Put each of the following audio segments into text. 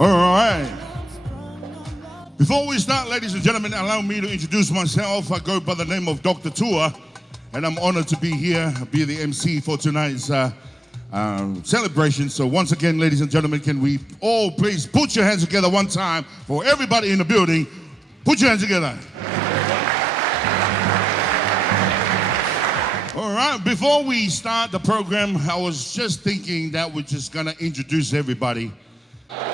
All right. Before we start, ladies and gentlemen, allow me to introduce myself. I go by the name of Dr. Tua, and I'm honored to be here, be the MC for tonight's celebration. So once again, ladies and gentlemen, can we all please put your hands together one time for everybody in the building. Put your hands together. All right, before we start the program, I was just thinking that we're just gonna introduce everybody.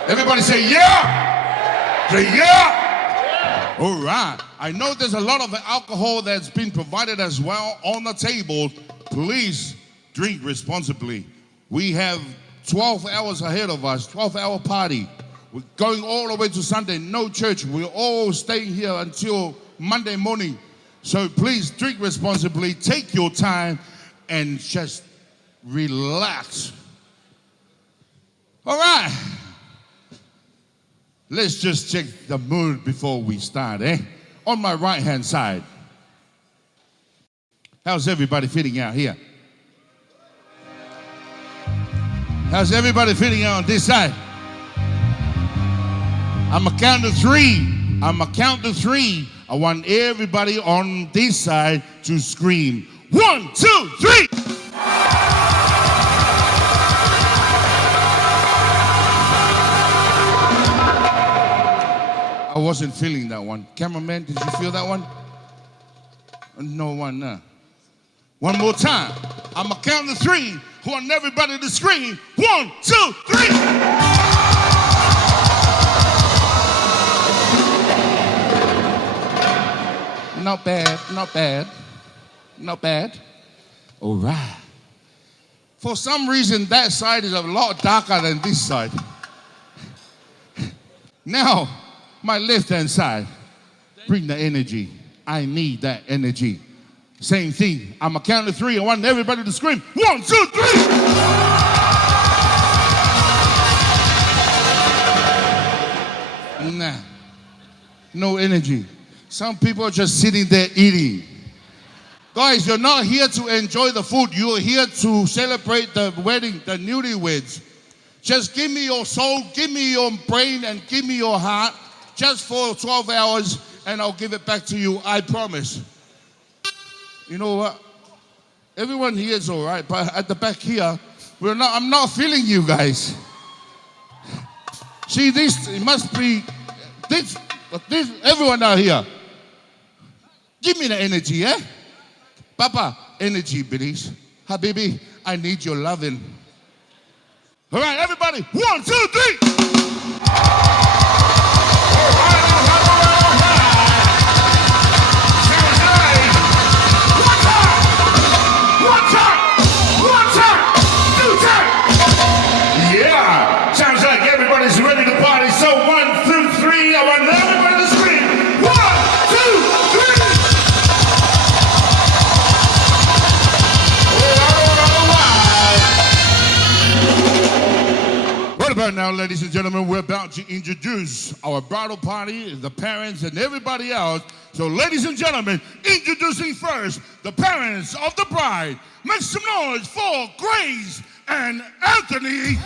Everybody say yeah! Say yeah! All right, I know there's a lot of alcohol that's been provided as well on the table. Please drink responsibly. We have 12 hours ahead of us, 12-hour party. We're going all the way to Sunday, no church. We're all staying here until Monday morning. So please drink responsibly, take your time, and just relax. All right. Let's just check the mood before we start, eh? On my right-hand side. How's everybody feeling out here? How's everybody feeling out on this side? I'm a count to three. I want everybody on this side to scream. 1, 2, 3. I wasn't feeling that one. Cameraman, did you feel that one? No one, no. One more time. I'm a count to three. I want everybody to scream. 1, 2, 3. Not bad, not bad, not bad. All right. For some reason, that side is a lot darker than this side. Now, my left-hand side, bring the energy. I need that energy. Same thing. I'm a count to three. I want everybody to scream. 1, 2, 3. Nah, no energy. Some people are just sitting there eating. Guys, you're not here to enjoy the food. You're here to celebrate the wedding, the newlyweds. Just give me your soul, give me your brain, and give me your heart just for 12 hours, and I'll give it back to you, I promise. You know what? Everyone here is all right, but at the back here, I'm not feeling you guys. See, it must be this, everyone out here. Give me the energy, eh? Papa, energy, please. Habibi, I need your loving. All right, everybody, 1, 2, 3. Now, ladies and gentlemen, we're about to introduce our bridal party, the parents, and everybody else. So, ladies and gentlemen, introducing first the parents of the bride. Make some noise for Grace and Anthony.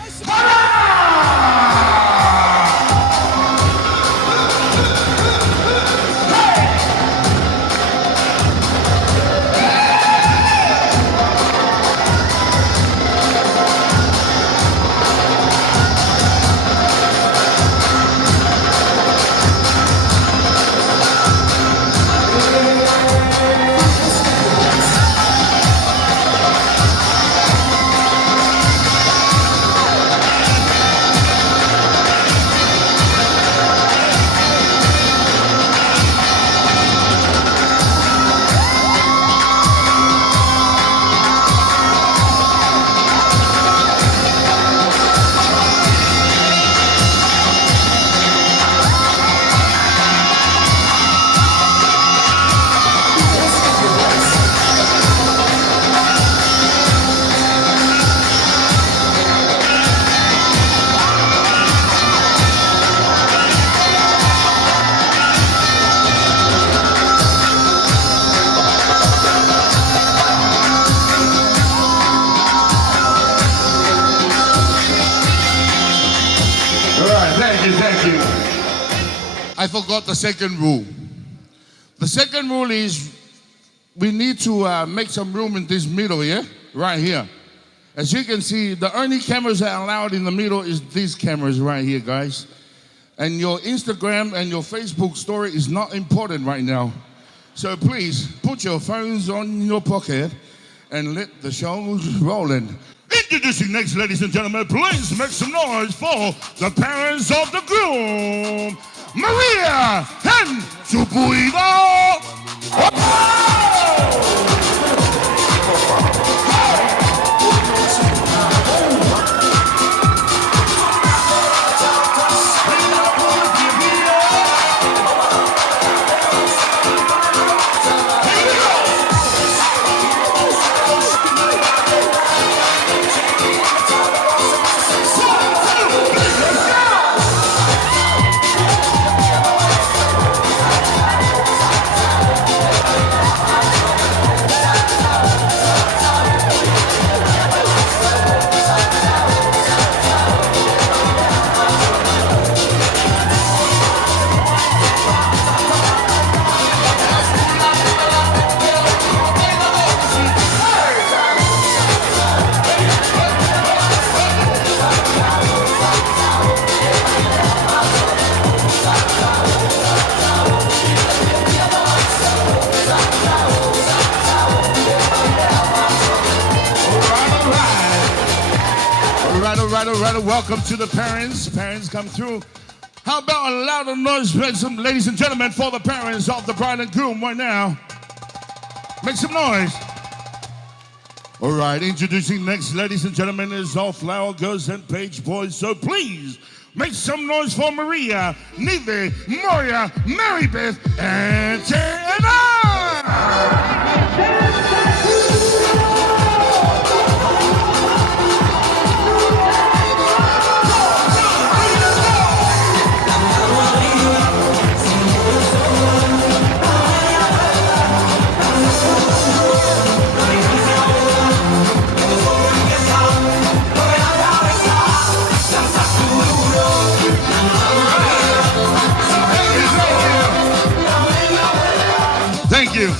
right, thank you, thank you. I forgot the second rule. The second rule is we need to make some room in this middle, yeah? Right here. As you can see, the only cameras that are allowed in the middle is these cameras right here, guys. And your Instagram and your Facebook story is not important right now. So please, put your phones on your pocket and let the show roll in. Introducing next, ladies and gentlemen, please make some noise for the parents of the groom, Maria and Chupuido. All right, welcome to the parents. Parents come through. How about a louder noise, ladies and gentlemen, for the parents of the bride and groom right now. Make some noise. All right, introducing next, ladies and gentlemen, is all flower girls and page boys. So please, make some noise for Maria, Nive, Moria, Marybeth, and Tana. Thank you.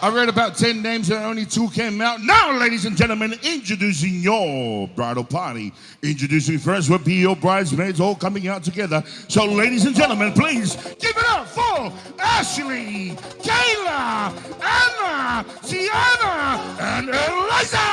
I read about 10 names and only 2 came out. Now, ladies and gentlemen, introducing your bridal party. Introducing first will be your bridesmaids all coming out together. So, ladies and gentlemen, please give it up for Ashley, Kayla, Anna, Tiana, and Eliza!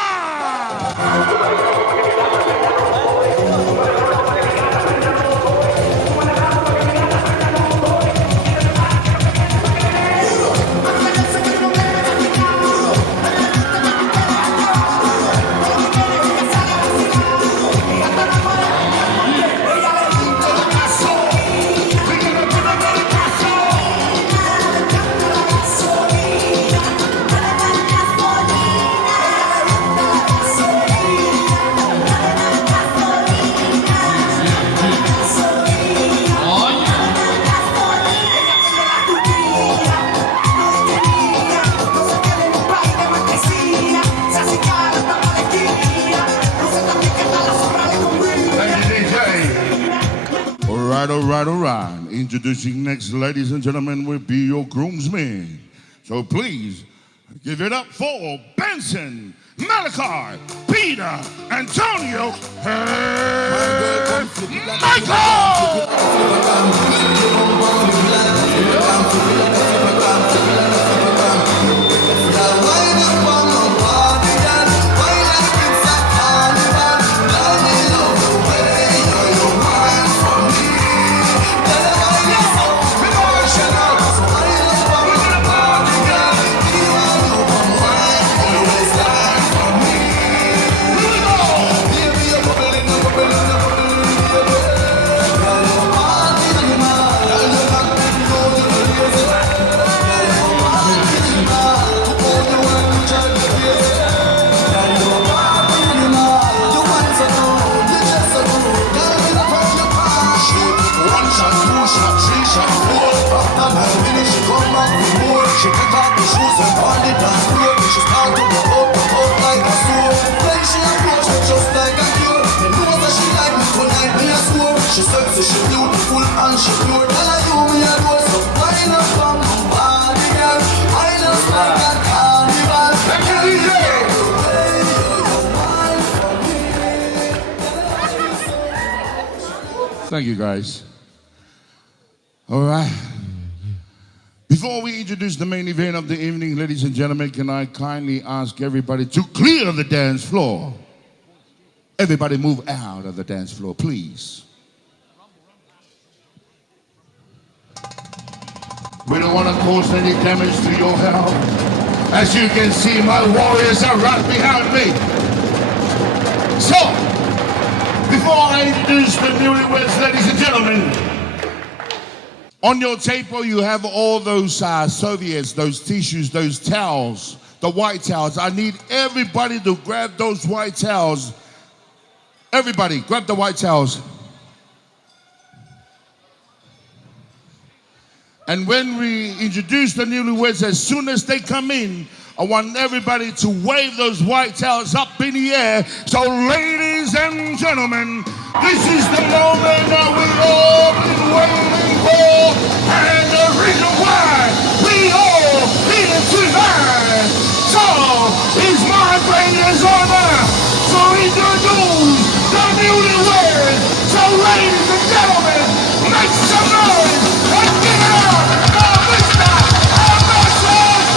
All right. Introducing next, ladies and gentlemen, will be your groomsmen. So please, give it up for Benson, Malachi, Peter, Antonio, and Michael! She sexy, she beautiful, and she pure. Tell her you me a door, so wine up from body, girl. Wine up like a carnival. Thank you, guys. All right. Before we introduce the main event of the evening, ladies and gentlemen, can I kindly ask everybody to clear the dance floor? Everybody move out of the dance floor, please. We don't want to cause any damage to your health. As you can see, my warriors are right behind me. So, before I introduce the newlyweds, ladies and gentlemen, on your table you have all those serviettes, those tissues, those towels, the white towels. I need everybody to grab those white towels. Everybody, grab the white towels. And when we introduce the newlyweds, as soon as they come in, I want everybody to wave those white towels up in the air. So ladies and gentlemen, this is the moment that we've all been waiting for, and the reason why we all here tonight. So it's my greatest honor to introduce the newlyweds. So ladies and gentlemen, make some noise and give it up for Mr. and Mrs.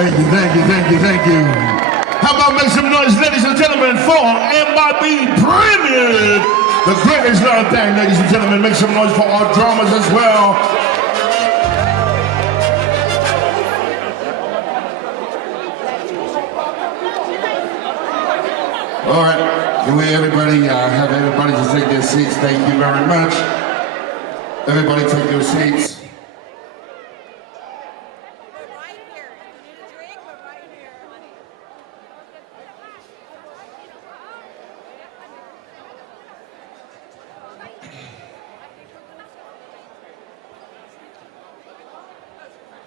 Thank you, thank you, thank you, thank you. How about make some noise, ladies and gentlemen, for MIB Premium. The greatest little thing, ladies and gentlemen. Make some noise for our dramas as well. All right, can we everybody have everybody just take their seats? Thank you very much. Everybody take your seats.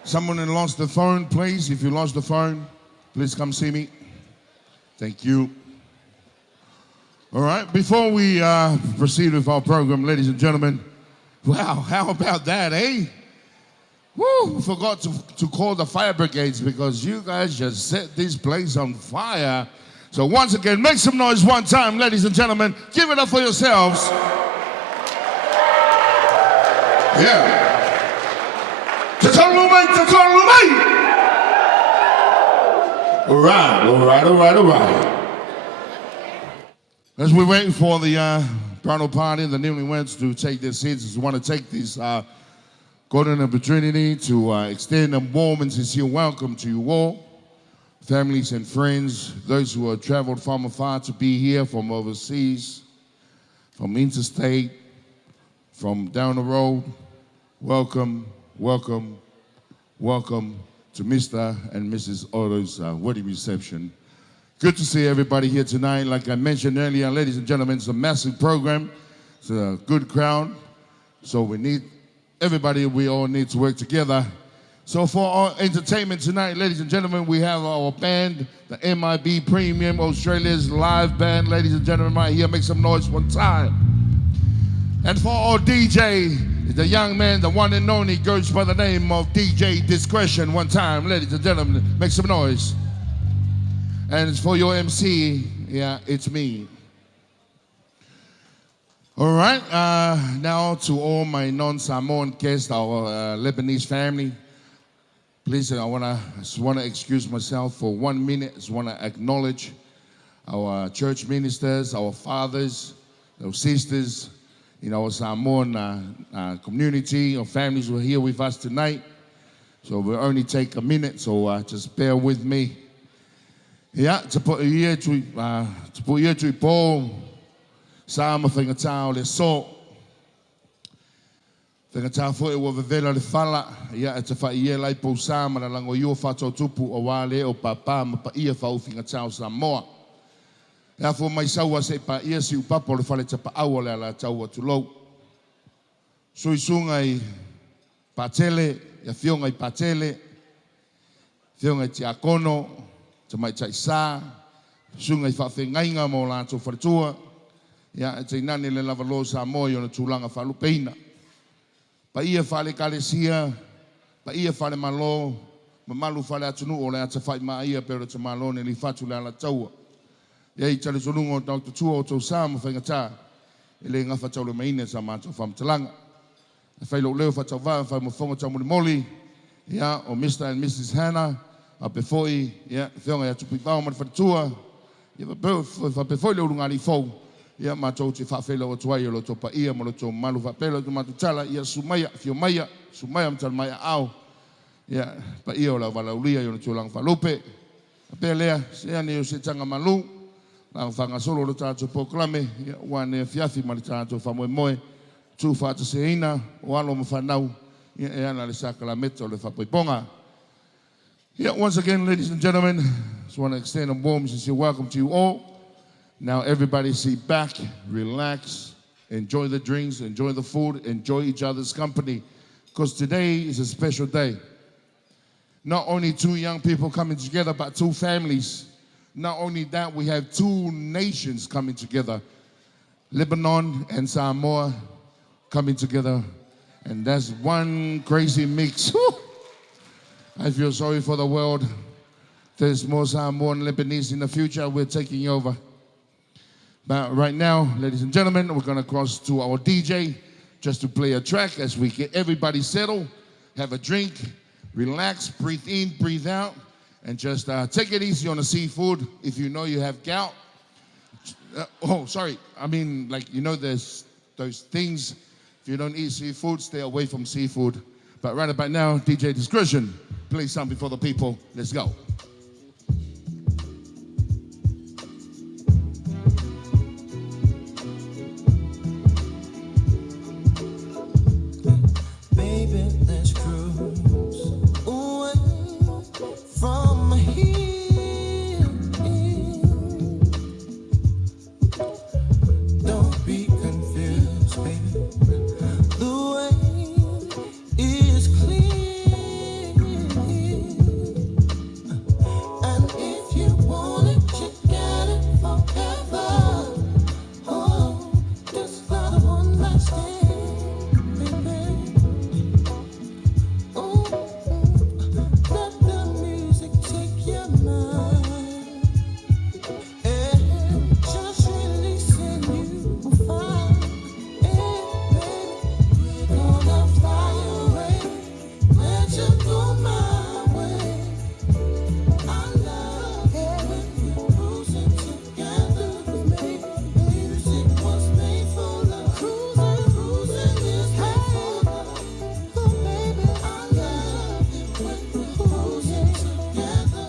Someone that lost the phone, please. If you lost the phone, please come see me. Thank you. All right, before we proceed with our program, ladies and gentlemen, wow, how about that, eh? Woo, forgot to call the fire brigades because you guys just set this place on fire. So once again, make some noise one time, ladies and gentlemen. Give it up for yourselves. Yeah. All right. As we're waiting for the bridal party and the newlyweds to take their seats, I just want to take this golden opportunity to extend a warm and sincere welcome to you all, families and friends, those who have traveled from afar to be here, from overseas, from interstate, from down the road. Welcome, welcome, welcome to Mr. and Mrs. Oto's wedding reception. Good to see everybody here tonight. Like I mentioned earlier, ladies and gentlemen, it's a massive program. It's a good crowd. So we all need to work together. So for our entertainment tonight, ladies and gentlemen, we have our band, the MIB Premium, Australia's live band. Ladies and gentlemen, right here, make some noise one time. And for our DJ, the young man, the one and only, goes by the name of DJ Discretion. One time, ladies and gentlemen, make some noise. And it's for your MC, yeah, it's me. All right, now to all my non-Samoan guests, our Lebanese family, please, I just want to excuse myself for 1 minute. I just want to acknowledge our church ministers, our fathers, our sisters, our Samoan community, our families who are here with us tonight. So we'll only take a minute, so just bear with me. Yeah, to put a year to Paul, Sama whengatau le so. Whengatau fo e wa vevela le fala, ia e te wha ia lai po Sama na lango iwa whatou tupu o wale o papa ma pa ia whau whengatau Samoa. Ia fo mai saua se pa ia si upapa le whale te pa awa le ala tau atu lou. Sui sungai patele, ia fiongai patele, fiongai ti akono, te mai tai sā, sunga i whawhengainga mō lātou wharetua, ia e te nani le lava lo Samoa i ona tūlanga whalupeina. Pa ia whale kalesia, pa ia whale malo, ma malu whale atunu o le ata whai maa ia pero te malo ne li whatu le ala taua. Ia i tale sonungo tau tutua o tau Sama whaingatā, i le ngawha tau le maine sa mātou whamtalanga. E whailo leo whatau wā, whai mo whonga tau moli, ia o Mr. and Mrs. Hannah, a pefoi, ia, whionga ia tupi wao mara whatua, ia pefoi leo runga li fau, ia mātou te whawhela o tuai o loto pa ia, mo loto malu whapela o mātou tala, ia sumaya, whiomaya, sumaya mtala maya au, ia, pa ia o la walaulia i o loto lang whalupe, a pea lea, se ane o se tanga malu, lang whanga solo lo tātou poklame, ia, wane fiafi mali tātou whamoemoe, tū whata se ina, o alo mo whanau, ia e ana le sakala meta o le whapoiponga. Yeah, once again, ladies and gentlemen, just want to extend a warm, sincere welcome to you all. Now, everybody sit back, relax, enjoy the drinks, enjoy the food, enjoy each other's company, because today is a special day. Not only two young people coming together, but two families. Not only that, we have two nations coming together, Lebanon and Samoa coming together, and that's one crazy mix. Woo! I feel sorry for the world. There's more Samoan Lebanese in the future. We're taking over. But right now, ladies and gentlemen, we're going to cross to our DJ just to play a track as we get everybody settled, have a drink, relax, breathe in, breathe out, And just take it easy on the seafood. If you know you have gout. Sorry. I mean, like, you know, there's those things. If you don't eat seafood, stay away from seafood. But right about now, DJ Discretion, play something for the people. Let's go. Baby, let's cruise away from here. Don't be confused, baby. The way is clear. And if you want it, you get it forever. Oh, just not a one night stand, baby. Oh, let the music take your mind. And just releasing you will find. Baby, we're gonna fly away. Let you go my way. I love it when we're cruising together with me. Music was made for love. Cruising is made for love. Oh baby, I love it when we're cruising together.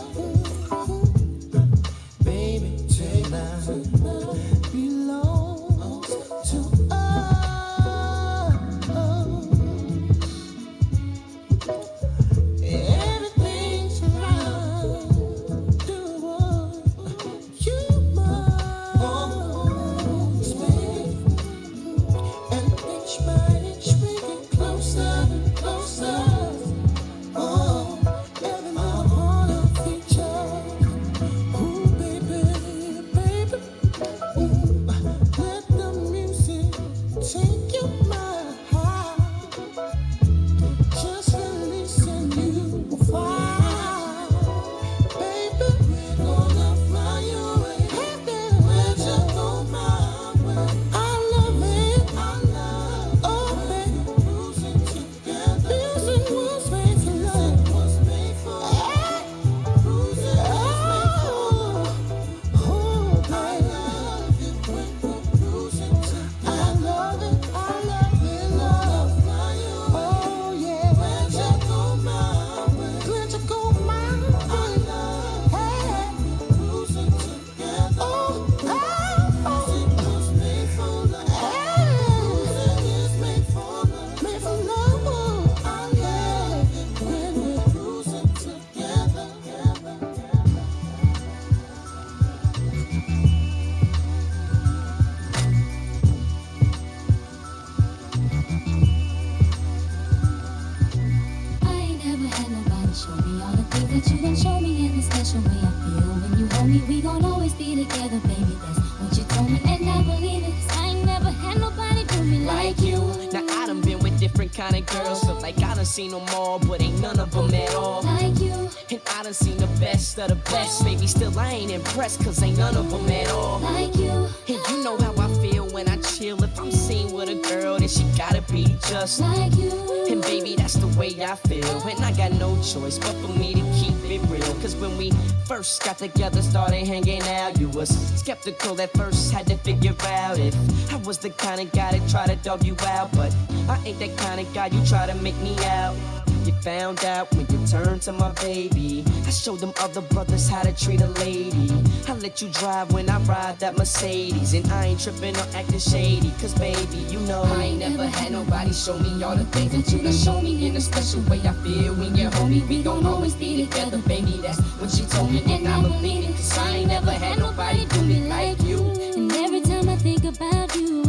Baby, tonight belongs to us. Everything's right. Do what you must, baby. And inch by inch we get closer and closer. Oh, every little part of each other. Ooh, baby, baby. Let the music take your mind high. Just releasing you will find. Baby, we're gonna fly away. Let you go my way. I love it. Oh, baby, cruising together. Music was made for love. Was made for love. Cruising was made for love. Oh, baby, I love it when we're cruising together. I love it. Love fly away. Oh yeah, let you go my way. Let you go my way. I love it. Cruising together. Oh, music was made for love. Cruising is made for love. Made for love. I love it when we're cruising together. I ain't never had nobody show me all the things that you done show me in the special way I feel when you hold me. We gon' always be together, baby. That's what you told me, and I believe it. 'Cause I ain't never had nobody do me like you. Now I done been with different kind of girls. Feel like I done seen them all, but ain't none of them at all. Like you. And I done seen the best of the best. Baby, still I ain't impressed, cause ain't none of them at all. Like you. And you know how I feel when I chill. If I'm seen with a girl, then she gotta be just Like you. And baby, that's the way I feel. And I got no choice but for me to keep it real. Cause when we first got together, started hanging out, you was skeptical at first, had to figure out if I was the kind of guy that try to dog you out. But I ain't that kind of guy you try to make me out. You found out when you turned to my baby. I showed them other brothers how to treat a lady. I let you drive when I ride that Mercedes. And I ain't tripping or acting shady. Cause baby, you know I ain't never had nobody show me all the things that you done show me in a special way I feel when you're home. We gon' always be together, baby. That's what she told me, and I believe it. Cause I ain't never had nobody do me like you. And every time I think about you,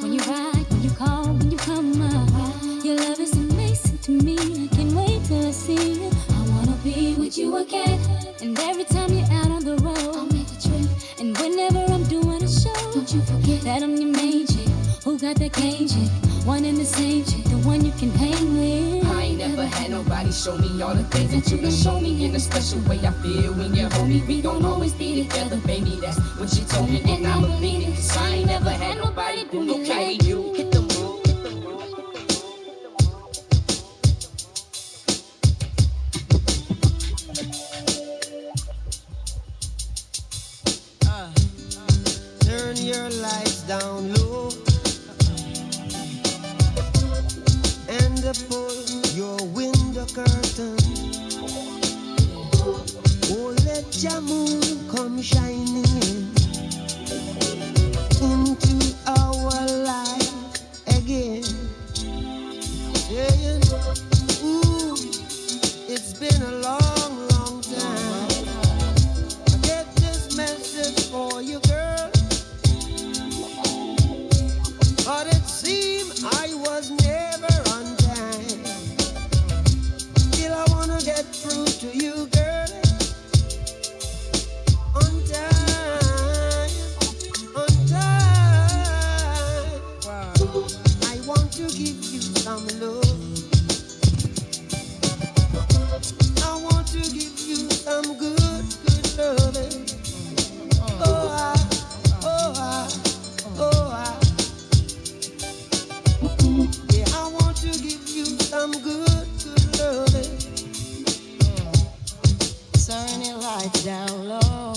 when you ride, when you call, when you come up, your love is amazing to me. I can't wait till I see you. I wanna be with you again. And every time you're out on the road, I'll make a trip. And whenever I'm doing a show, don't you forget that I'm your main chick. Who got that cane chick? One and the same chick, the one you can hang with. I ain't never had nobody show me all the things that you done show me in a special way I feel when you're home. We gon' always be together, baby. That's what she told me, and I believe it. Cause I ain't never had nobody do me like you. Hit the move. pull your window curtain. Oh, let your moon come shining into our life again. Saying, ooh, it's been a long, long time. I get this message for you, girl. But it seemed I was never on time. Still I wanna get through to you, girl. On time, on time. I want to give you some love. I want to give you some good, good loving. Oh, I, oh, I, oh, I. Yeah, I want to give you some good, good loving. Turn your lights down low.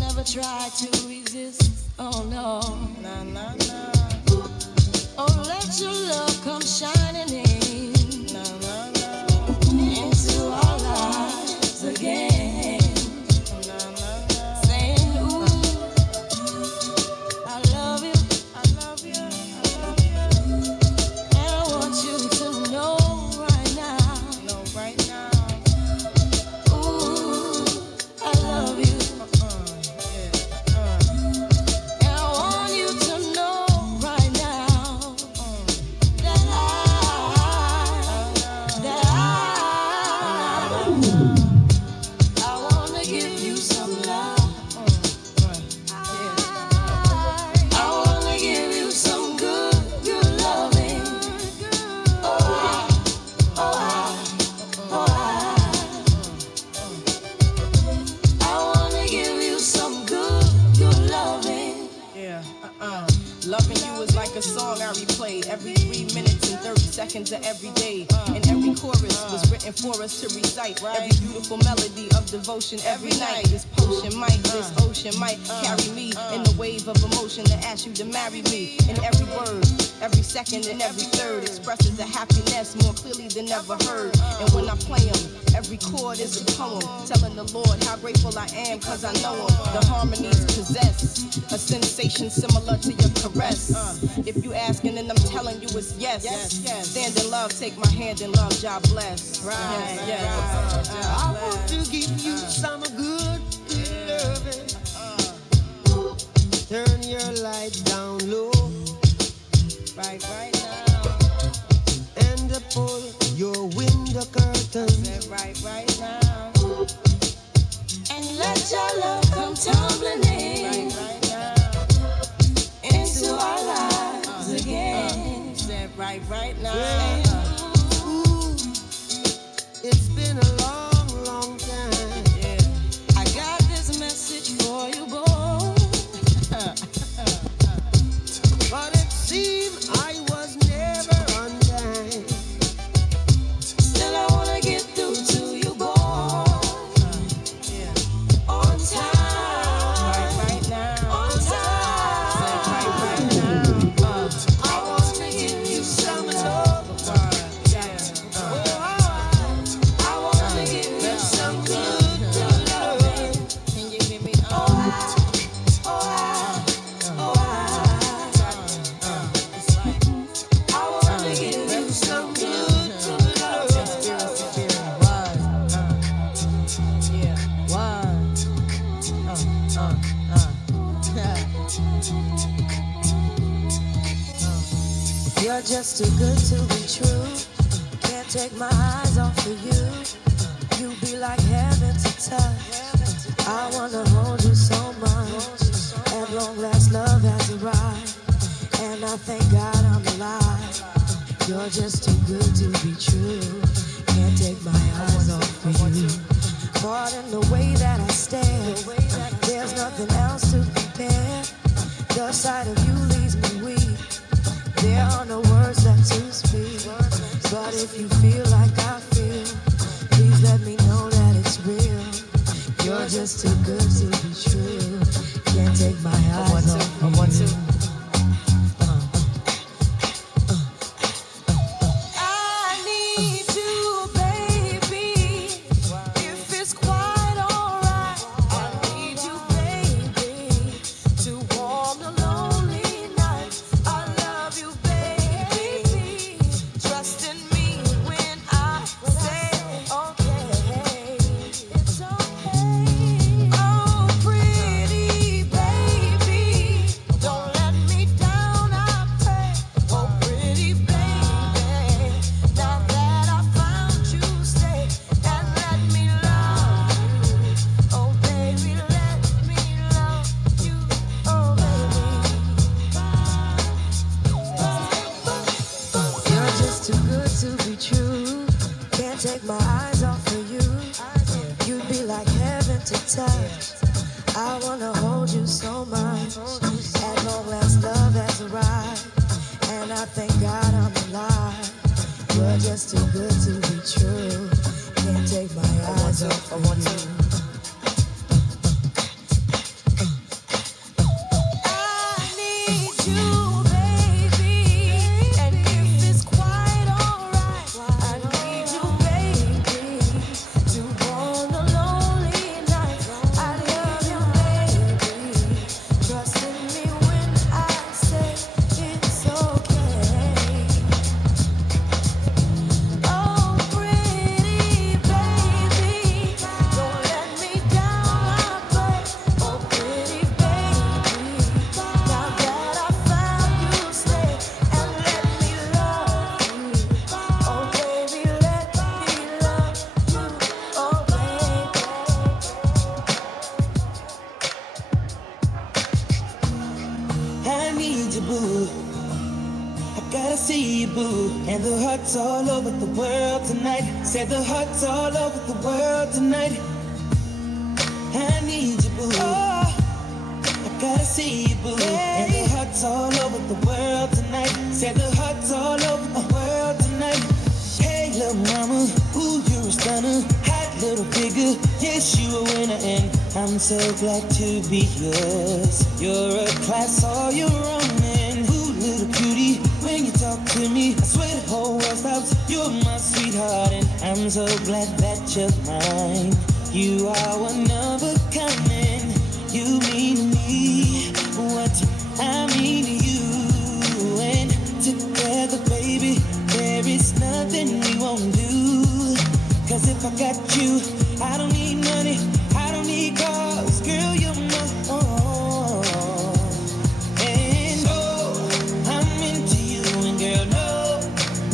Never try to resist. Oh no. Nah, nah, nah. Oh, let your love come shining in. Nah, nah, nah. Into our lives again. Nah, nah, nah. Saying, ooh, I love you. I love you. I love you. And I want you to know right now. Know right now. Ooh, I love you. And I want you to know right now that I want to give you some love. I want to give you some good, good loving. I want to give you some good, good loving. Yeah, Loving you is like a song I replay every 3 minutes and 30 seconds of every day. And every chorus was written for us to recite. Every beautiful melody of devotion every night. This potion might, this ocean might carry me in the wave of emotion to ask you to marry me. And every word, every second and every third expresses a happiness more clearly than ever heard. And when I play them, every chord is a poem telling the Lord how grateful I am cause I know him. The harmonies possess a sensation similar to your caress. If you asking then I'm telling you it's yes. Stand in love, take my hand in love, God bless. Yes. I want to give you some good, good loving. Turn your light down low. Right now. And pull your window curtain. Right now. And let your love come tumbling in Right now. into our lives again. Said right now. Ooh, it's been a long, long time. Yeah. I got this message for you, boy. But it seemed I was never on time. Still I wanna get through to you, boy. Yeah. On time. Right now. On time. Said right now. I wanna give you some love. I wanna give you some good, good loving. Can you hear me? Oh, I wanna give you some good, good loving. You're just too good to be true. Can't take my eyes off of you. You be like heaven to touch. I wanna hold you so much. At long last, love has arrived, and I thank God I'm alive. You're just too good to be true. Can't take my eyes off of you. Caught in the way that I stare. There's nothing else to compare. The sight of you leaves me weak. There are no words left to speak. But if you feel like I feel, please let me know that it's real. You're just too good to be true. Can't take my eyes off you. thank God I'm alive. You're just too good to be true. Can't take my eyes off of you. I need you, baby. And if it's quite alright, I need you, baby, to warm the lonely night. I love you, baby. Trust in me when I say it's okay. Oh, pretty baby, don't let me down, I pray. Oh, pretty baby, now that I found you, stay and let me love you. Oh, baby, let me love you. Oh, baby. I need you, boo. I gotta see you, boo. And the hearts all over the world tonight. Said the hearts all over the world tonight. I need you, boo. I gotta see you, boo. And the hearts all over the world tonight. Said the hearts all over the world tonight. Hey, little mama, ooh, you're a stunner. Hot little figure, yes, you a winner. And I'm so glad to be yours. You're a class all your own. And ooh, little cutie, when you talk to me, I swear the whole world stops. You're my sweetheart, and I'm so glad that you're mine. You are one of a kind, and you mean to me what I mean to you. And together, baby, there is nothing we won't do. Cause if I got you, I don't need money, I don't need cars, girl, you're my all. And oh, I'm into you, and girl, no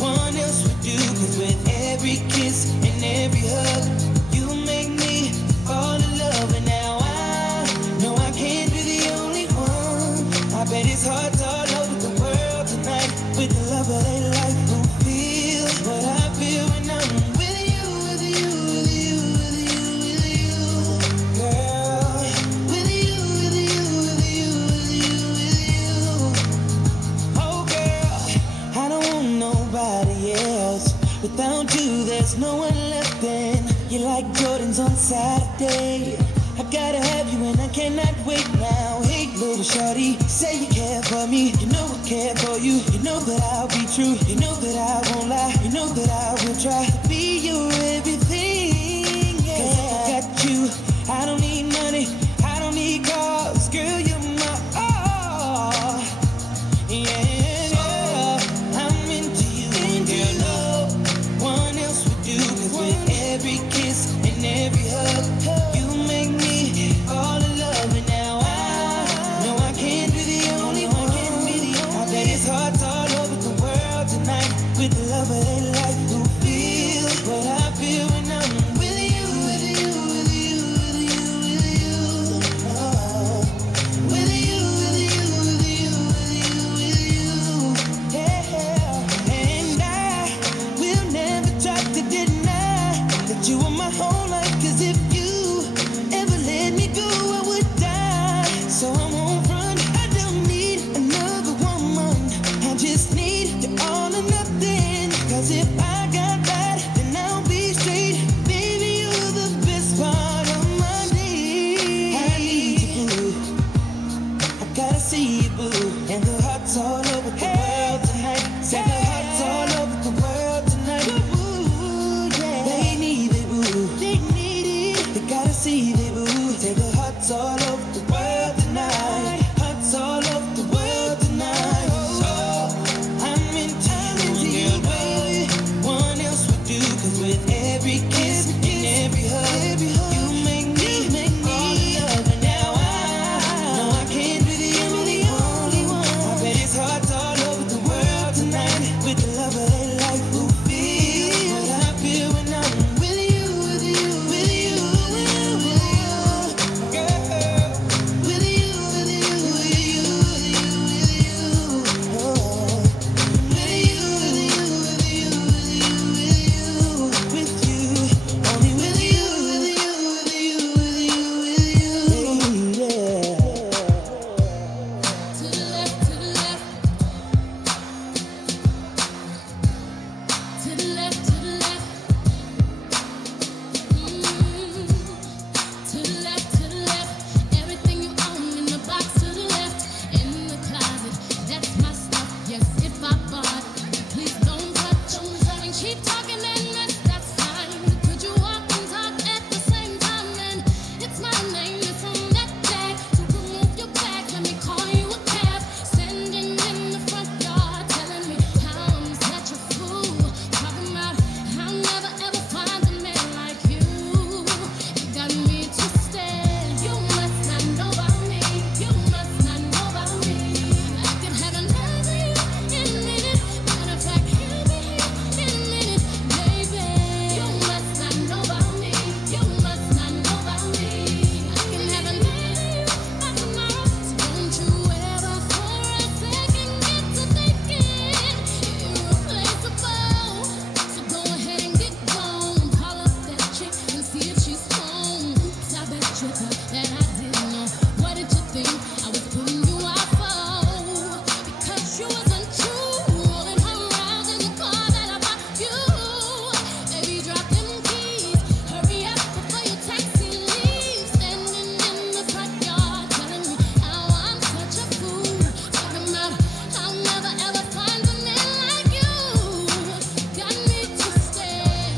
one else would do. Cause with every kiss and every hug, you make me fall in love. And now I know I can't be the only one. I bet it's hard all over the world tonight with the love of their life who feel what I feel when I'm with you, with you, with you, with you, with you, girl. With you, with you, with you, with you, with you. Oh, girl, I don't want nobody else. Without you, there's no one left. And you like Jordans on Saturday. I gotta have you, and I cannot wait now. Hey, little shorty, say you care for me. You know I care for you. You know that I'll be true. You know that I won't lie. You know that I will try to be your everything. Yeah. 'Cause if I got you, I don't need money, I don't need cars, girl, you're my all. Yeah, I'm into you, and girl, no one else would do. 'Cause with every kiss and every hug, you make me fall in love. And now I know I can't be the only one. I bet it's hearts all over the world tonight with the love of their life who feel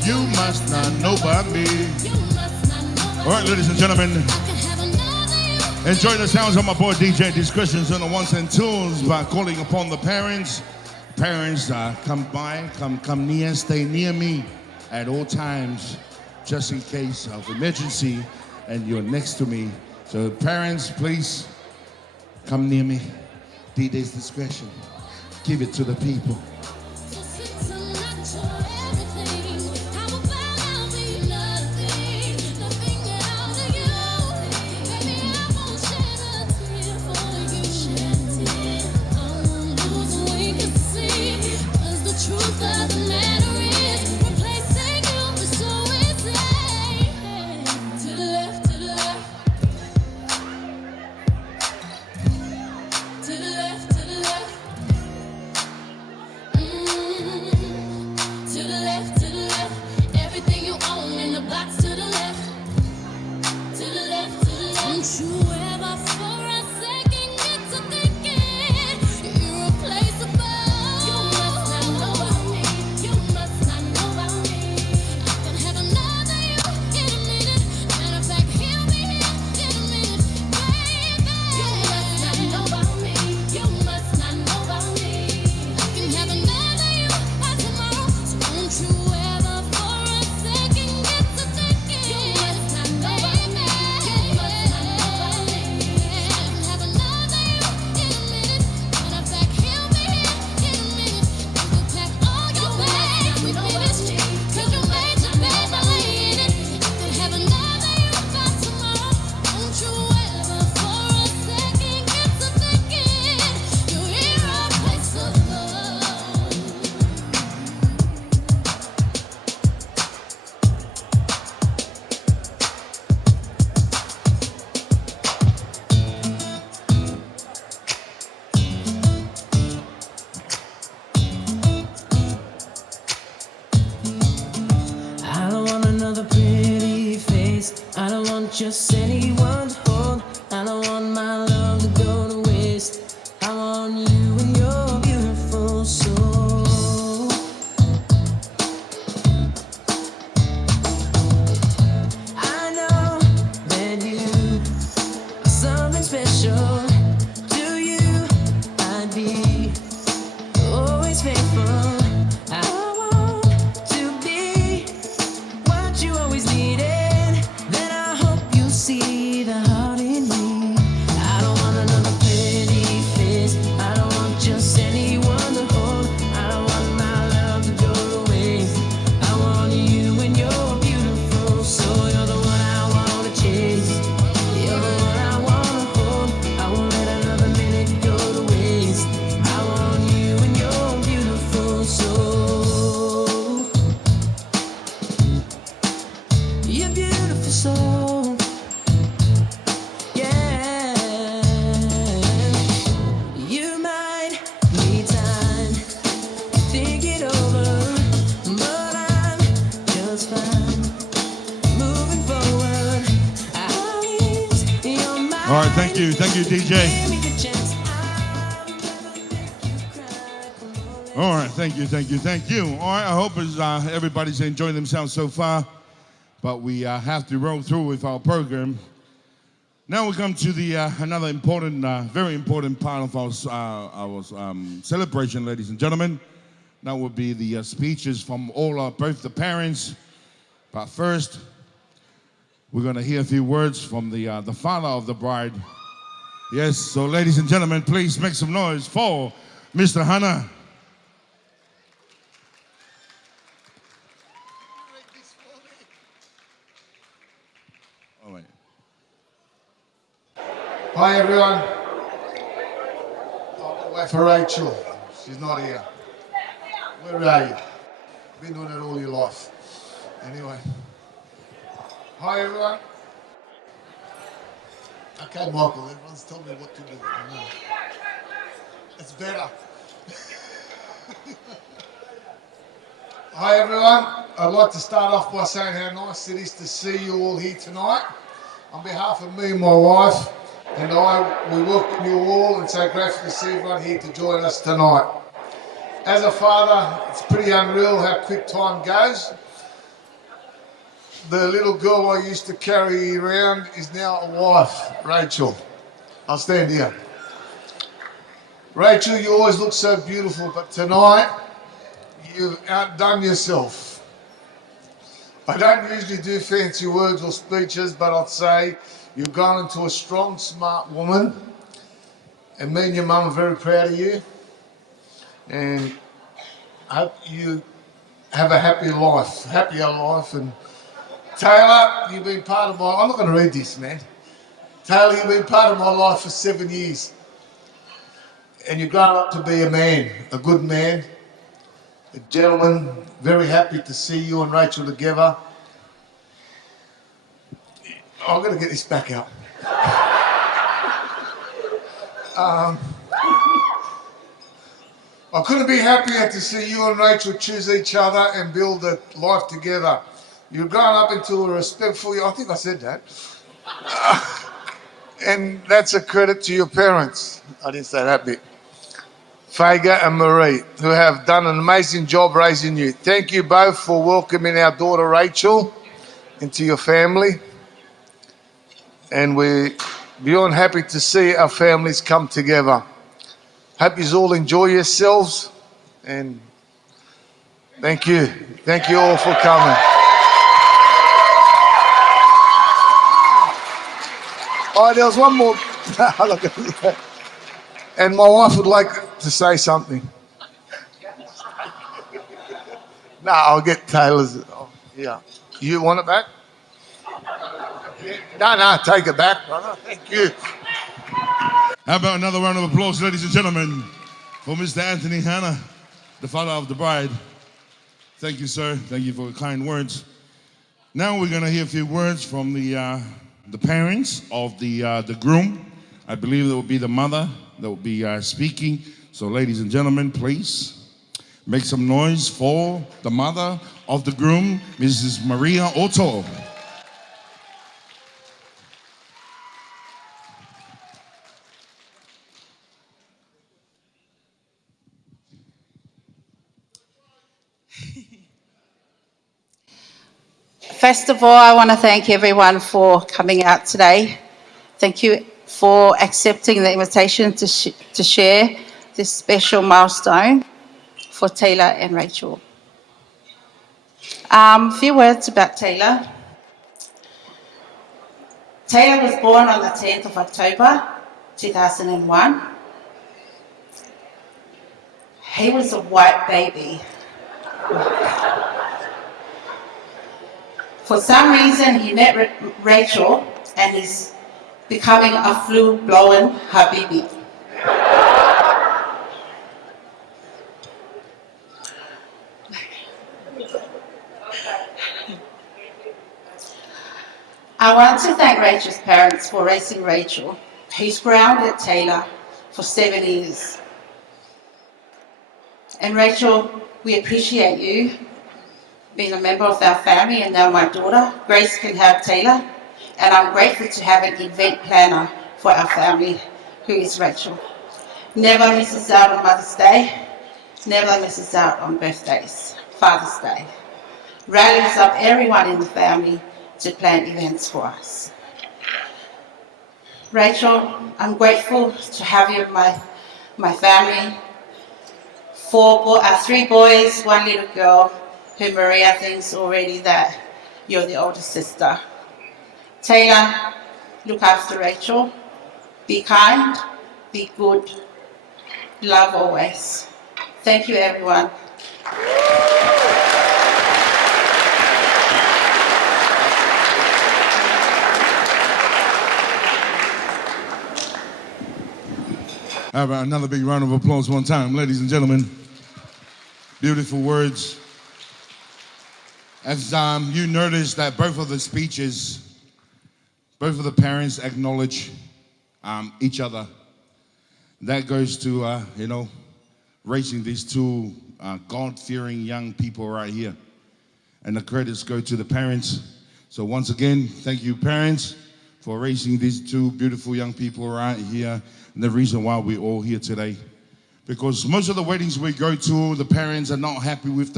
You must not know about me. All right, ladies and gentlemen, enjoy the sounds of my boy DJ Discretions on the ones and twos by calling upon the parents. Parents, come by, come near, stay near me at all times, just in case of emergency, and you're next to me. So parents, please come near me. DJ's Discretion. Give it to the people. Just anyone to hold. I don't want my love to go to waste. I want you and your beautiful soul. I know that you are something special. To you, I'd be always faithful. I want to be what you always needed. See the heart in me. I don't want another pretty face. I don't want just anyone to hold. I don't want my love to go to waste. I want you and your beautiful soul. You're the one I want to chase. You're the one I want to hold. I won't let another minute go to waste. I want you and your beautiful soul. Your beautiful soul. All right, thank you, DJ. All right, thank you. All right, I hope everybody's enjoying themselves so far, but we have to roll through with our program. Now we come to the another important, very important part of our celebration, ladies and gentlemen. That would be the speeches from both the parents. But first, we're going to hear a few words from the father of the bride. Yes, so ladies and gentlemen, please make some noise for Mr. Hana. All right. Hi everyone. I'll wait for Racheal. She's not here. Where are you? Been doing it all your life. Anyway. Hi everyone. Okay, Michael, everyone's telling me what to do. I know. It's better. Hi everyone. I'd like to start off by saying how nice it is to see you all here tonight. On behalf of me and my wife and we welcome you all and so grateful to see everyone here to join us tonight. As a father, it's pretty unreal how quick time goes. the little girl I used to carry around is now a wife, Racheal. I'll stand here. Racheal, you always look so beautiful, but tonight you've outdone yourself. I don't usually do fancy words or speeches, but I'd say you've gone into a strong, smart woman, and me and your mum are very proud of you, and I hope you have a happier life. And Taylor, you've been part of I'm not going to read this, man. Taylor, you've been part of my life for 7 years, and you've grown up to be a man, a good man, a gentleman. Very happy to see you and Racheal together. I'm going to get this back out. I couldn't be happier to see you and Racheal choose each other and build a life together. You've grown up into a respectful, I think I said that. And that's a credit to your parents. I didn't say that bit. Faga and Marie, who have done an amazing job raising you. Thank you both for welcoming our daughter Racheal into your family. And we're beyond happy to see our families come together. Hope you all enjoy yourselves, and thank you. Thank you all for coming. Oh, there was one more. Look at that. And my wife would like to say something. No, I'll get Taylor's. Oh, yeah. You want it back? No, take it back, brother. Thank you. How about another round of applause, ladies and gentlemen, for Mr. Anthony Hanna, the father of the bride. Thank you, sir. Thank you for the kind words. Now we're going to hear a few words from the parents of the groom. I believe it will be the mother that will be speaking. So, ladies and gentlemen, please make some noise for the mother of the groom, Mrs. Racheal Oto. First of all, I want to thank everyone for coming out today. Thank you for accepting the invitation to share this special milestone for Taylor and Racheal. A few words about Taylor. Taylor was born on the 10th of October, 2001. He was a white baby. For some reason, he met Racheal and is becoming a full-blown habibi. I want to thank Racheal's parents for raising Racheal, who's grounded Taylor for 7 years. And Racheal, we appreciate you being a member of our family, and now my daughter, Grace, can have Taylor. And I'm grateful to have an event planner for our family, who is Racheal. Never misses out on Mother's Day, never misses out on birthdays, Father's Day. Rallies up everyone in the family to plan events for us. Racheal, I'm grateful to have you in my family. 3 boys, 1 little girl, who Maria thinks already that you're the older sister. Taylor, look after Racheal. Be kind, be good, love always. Thank you, everyone. How about another big round of applause one time, ladies and gentlemen. Beautiful words. As you notice that both of the speeches, both of the parents acknowledge each other. That goes to, raising these two God-fearing young people right here. And the credits go to the parents. So once again, thank you, parents, for raising these two beautiful young people right here. And the reason why we're all here today. Because most of the weddings we go to, the parents are not happy with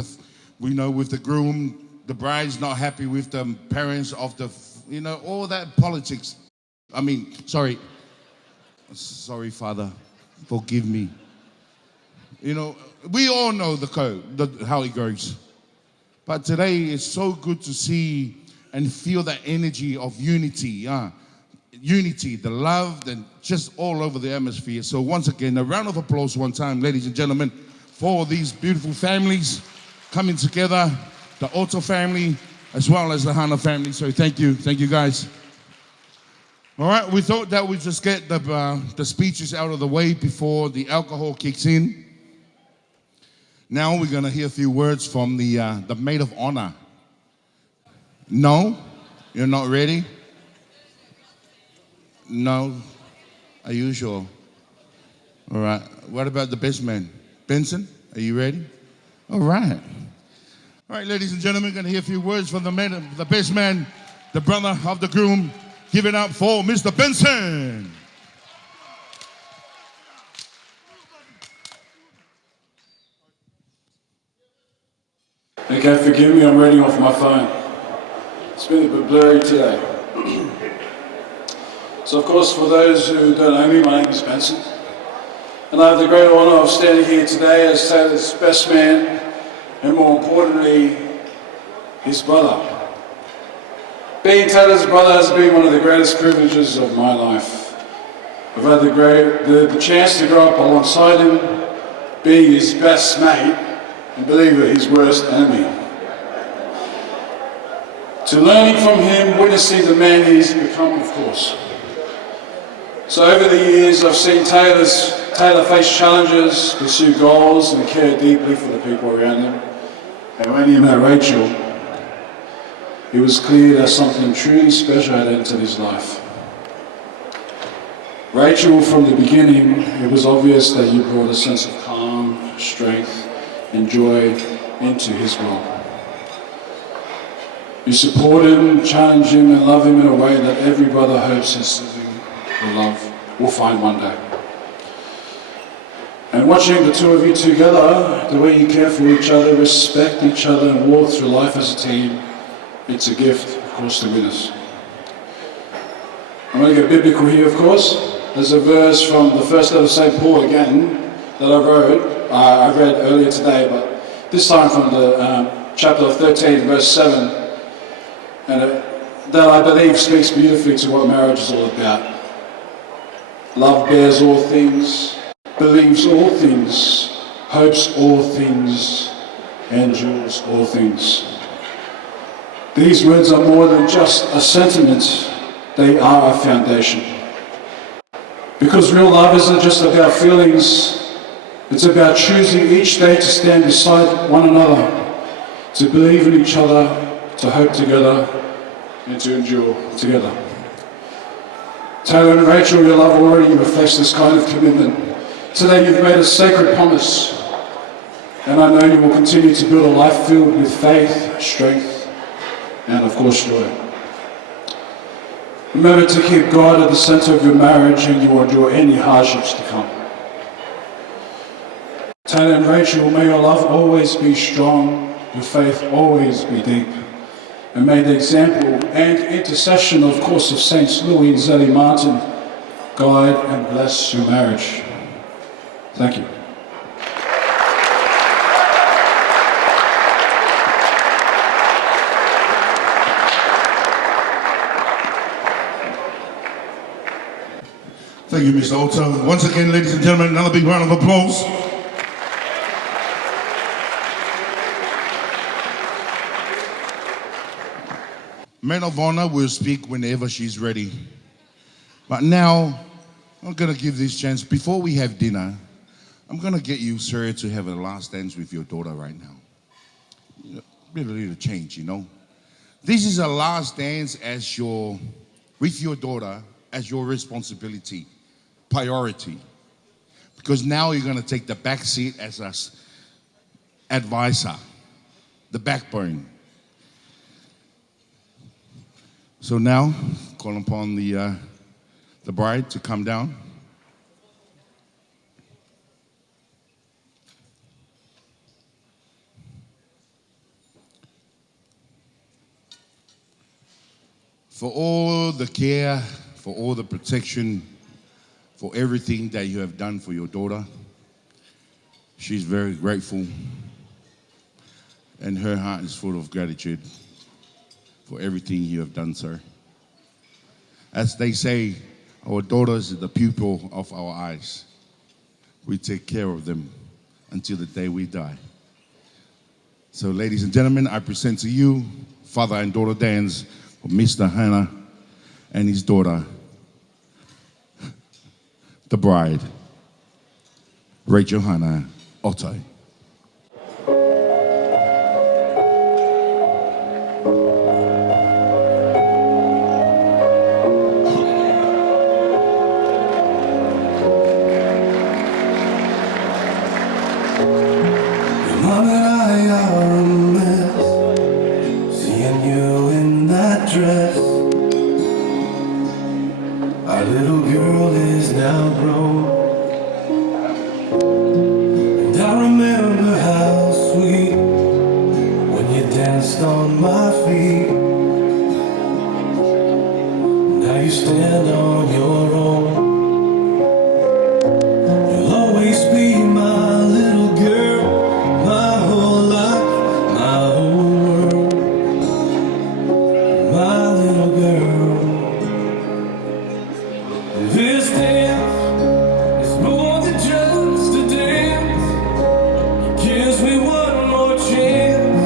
with the groom, the bride's not happy with the parents of the, all that politics. I mean, sorry, Father, forgive me. We all know the code, how it goes. But today it's so good to see and feel that energy of unity, unity, the love, and just all over the atmosphere. So once again, a round of applause one time, ladies and gentlemen, for these beautiful families coming together, the Oto family, as well as the Hana family. So thank you guys. All right, we thought that we'd just get the speeches out of the way before the alcohol kicks in. Now we're gonna hear a few words from the maid of honor. No? You're not ready? No? Are you sure? All right, what about the best man? Benson, are you ready? All right. All right, ladies and gentlemen, gonna hear a few words from the best man, the brother of the groom. Give it up for Mr. Benson. Okay, forgive me, I'm reading off my phone. It's been a bit blurry today. So of course, for those who don't know me, my name is Benson. And I have the great honour of standing here today as Taylor's best man, and more importantly, his brother. Being Taylor's brother has been one of the greatest privileges of my life. I've had the chance to grow up alongside him, being his best mate, and believe it, his worst enemy. To learning from him, witnessing the man he's become, of course. So over the years, I've seen Taylor face challenges, pursue goals, and care deeply for the people around him. And when he met Racheal, it was clear that something truly special had entered his life. Racheal, from the beginning, it was obvious that you brought a sense of calm, strength, and joy into his world. You support him, challenge him, and love him in a way that every brother hopes his sibling will find one day. And watching the two of you together, the way you care for each other, respect each other, and walk through life as a team, it's a gift, of course, to witness. I'm going to get biblical here, of course. There's a verse from the first letter of St. Paul again that I read earlier today, but this time from the chapter 13, verse 7, and that I believe speaks beautifully to what marriage is all about. Love bears all things, believes all things, hopes all things, endures all things. These words are more than just a sentiment, they are a foundation. Because real love isn't just about feelings, it's about choosing each day to stand beside one another, to believe in each other, to hope together, and to endure together. Taylor and Racheal, your love already reflects this kind of commitment. Today you've made a sacred promise, and I know you will continue to build a life filled with faith, strength, and of course joy. Remember to keep God at the center of your marriage, and you will endure any hardships to come. Taylor and Racheal, may your love always be strong, your faith always be deep, and may the example and intercession, of course, of Saints Louis and Zelly Martin guide and bless your marriage. Thank you. Thank you, Mr. Oto. Once again, ladies and gentlemen, another big round of applause. Maid of honor will speak whenever she's ready. But now, I'm gonna give this chance. Before we have dinner, I'm gonna get you, sir, to have a last dance with your daughter right now. A little change, you know. This is a last dance with your daughter as your responsibility, priority. Because now you're gonna take the back seat as an advisor, the backbone. So now, call upon the bride to come down. for all the care, for all the protection, for everything that you have done for your daughter. She's very grateful, and her heart is full of gratitude for everything you have done, sir. As they say, our daughters are the pupil of our eyes. We take care of them until the day we die. So, ladies and gentlemen, I present to you father and daughter dance for Mr. Hannah and his daughter, the bride, Racheal Oto. Mom and I are a mess, seeing you in that dress. Our little girl is now grown, and I remember how sweet when you danced on my feet. Now you stand on your own. You'll always be my little girl, my whole life, my whole world, my little girl. This dance is more than just a dance. It gives me one more chance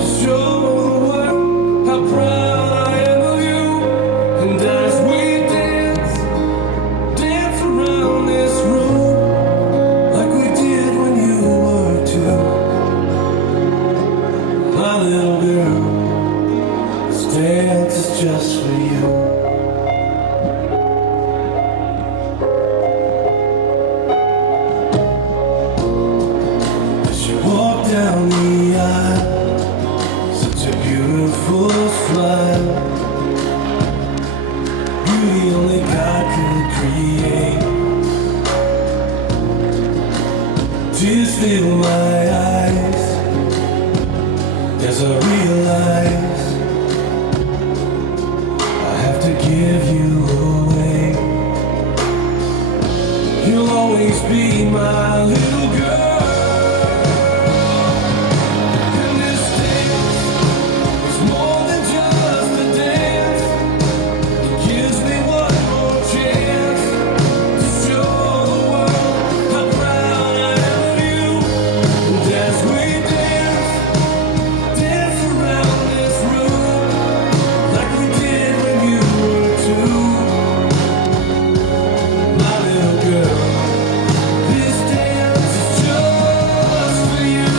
to show the world how proud I am of you. And as we dance, dance around this room like we did when you were two. My little girl, this dance is just for you. As you walk down the aisle, such a beautiful smile. Beauty only God could create. Tears fill my eyes as I realize I have to give you away. You'll always be my little girl. And this dance is more than just a dance. It gives me one more chance to show the world how proud I am of you. And as we dance, dance around this room like we did when you were two. My little girl, this dance is just for you.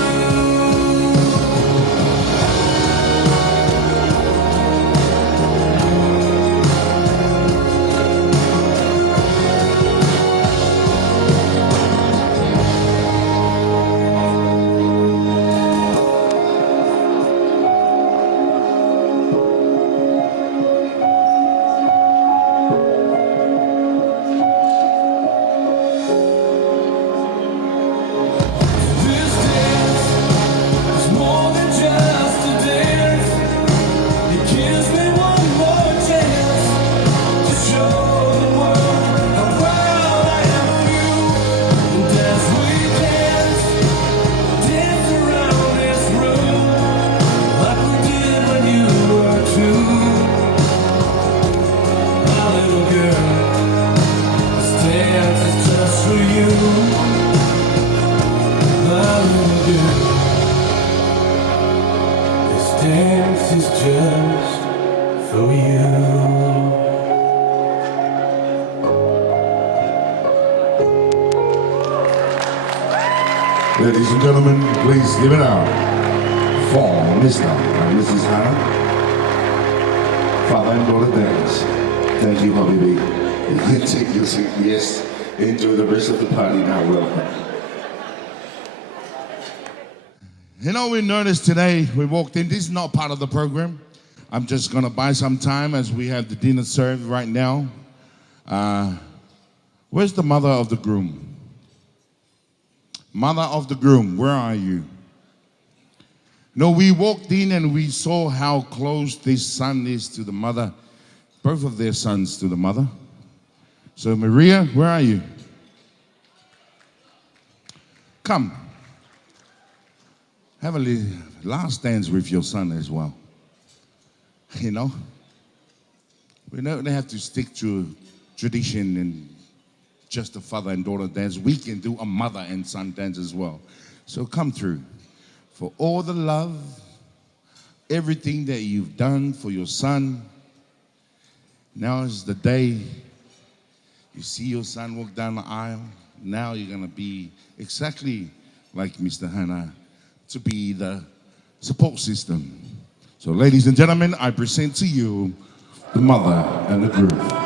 This dance is more than just a dance. It gives me one more chance to show the world how proud I am of you. And as we dance, dance around this room like we did when you were two. My little girl, this dance is just for you. My little girl, this dance is just for you. Ladies and gentlemen, please give it up for Mr. and Mrs. Hannah, father and daughter dance. Thank you, Habibi. Take your seat, yes. Enjoy the rest of the party now, welcome. You know, we noticed today, we walked in, this is not part of the program. I'm just gonna buy some time as we have the dinner served right now. Where's the mother of the groom? Mother of the groom, where are you? No, we walked in and we saw how close this son is to the mother. both of their sons to the mother. So Maria, where are you? Come. Have a last dance with your son as well. You know? We don't have to stick to tradition and just a father and daughter dance. We can do a mother and son dance as well. So come through. For all the love, everything that you've done for your son, now is the day you see your son walk down the aisle. Now you're going to be exactly like Mr. Hannah, to be the support system. So ladies and gentlemen, I present to you the mother and the groom.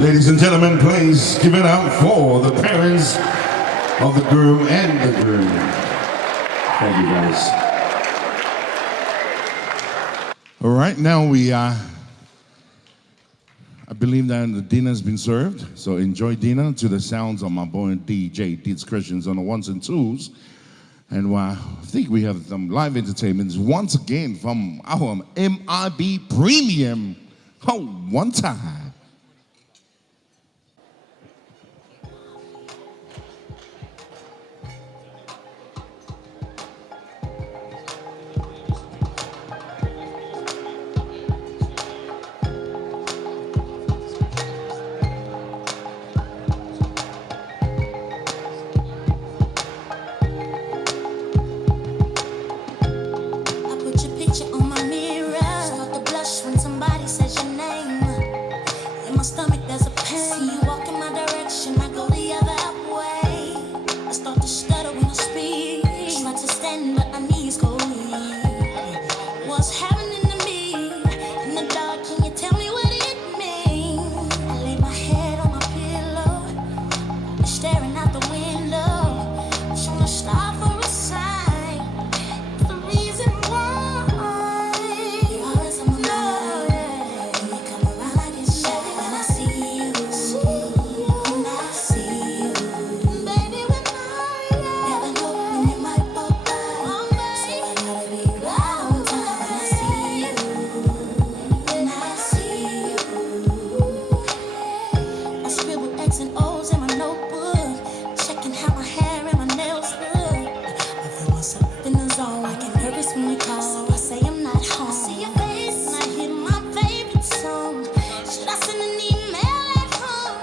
Ladies and gentlemen, please give it up for the parents of the groom and the groom. Thank you, guys. All right, now I believe that the dinner's been served, so enjoy dinner to the sounds of my boy DJ Deeds Christians on the ones and twos. And I think we have some live entertainments once again from our MIB Premium. Oh, one time. song. I get nervous when you call, so I say I'm not home. I see your face and I hear my favorite song. Should I send an email at home?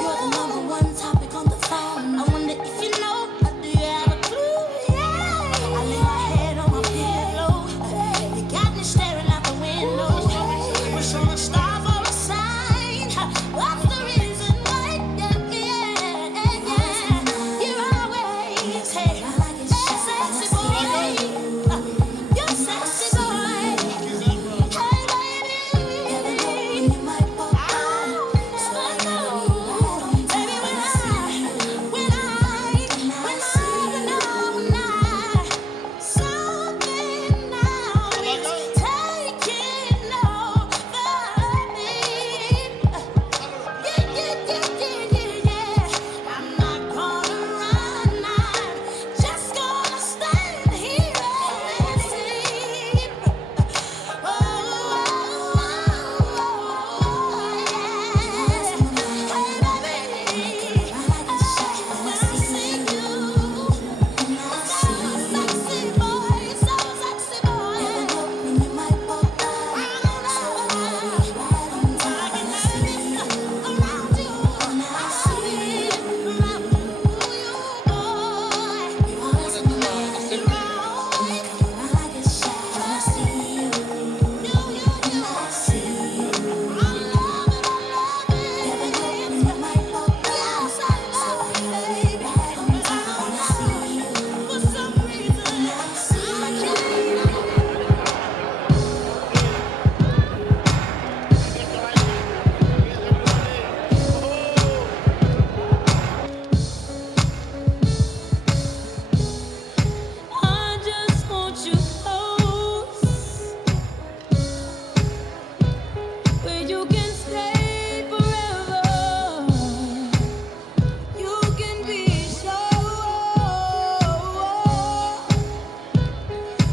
You're the number one topic on the phone. I wonder if you know, or do you have a clue? Yeah. I lay my head on my pillow. You got me staring out the window. Wish on a star for a sign. What's the reason why? You're always hey, sexy boy. You're sexy boy. Hey baby, you might walk by. So I know, baby, when I something now is taking over me. Yeah. I'm not gonna run, I'm just gonna stand here and sleep. Oh, yeah. Hey, baby, when I see you, sexy boy, so sexy boy. When you might walk by, I don't know. Around you, I see it. Around you, boy. You always in the way. When I get shy, when I see you, I see you. I love it. When you might walk by, so baby, right on time. When I see you, for some reason, I see you. I just want you close, where you can stay forever. You can be sure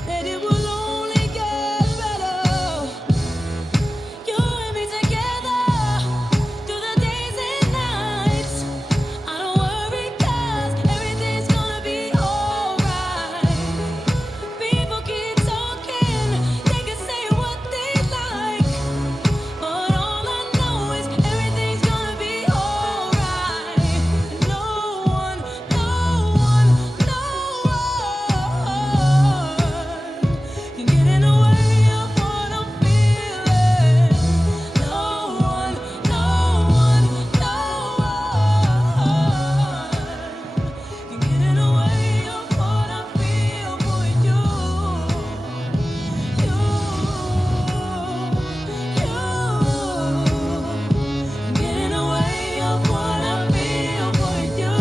that it will only get better. You and me together through the days and nights. I don't worry 'cause everything's gonna be alright. People keep talking, they can say what they like, but all I know is everything's gonna be alright. No one can get in the way of what I'm feeling. No one can get in the way of what I feel for you. You get in the way of what I feel for you.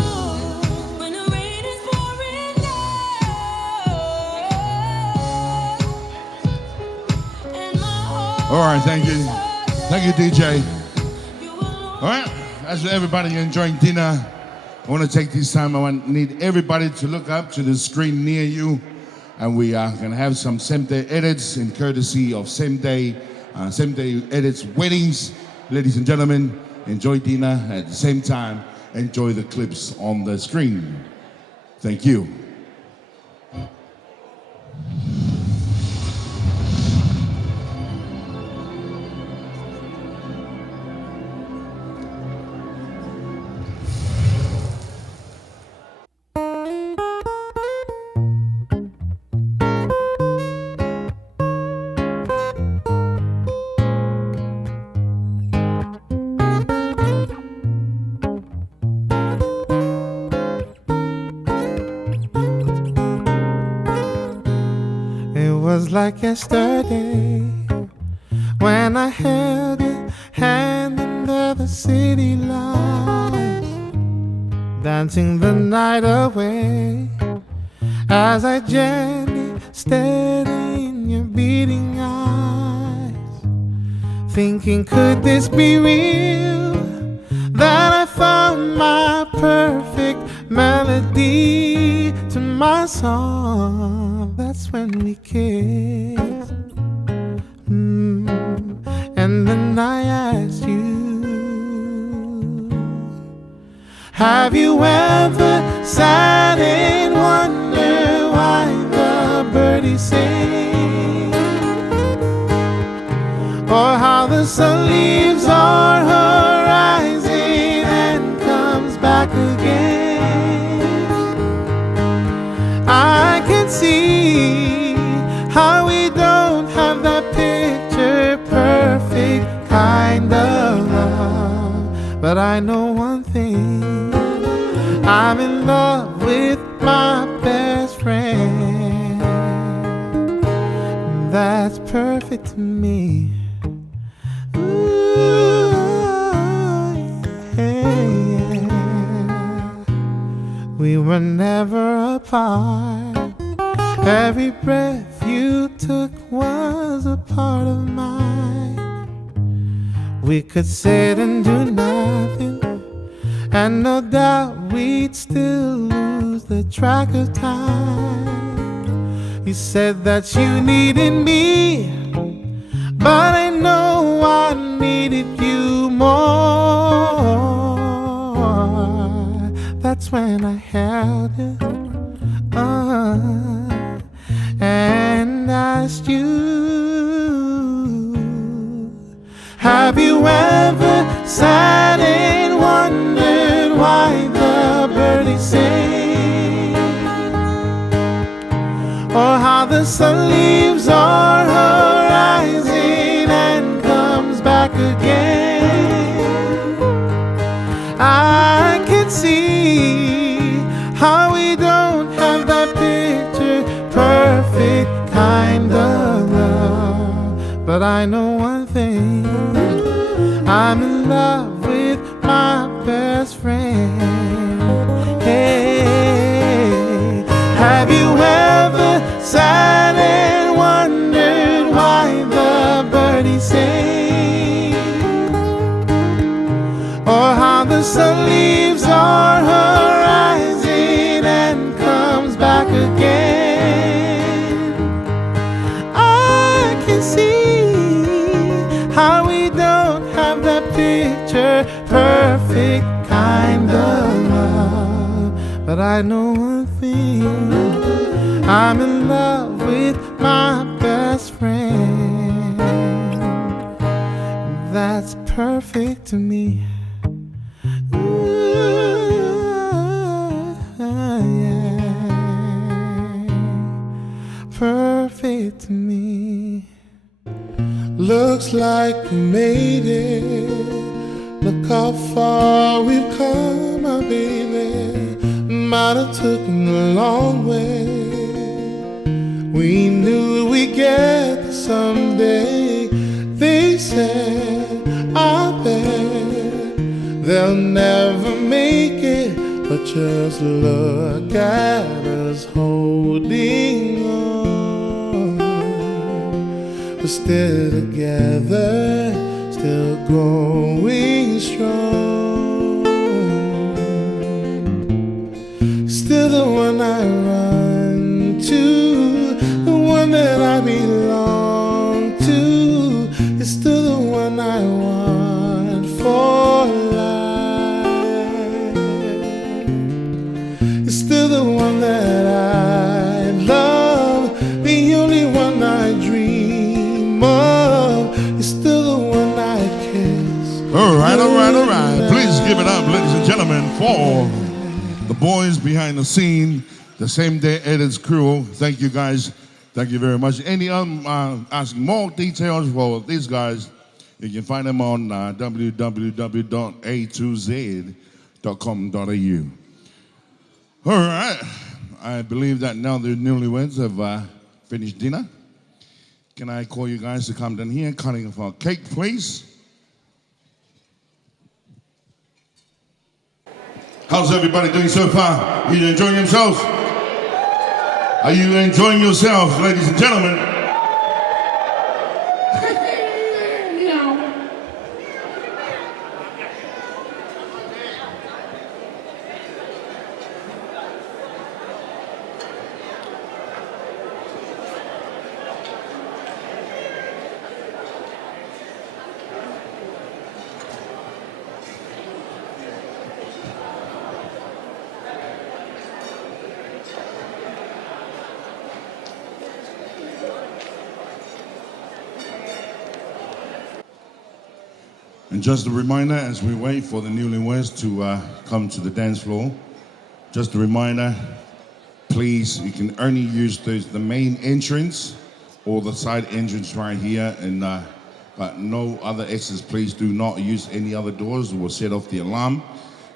When the rain is pouring down and my heart All right, thank you. Thank you, DJ. you will All right, as everybody enjoying dinner, I want to take this time. Need everybody to look up to the screen near you, and we are going to have some same-day edits in courtesy of same-day edits weddings. Ladies and gentlemen, enjoy dinner at the same time. Enjoy the clips on the screen. Thank you. It was like yesterday when I held your hand under the city lights, dancing the night away as I gently stared in your beating eyes, thinking, could this be real? That I found my perfect melody to my song. That's when we kissed. And then I asked you, have you ever sat and wondered why the birds birdies sing, or how the sun leaves our horizon and comes back again. I can see how we don't have that picture perfect kind of love, but I know one thing, I'm in love with my best friend. That's perfect to me. Ooh, yeah. We were never apart. Every breath you took was a part of mine. We could sit and do nothing, and no doubt we'd still lose the track of time. You said that you needed me, but I know I needed you more. That's when I held you and asked you, have you ever sat and wondered why the birdies sing, or how the sun leaves our horizon and comes back again? I can see how we don't have that picture perfect kind of love, but I know one thing, I'm in love with my best friend. Hey, have you ever sat and wondered why the birdies sing, or how the sun leaves our horizon and comes back again? I can see how we don't have that picture perfect kind of love, but I know one thing, I'm in love with my best friend. That's perfect to me. Ooh, yeah. Perfect to me. Looks like we made it. Look how far we've come, my baby. Might have taken a long way. We knew we'd get there someday. They said, I bet they'll never make it, but just look at us holding on. We're still together, still going strong. Still the one I run to, the one that I belong to. It's still the one I want for life. It's still the one that I love, the only one I dream of. It's still the one I kiss. All right. Please give it up, ladies and gentlemen, for the boys behind the scene, the Same Day Edits crew. Thank you, guys. Thank you very much. Any asking more details for these guys, you can find them on www.a2z.com.au. All right. I believe that now the newlyweds have finished dinner. Can I call you guys to come down here and cutting off our cake, please? How's everybody doing so far? Are you enjoying themselves? Are you enjoying yourselves, ladies and gentlemen? And just a reminder, as we wait for the newlyweds to come to the dance floor, just a reminder, please, you can only use the main entrance or the side entrance right here, and but no other exits. Please do not use any other doors. We'll set off the alarm,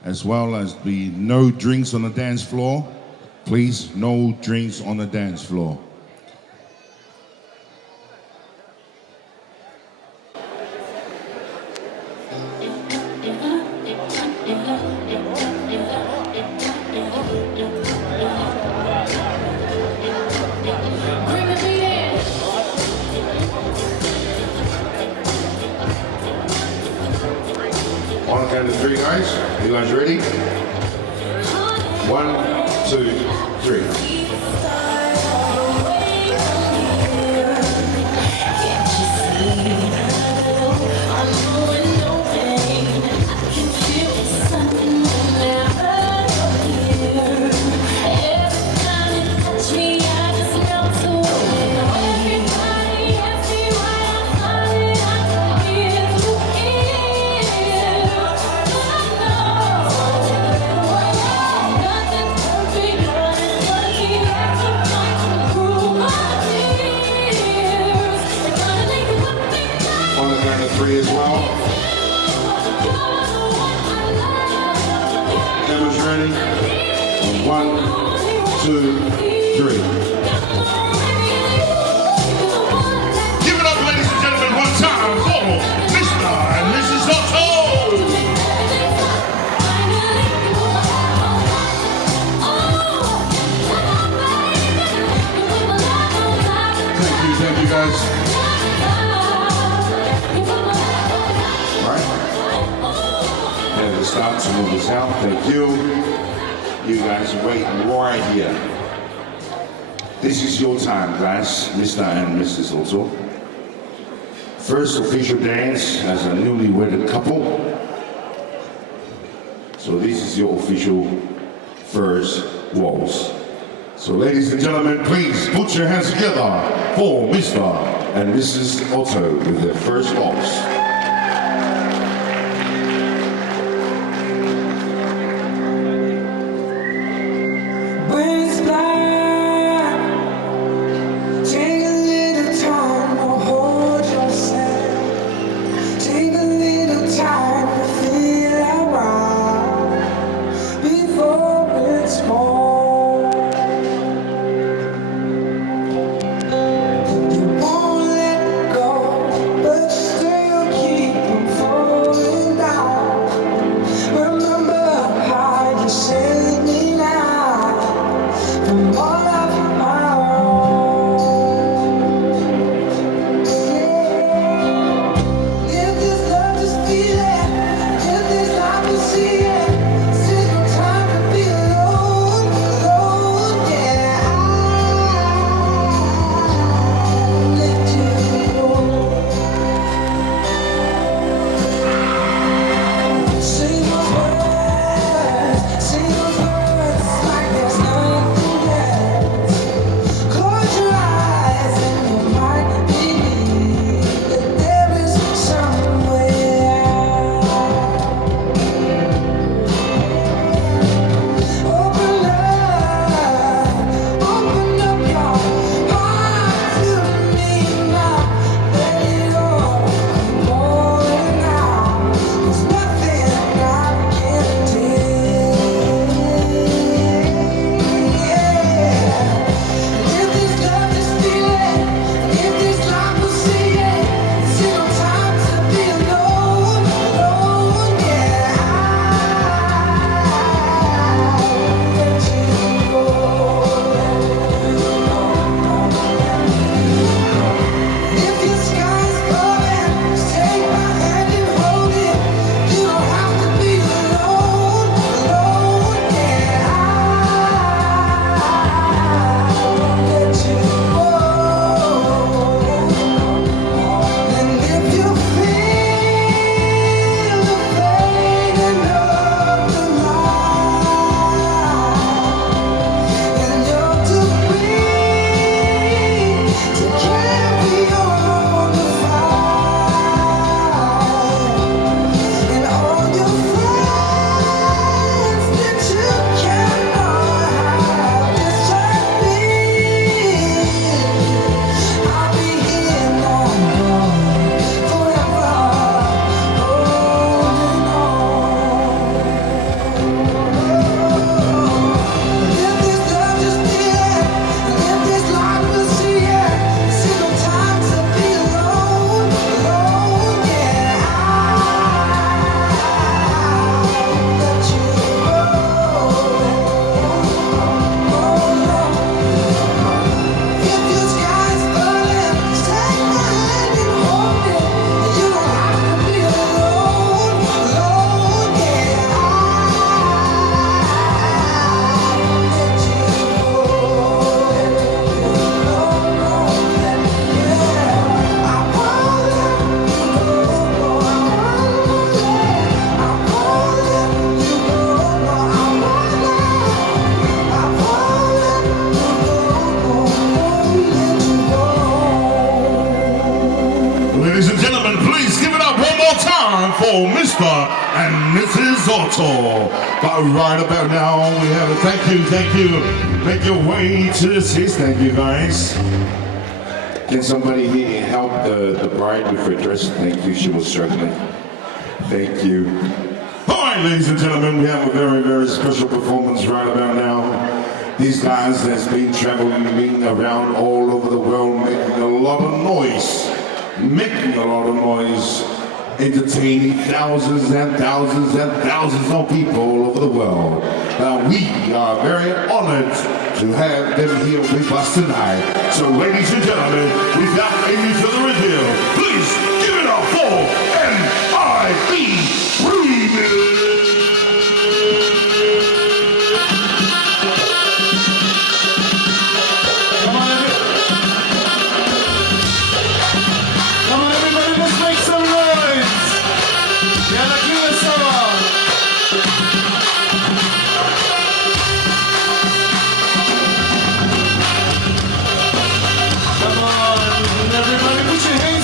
as well as be no drinks on the dance floor. Please, no drinks on the dance floor. On the count of three, guys. You guys ready? 1, 2, 3. As well. Cameras ready? 1, 2, 3. Give it up, ladies and gentlemen, one time for Mr. and Mrs. Oto. Thank you guys. Start to move us out. Thank you. You guys are waiting right here. This is your time, guys, Mr. and Mrs. Oto. First official dance as a newly wedded couple. So this is your official first waltz. So ladies and gentlemen, please put your hands together for Mr. and Mrs. Oto with their first waltz. You won't let go, but still Mr. and Mrs. Oto. But right about now, we have a thank you. Make your way to the seats. Thank you, guys. Can somebody here help the bride with her dress? Thank you, she was struggling. Thank you. All right, ladies and gentlemen, we have a very, very special performance right about now. These guys that's been traveling around all over the world, making a lot of noise, entertaining thousands and thousands and thousands of people all over the world. Now, we are very honored to have them here with us tonight. So, ladies and gentlemen, without any further ado, please give it up for N.I.B. Remix. Come on, everybody, let's make some noise! Come on, everybody, put your hands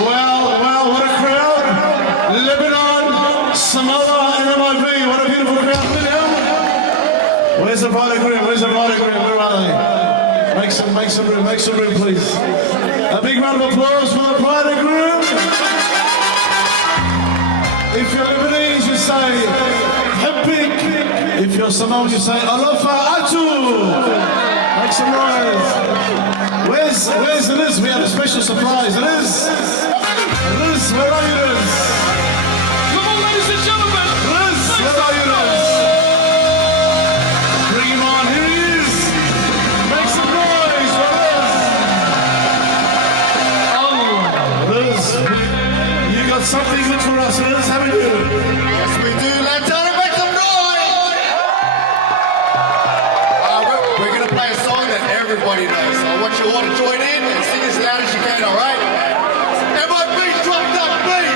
Well, what a crowd. Lebanon, Samoa, and MIB. What a beautiful crowd. Where's the bride and groom? Where's the bride and groom? Where are they? Make some room, please. A big round of applause for the bride and groom. If you're Lebanese, you say Hippik. If you're Samoan, you say Alofa Atu. Make some noise. Where's Liz? We have a special surprise. Liz, where are you, Liz? Come on, ladies and gentlemen. Liz, where are you, Liz? Bring him on. Here he is. Make some noise for Liz. Oh, Liz, you got something good for us, Liz, haven't you? Yes, we do. Lantana, make some noise. We're going to play a song that everybody knows. I want you all to join in and sing as loud as you can, all right? MIB, drop that beat.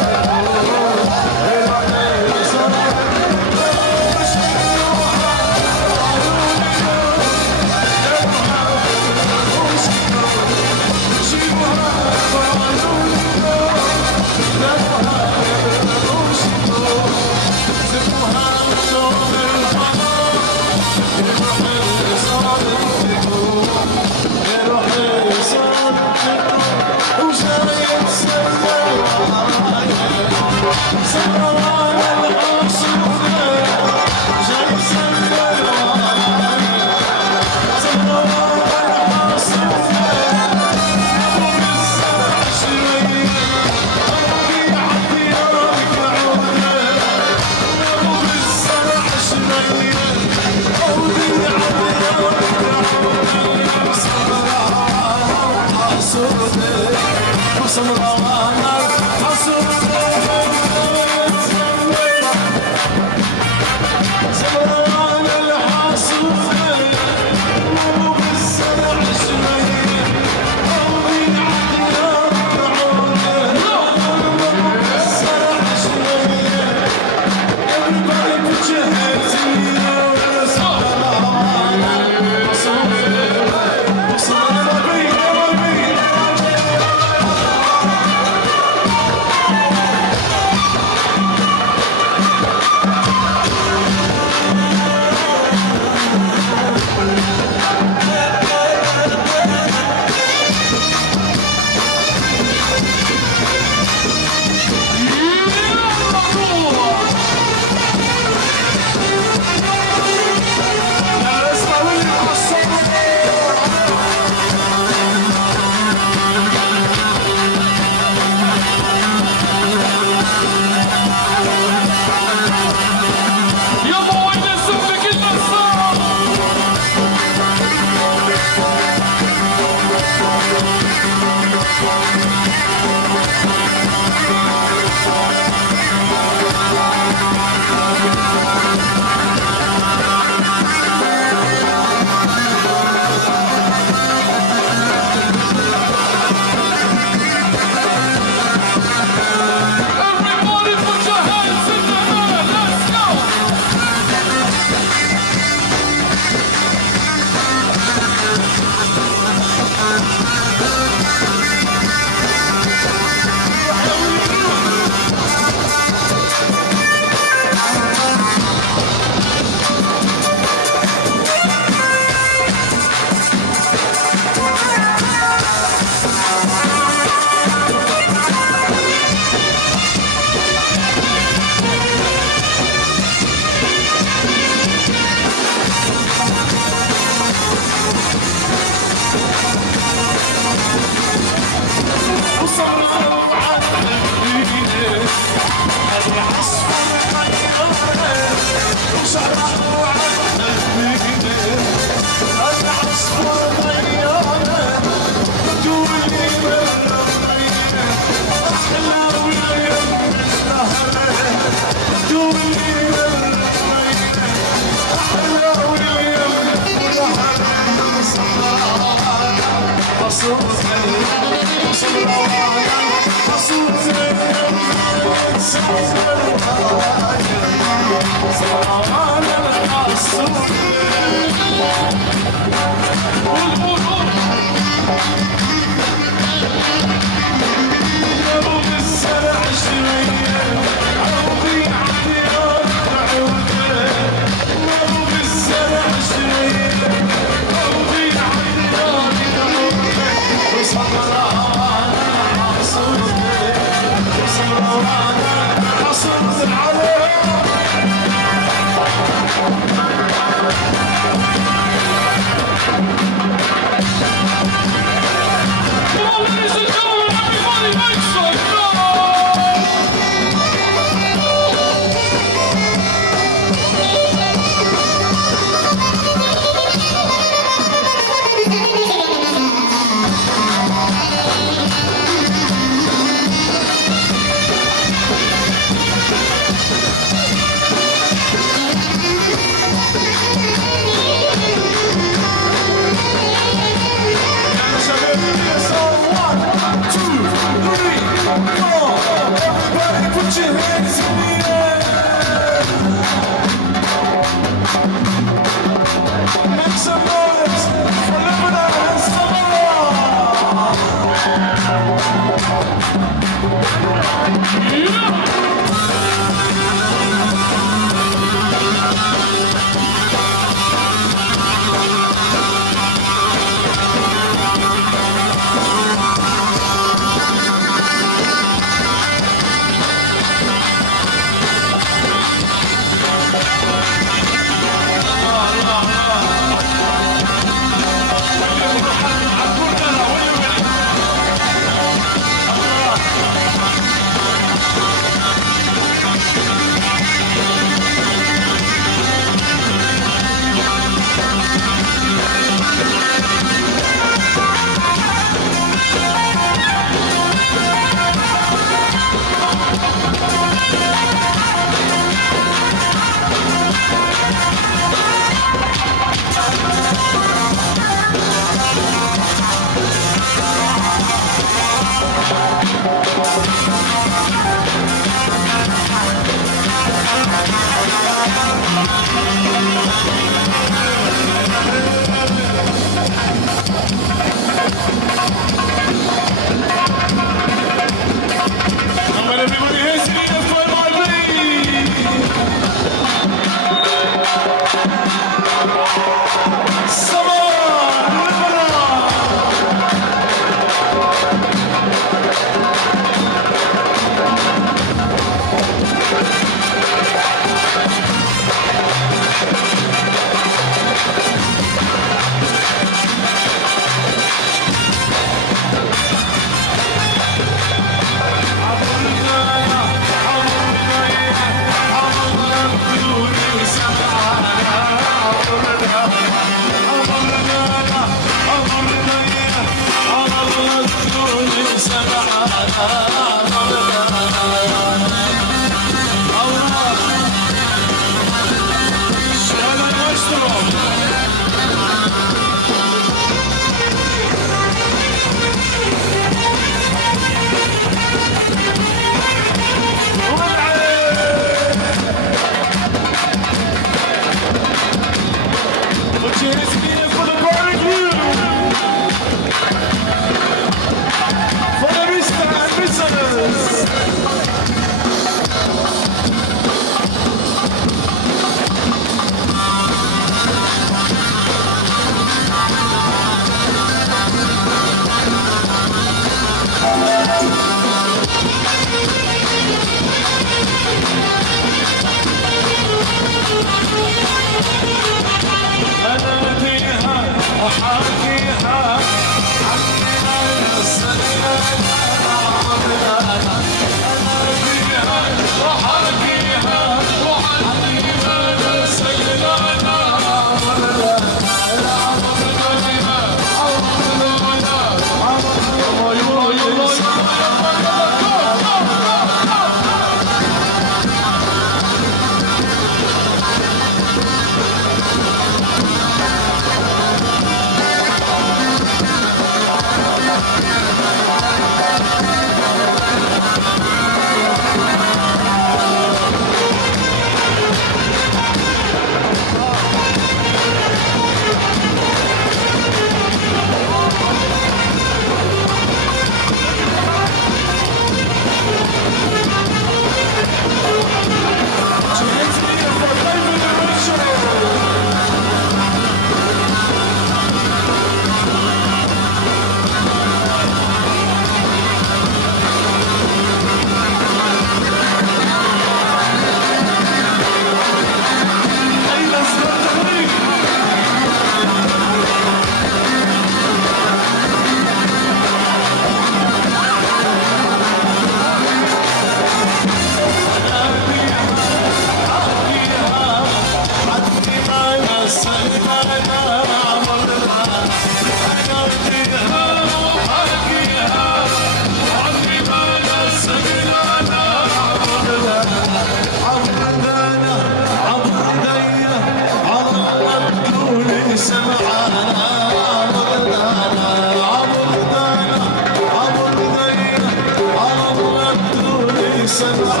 Thank you.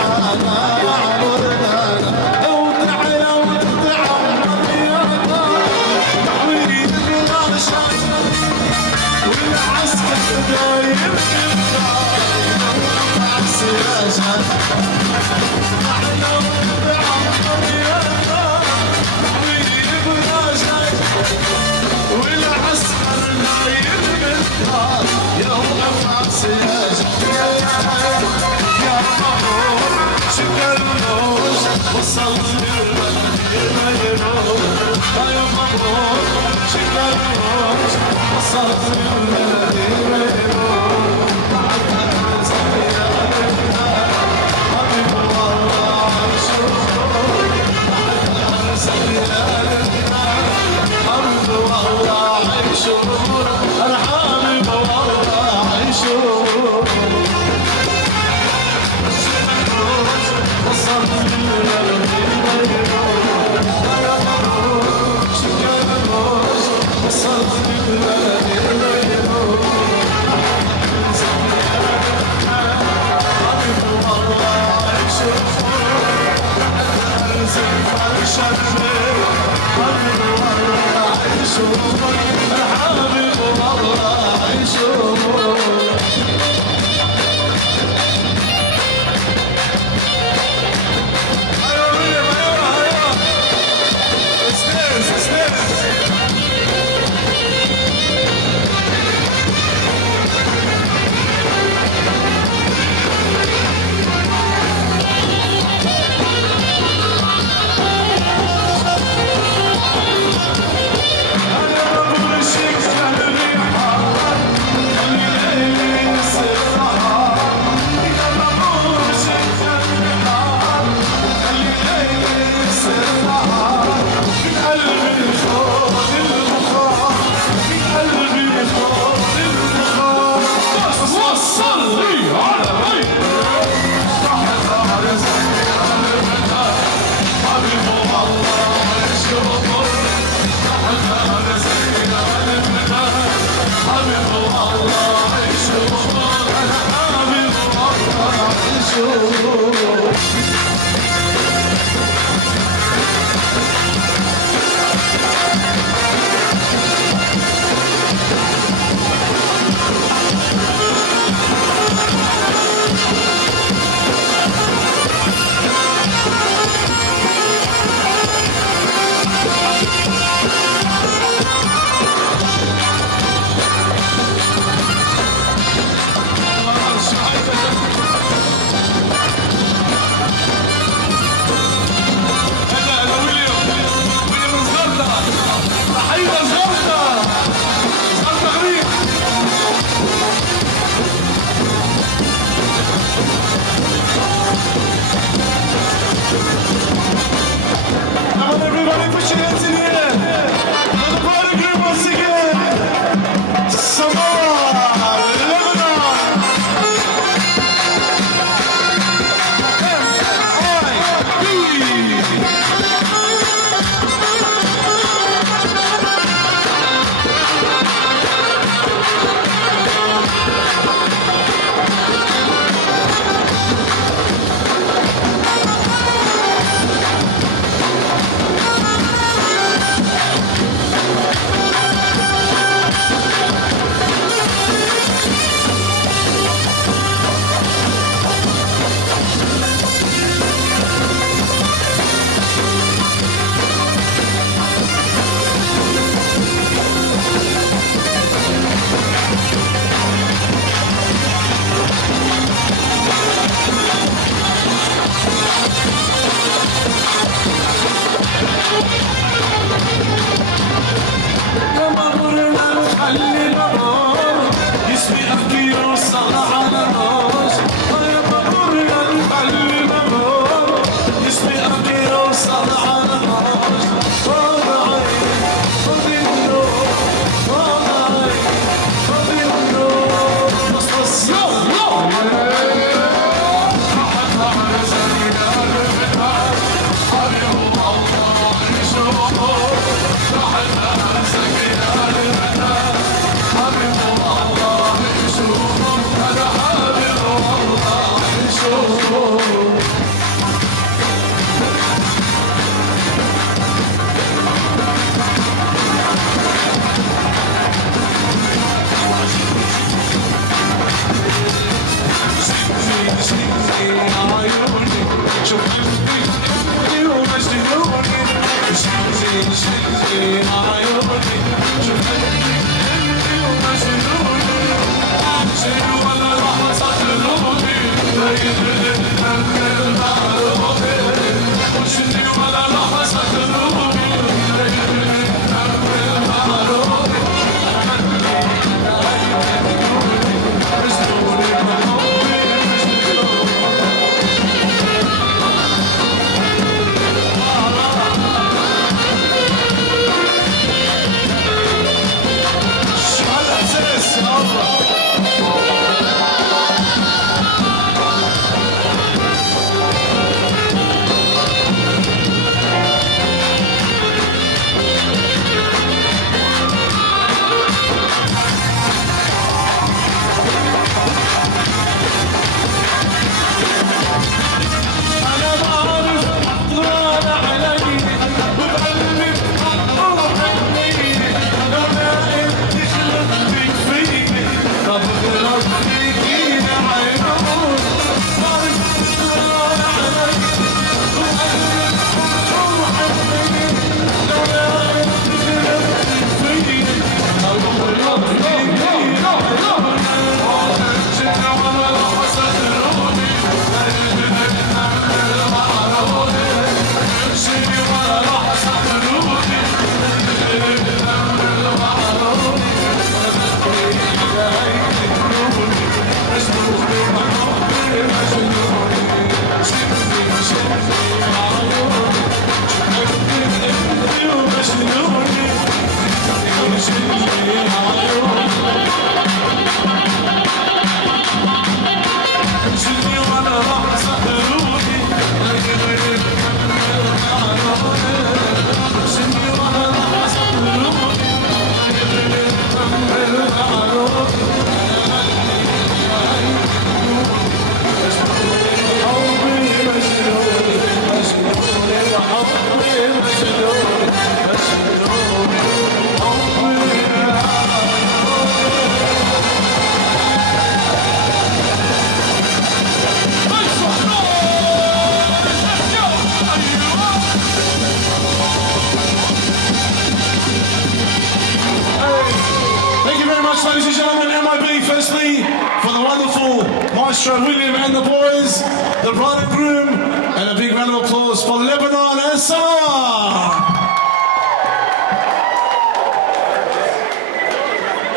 Maestro William and the boys, the bride and groom, and a big round of applause for Lebanon and Samoa.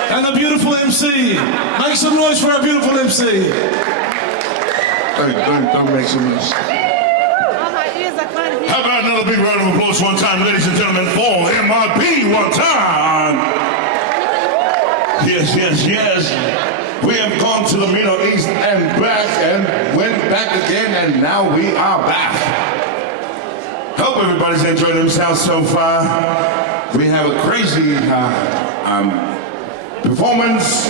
And a beautiful MC. Make some noise for our beautiful MC. Don't make some noise. How about another big round of applause one time, ladies and gentlemen, for MRP one time. Yes, yes, yes. We have gone to the Middle East and back and went back again, and now we are back. Hope everybody's enjoying themselves so far. We have a crazy performance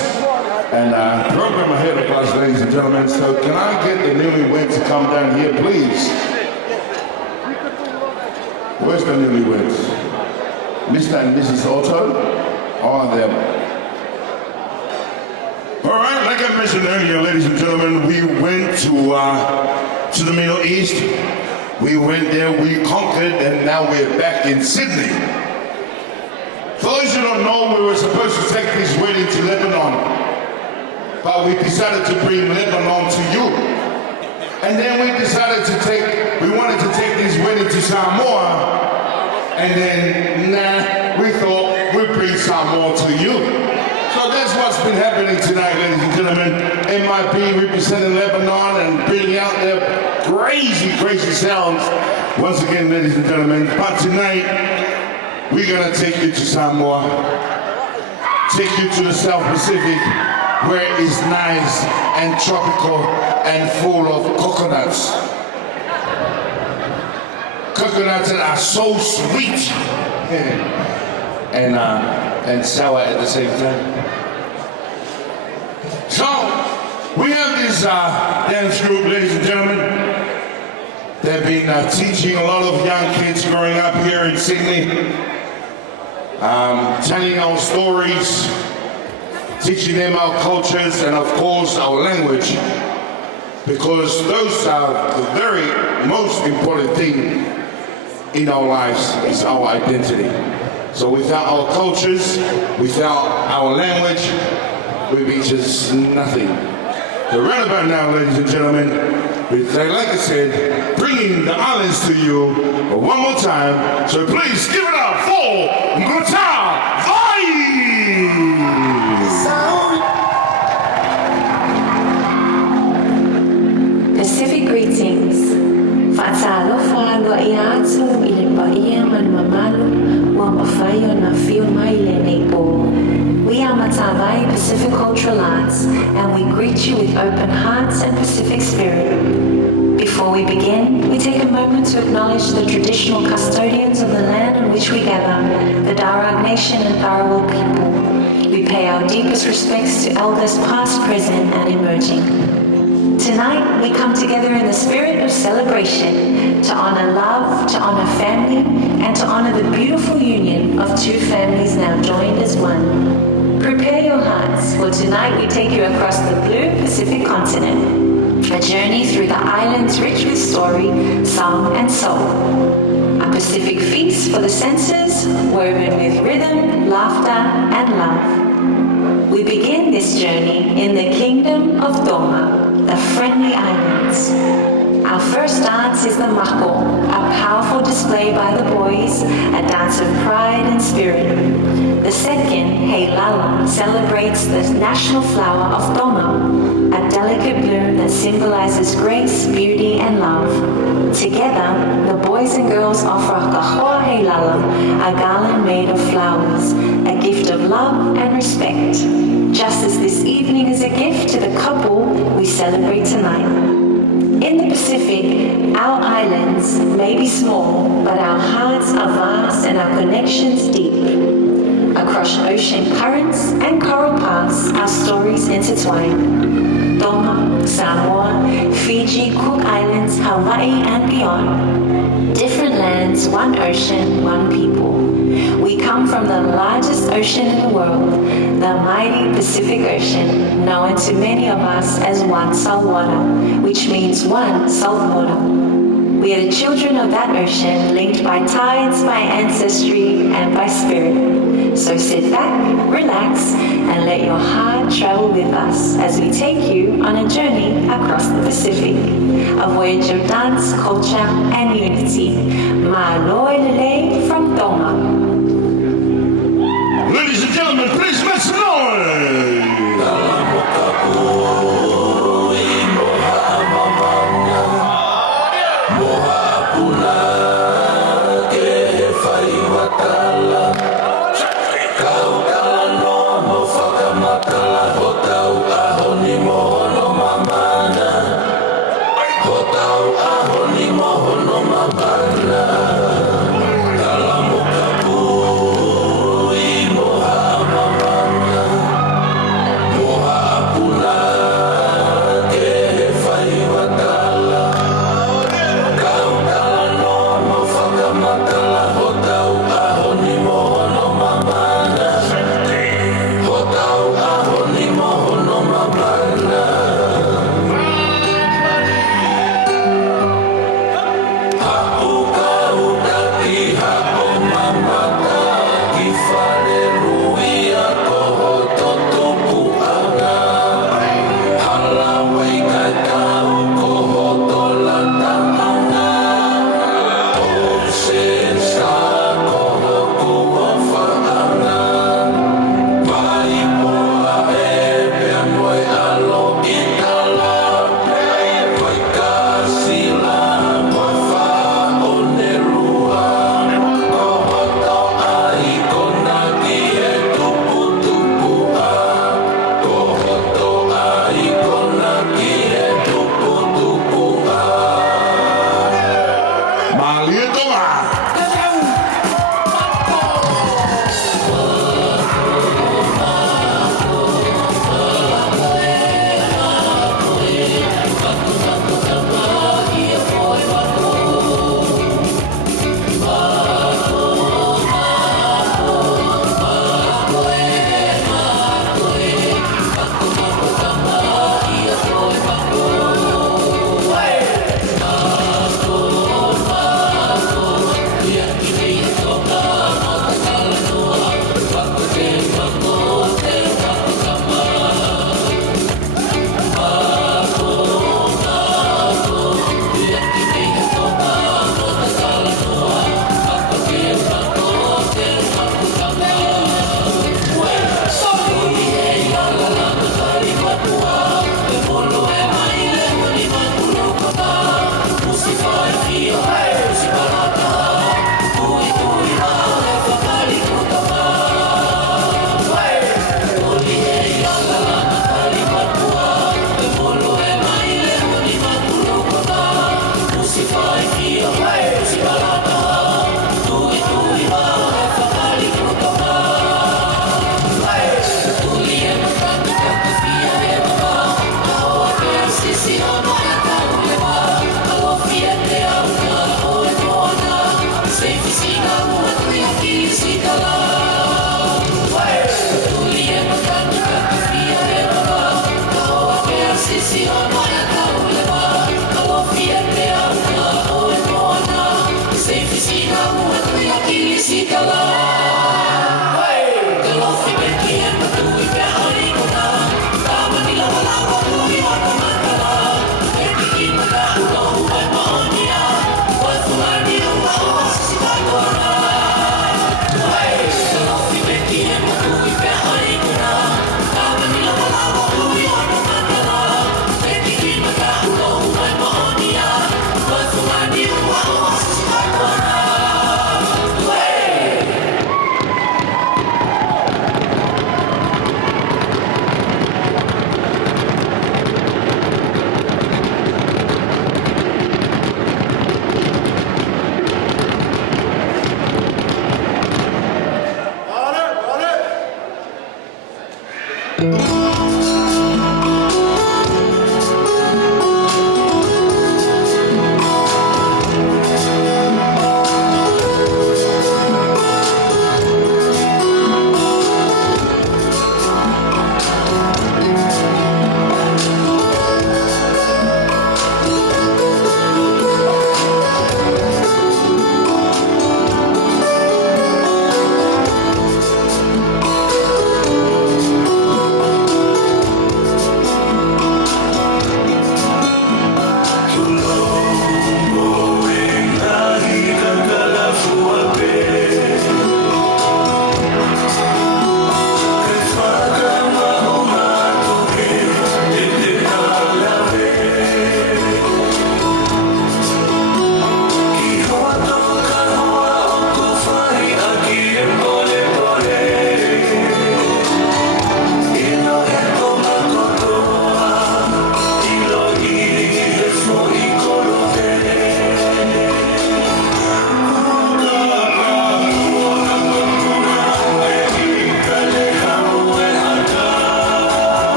and program ahead of us, ladies and gentlemen. So can I get the Newlywed to come down here, please? Where's the Newlyweds? Mr. and Mrs. Oto? All of them. All right, like I mentioned earlier, ladies and gentlemen, we went to the Middle East. We went there, we conquered, and now we're back in Sydney. For those who don't know, we were supposed to take this wedding to Lebanon, but we decided to bring Lebanon to you. And then we decided we wanted to take this wedding to Samoa, and then, we thought we'd bring Samoa to you. So that's what's been happening tonight, ladies and gentlemen. MIP representing Lebanon and bringing out their crazy, crazy sounds. Once again, ladies and gentlemen, but tonight, we're gonna take you to Samoa, take you to the South Pacific, where it's nice and tropical and full of coconuts. Coconuts that are so sweet and sour at the same time. So, we have this dance group, ladies and gentlemen. They've been teaching a lot of young kids growing up here in Sydney, telling our stories, teaching them our cultures and of course our language, because those are the very most important thing in our lives is our identity. So without our cultures, without our language, we'd be just nothing. So right about now, ladies and gentlemen, like I said, bringing the islands to you one more time. So please give it up for Matavai! Pacific greetings. Fatalofa lo iatu ile paia man mamalu wa mafayo na fio maile nepo. We are Matavai Pacific Cultural Arts, and we greet you with open hearts and Pacific spirit. Before we begin, we take a moment to acknowledge the traditional custodians of the land on which we gather, the Darug Nation and Tharawal people. We pay our deepest respects to elders past, present, and emerging. Tonight, we come together in the spirit of celebration to honor love, to honor family, and to honor the beautiful union of two families now joined as one. Prepare your hearts, for tonight we take you across the blue Pacific continent, a journey through the islands rich with story, song, and soul. A Pacific feast for the senses, woven with rhythm, laughter, and love. We begin this journey in the kingdom of Tongan, the friendly islands. Our first dance is the mako, a powerful display by the boys, a dance of pride and spirit. The second, Heilala, celebrates the national flower of Tonga, a delicate bloom that symbolizes grace, beauty, and love. Together, the boys and girls offer Kahoa Heilala, a garland made of flowers, a gift of love and respect. Just as this evening is a gift to the couple we celebrate tonight. In the Pacific, our islands may be small, but our hearts are vast and our connections deep. Across ocean currents and coral paths, our stories intertwine. Tonga, Samoa, Fiji, Cook Islands, Hawaii, and beyond. Different lands, one ocean, one people. We come from the largest ocean in the world, the mighty Pacific Ocean, known to many of us as One Saltwater, which means one salt water. We are the children of that ocean, linked by tides, by ancestry, and by spirit. So sit back, relax, and let your heart travel with us as we take you on a journey across the Pacific. A voyage of dance, culture, and unity. Maloy Lele from Tonga. Ladies and gentlemen, please make some noise! Ahoni mohono mabana, kala mokapu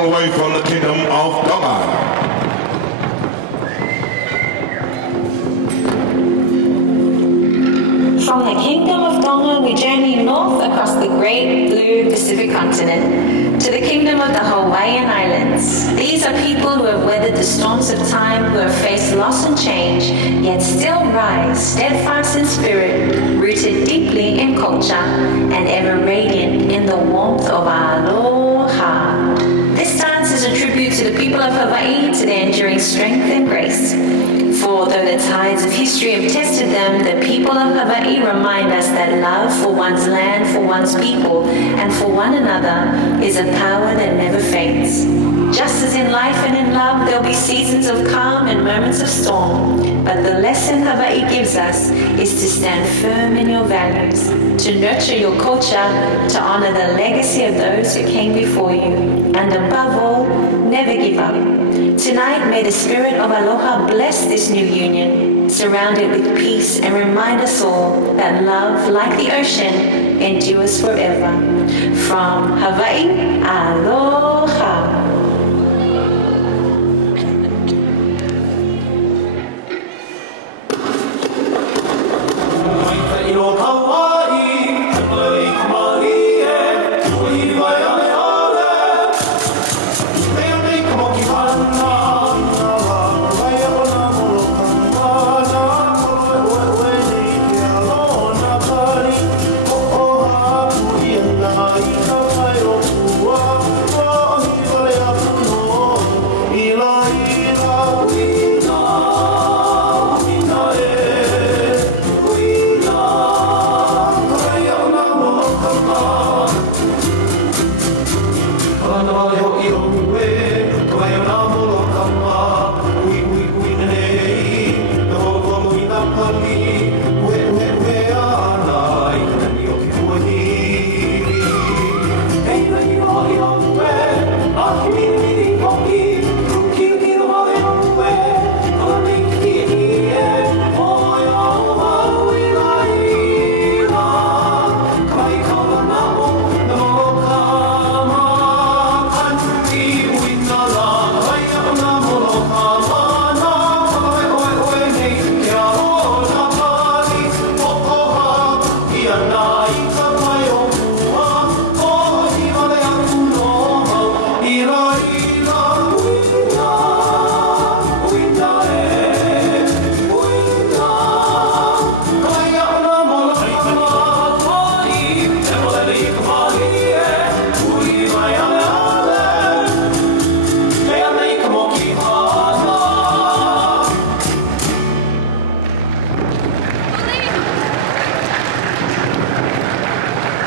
all the way from the kingdom of Tongan. From the Kingdom of Tonga, we journey north across the great blue Pacific continent to the Kingdom of the Hawaiian Islands. These are people who have weathered the storms of time, who have faced loss and change, yet still rise, steadfast in spirit, rooted deeply in culture, and ever radiant in the warmth of our aloha. This dance is a tribute to the people of Hawaii, to their enduring strength and grace. For though the tides of history have tested them, the people of Hawaii remind us that love for one's land, for one's people, and for one another is a power that never fades. Just as in life and in love, there'll be seasons of calm and moments of storm. But the lesson Hawaii gives us is to stand firm in your values, to nurture your culture, to honor the legacy of those who came before you, and above all, never give up. Tonight, may the spirit of aloha bless this new union, surround it with peace, and remind us all that love, like the ocean, endures forever. From Hawaii, aloha.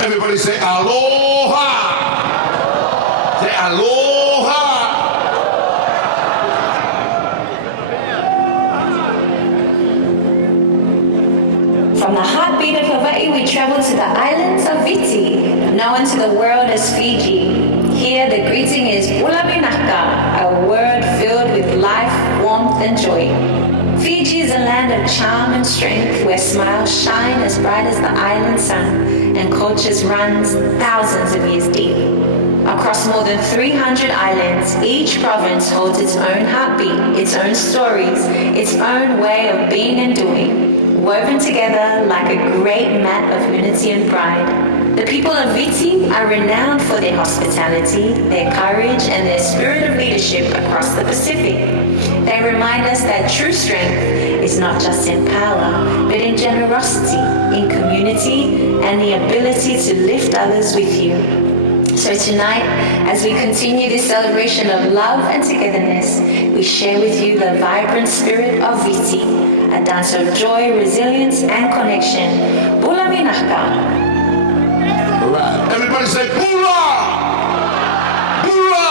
Everybody say aloha. Say aloha. From the heartbeat of Hawaii, we travel to the islands of Viti, known to the world as Fiji. Here, the greeting is Ulaminaka, a word filled with life, warmth, and joy. Fiji is a land of charm and strength, where smiles shine as bright as the island sun, and cultures runs thousands of years deep. Across more than 300 islands, each province holds its own heartbeat, its own stories, its own way of being and doing, woven together like a great mat of unity and pride. The people of Viti are renowned for their hospitality, their courage, and their spirit of leadership across the Pacific. They remind us that true strength is not just in power, but in generosity, in community, and the ability to lift others with you. So tonight, as we continue this celebration of love and togetherness, we share with you the vibrant spirit of Viti, a dance of joy, resilience, and connection. Bula Minaka. All right. Everybody say Bula! Bula!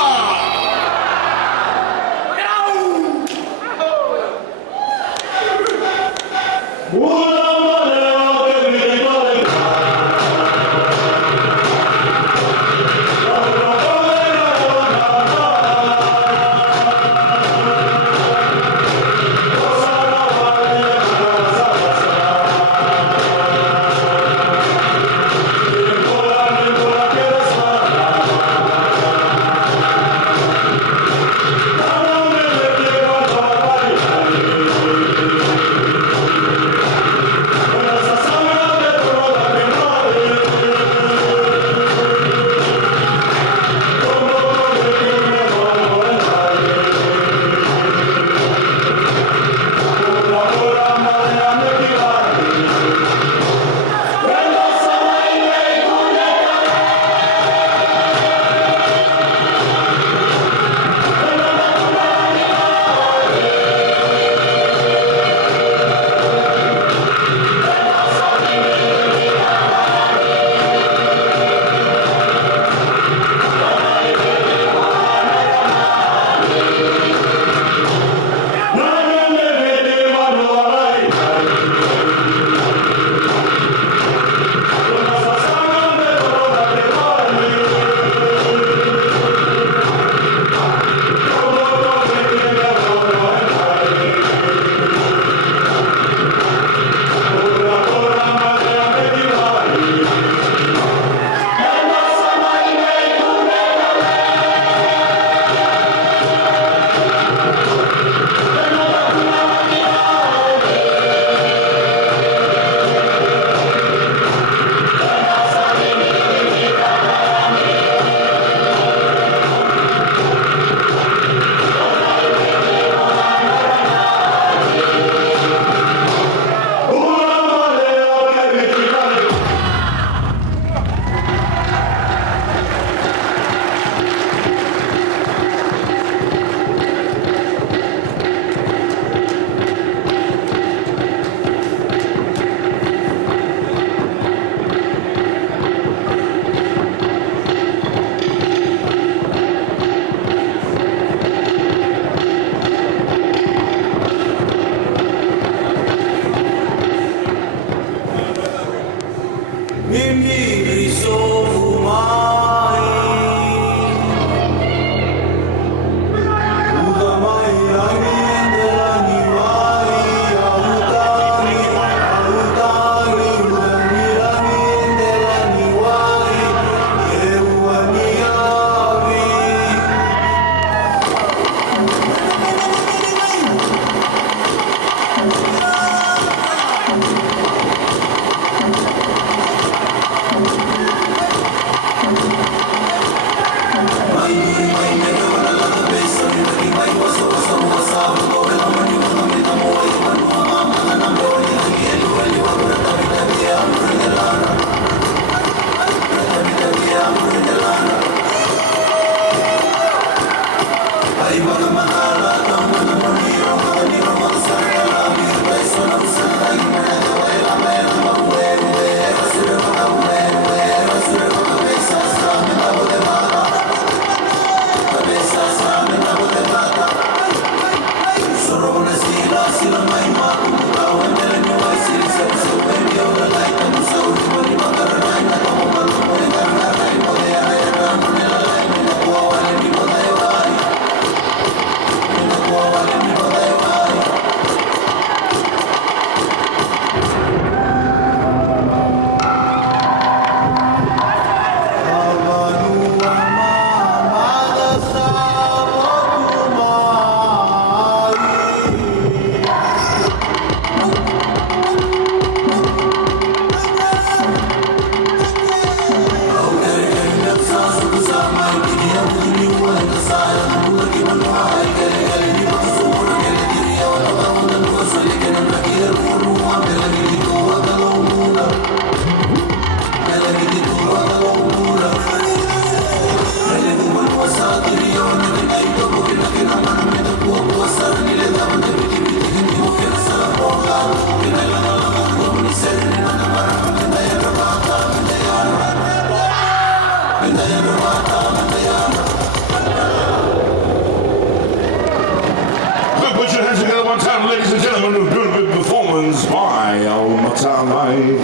Put your hands together one time, ladies and gentlemen. We're doing a big performance by Matavai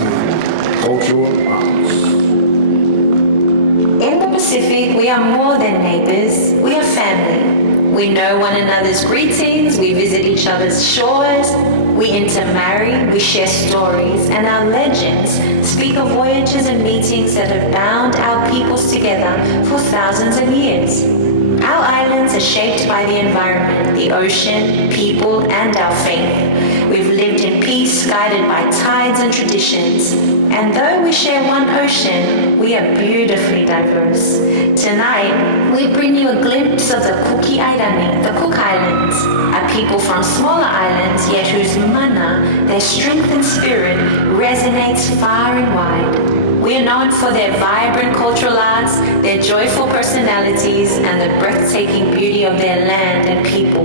Cultural Arts. In the Pacific, we are more than neighbors, we are family. We know one another's greetings, we visit each other's shores, we intermarry, we share stories, and our legends speak of voyages and meetings that have bound our peoples together for thousands of years. Our islands are shaped by the environment, the ocean, people, and our faith. We've lived in peace, guided by tides and traditions. And though we share one ocean, we are beautifully diverse. Tonight, we bring you a glimpse of the Kuki Airani, the Cook Islands, a people from smaller islands, yet whose mana, their strength and spirit, resonates far and wide. We are known for their vibrant cultural arts, their joyful personalities, and the breathtaking beauty of their land and people.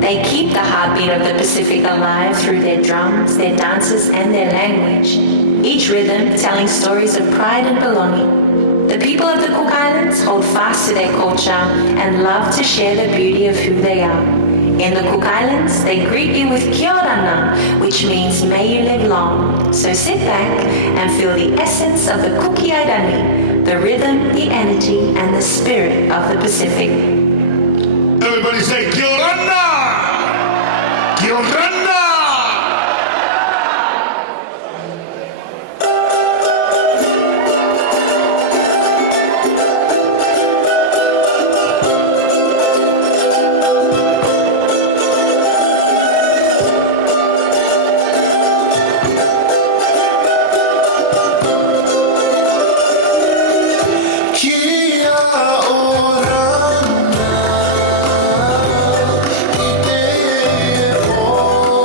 They keep the heartbeat of the Pacific alive through their drums, their dances, and their language, each rhythm telling stories of pride and belonging. The people of the Cook Islands hold fast to their culture and love to share the beauty of who they are. In the Cook Islands, they greet you with Kia ora na, which means may you live long. So sit back and feel the essence of the Kuki Airani, the rhythm, the energy, and the spirit of the Pacific. Everybody say Kia ora na! Kia ora na! Oh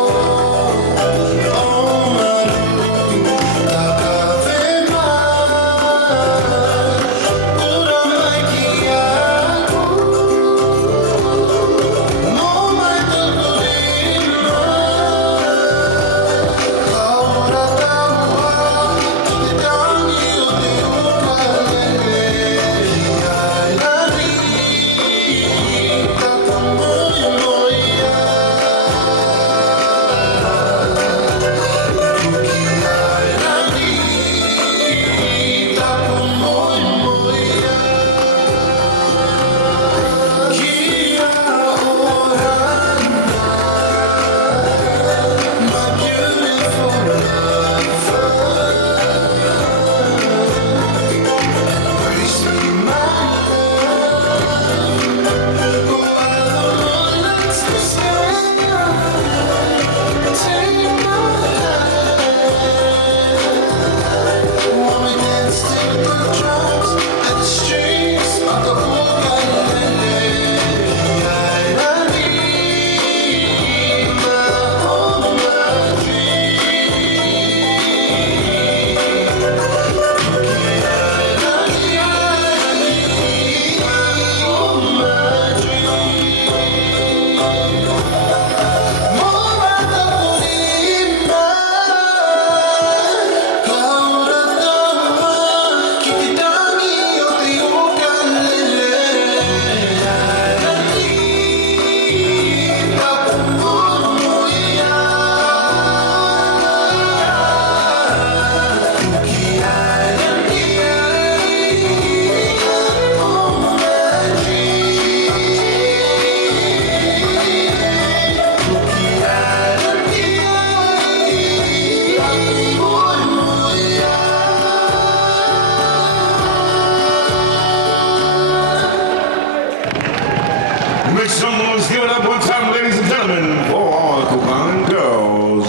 Make some noise, give it up one time, ladies and gentlemen, for all the Tongan girls.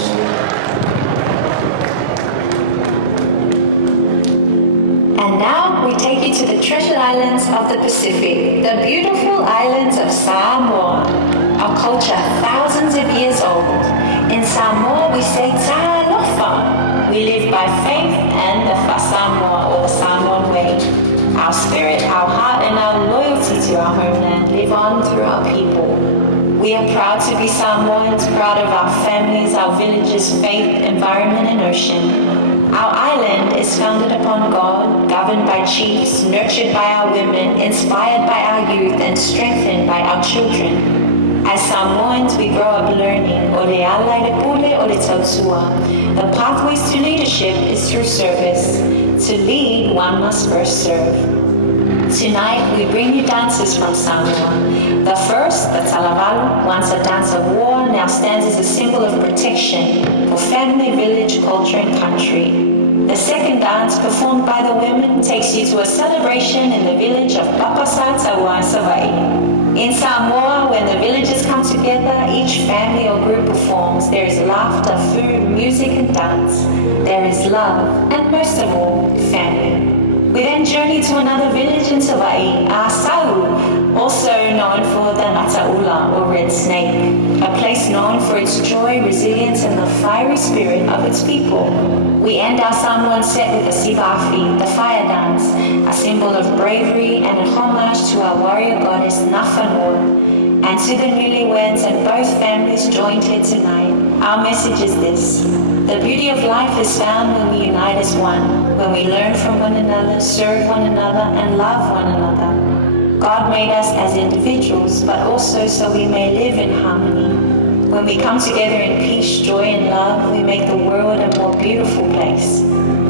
And now we take you to the treasured islands of the Pacific, the beautiful islands of Samoa, a culture thousands of years old. In Samoa, we say talofa. We live by faith and the Samoa, or the Samoan way. Our spirit, our heart, and our loyalty to our homeland live on through our people. We are proud to be Samoans, proud of our families, our villages, faith, environment, and ocean. Our island is founded upon God, governed by chiefs, nurtured by our women, inspired by our youth, and strengthened by our children. As Samoans, we grow up learning the pathways to leadership is through service. To lead, one must first serve. Tonight, we bring you dances from Samoa. The first, the talavalu, once a dance of war, now stands as a symbol of protection for family, village, culture, and country. The second dance, performed by the women, takes you to a celebration in the village of Papasatawa, Hawaii. In Samoa, when the villagers come together, each family or group performs. There is laughter, food, music, and dance. There is love, and most of all, family. We then journey to another village in Hawaii, Asau, also known for the Mataula, or red snake, a place known for its joy, resilience, and the fiery spirit of its people. We end our Samoan set with the sivafi, the fire dance, a symbol of bravery and a homage to our warrior goddess Nafanua, and to the newlyweds and both families joined here tonight. Our message is this: the beauty of life is found when we unite as one, when we learn from one another, serve one another, and love one another. God made us as individuals, but also so we may live in harmony. When we come together in peace, joy, and love, we make the world a more beautiful place.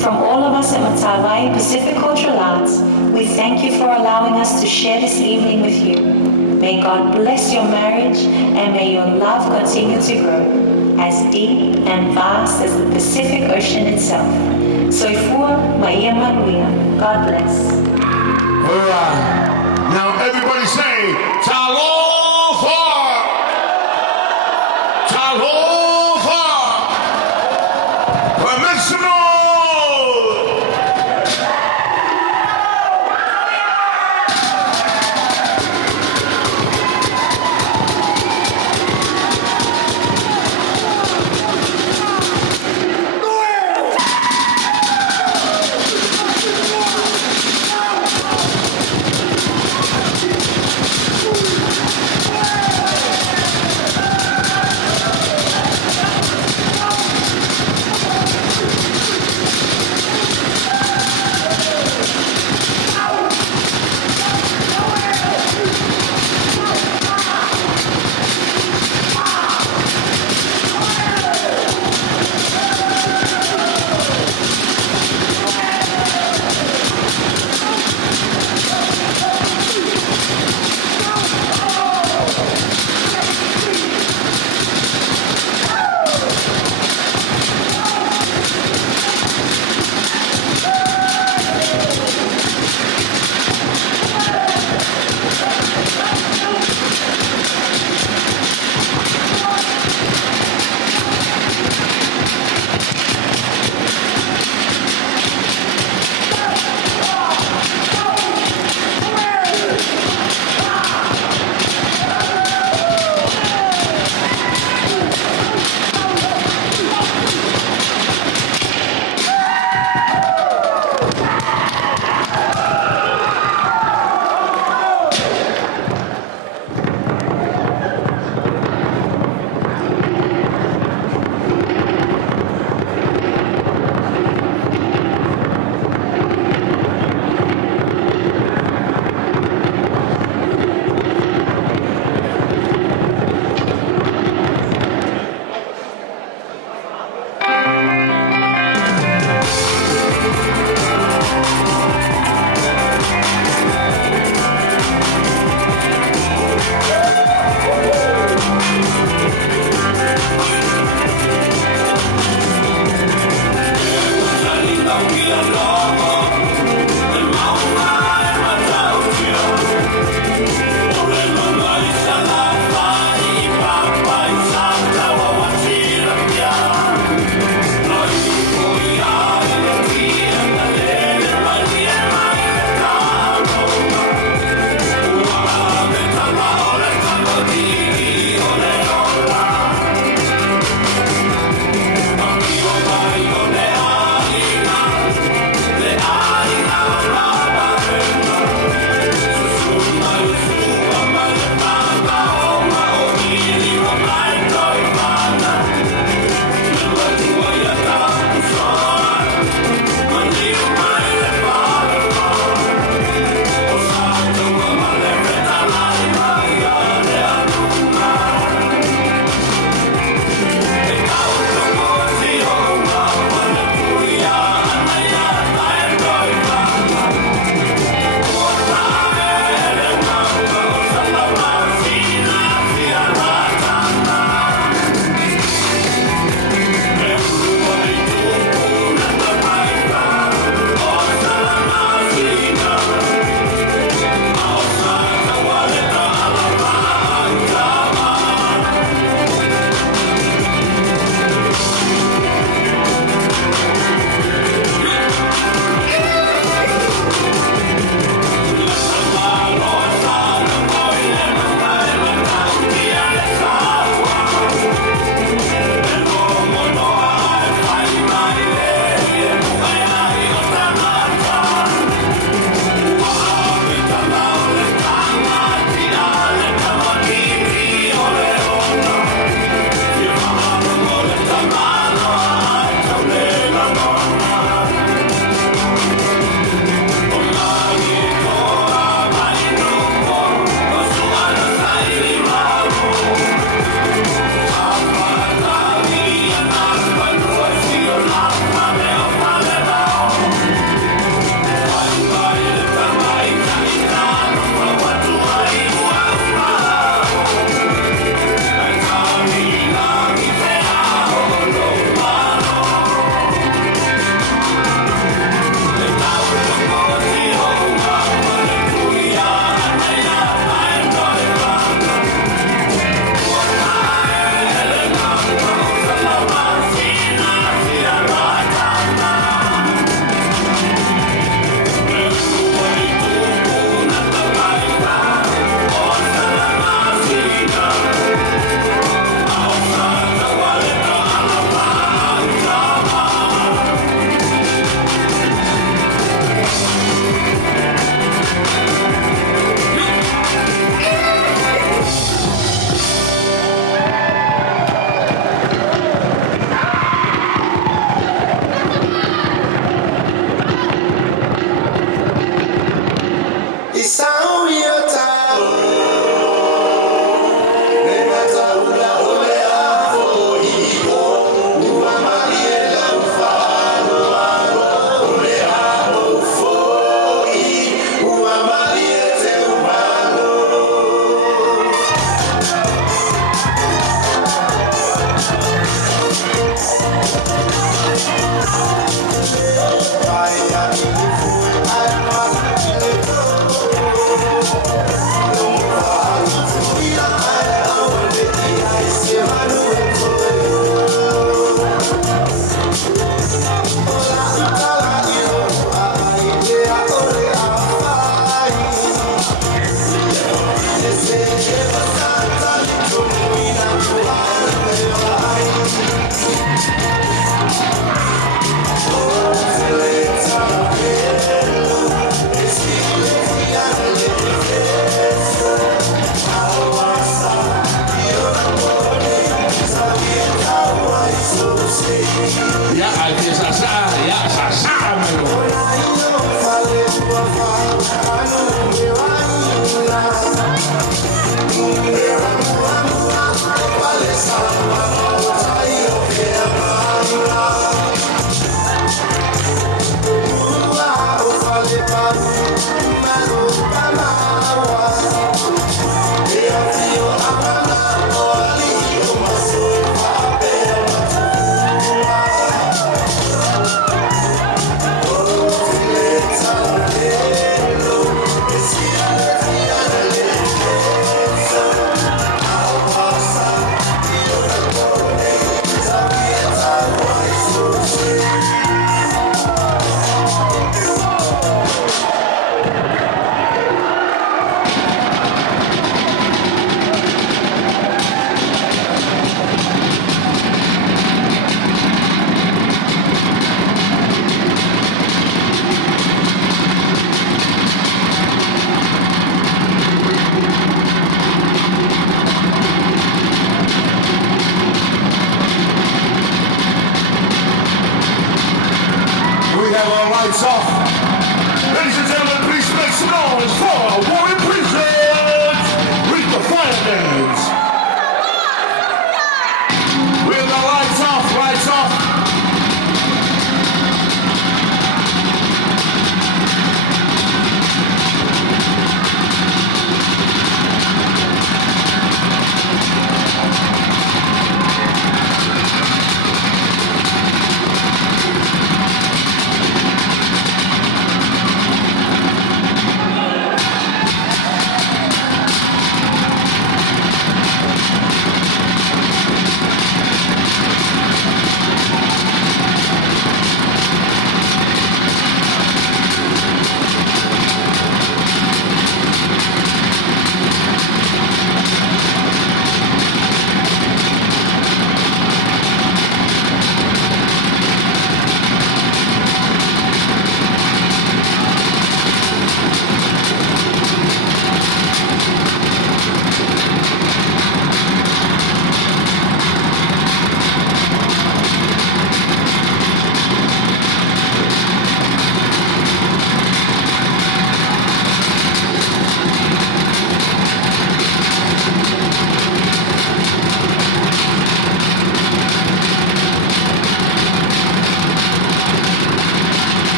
From all of us at Matavai Pacific Cultural Arts, we thank you for allowing us to share this evening with you. May God bless your marriage, and may your love continue to grow, as deep and vast as the Pacific Ocean itself. Soifua Maia Manuia. God bless. All right. Now everybody say, Talofa! Talofa! Permissional!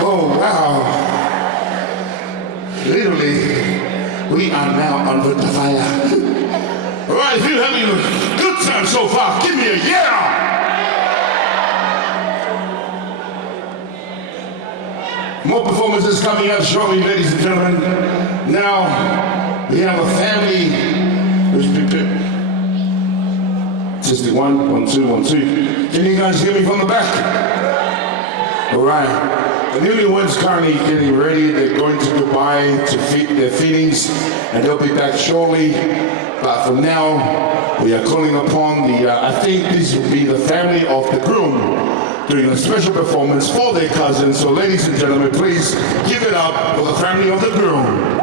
Oh, wow. Literally, we are now under the fire. All right, if you're having a good time so far, give me a yeah! More performances coming up shortly, ladies and gentlemen. Now, we have a family who's prepared. Testing 1, 1, 2, 1, 2. Can you guys hear me from the back? All right. The Newlyweds currently getting ready. They're going to Dubai to feed their feelings, and they'll be back shortly. But for now, we are calling upon the, I think this will be the family of the groom doing a special performance for their cousin. So ladies and gentlemen, please give it up for the family of the groom.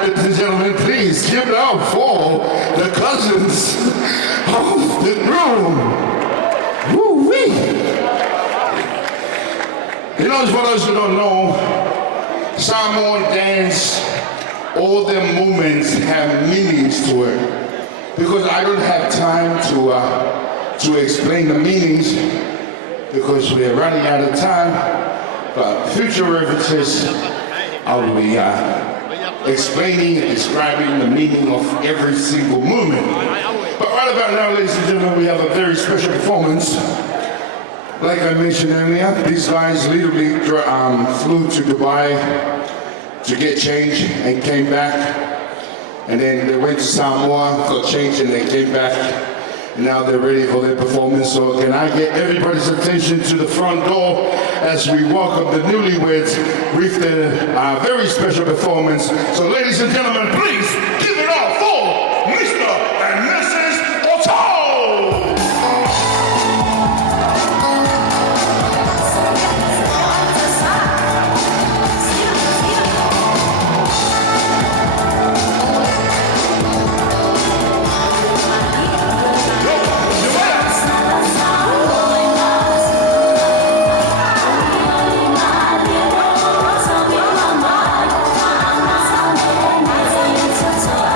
Ladies and gentlemen, please give it up for the cousins of the groom. Woo-wee. You know, for those who don't know, Samoan dance, all their movements have meanings to it. Because I don't have time to explain the meanings because we're running out of time. But future references, I will be explaining and describing the meaning of every single movement. But right about now, ladies and gentlemen, we have a very special performance. Like I mentioned earlier, these guys literally flew to Dubai to get changed and came back. And then they went to Samoa, got changed, and they came back. And now they're ready for their performance. So can I get everybody's attention to the front door? as we welcome the newlyweds with the very special performance. So ladies and gentlemen, please give it up for Mr. and Mrs. Oto! Thank you.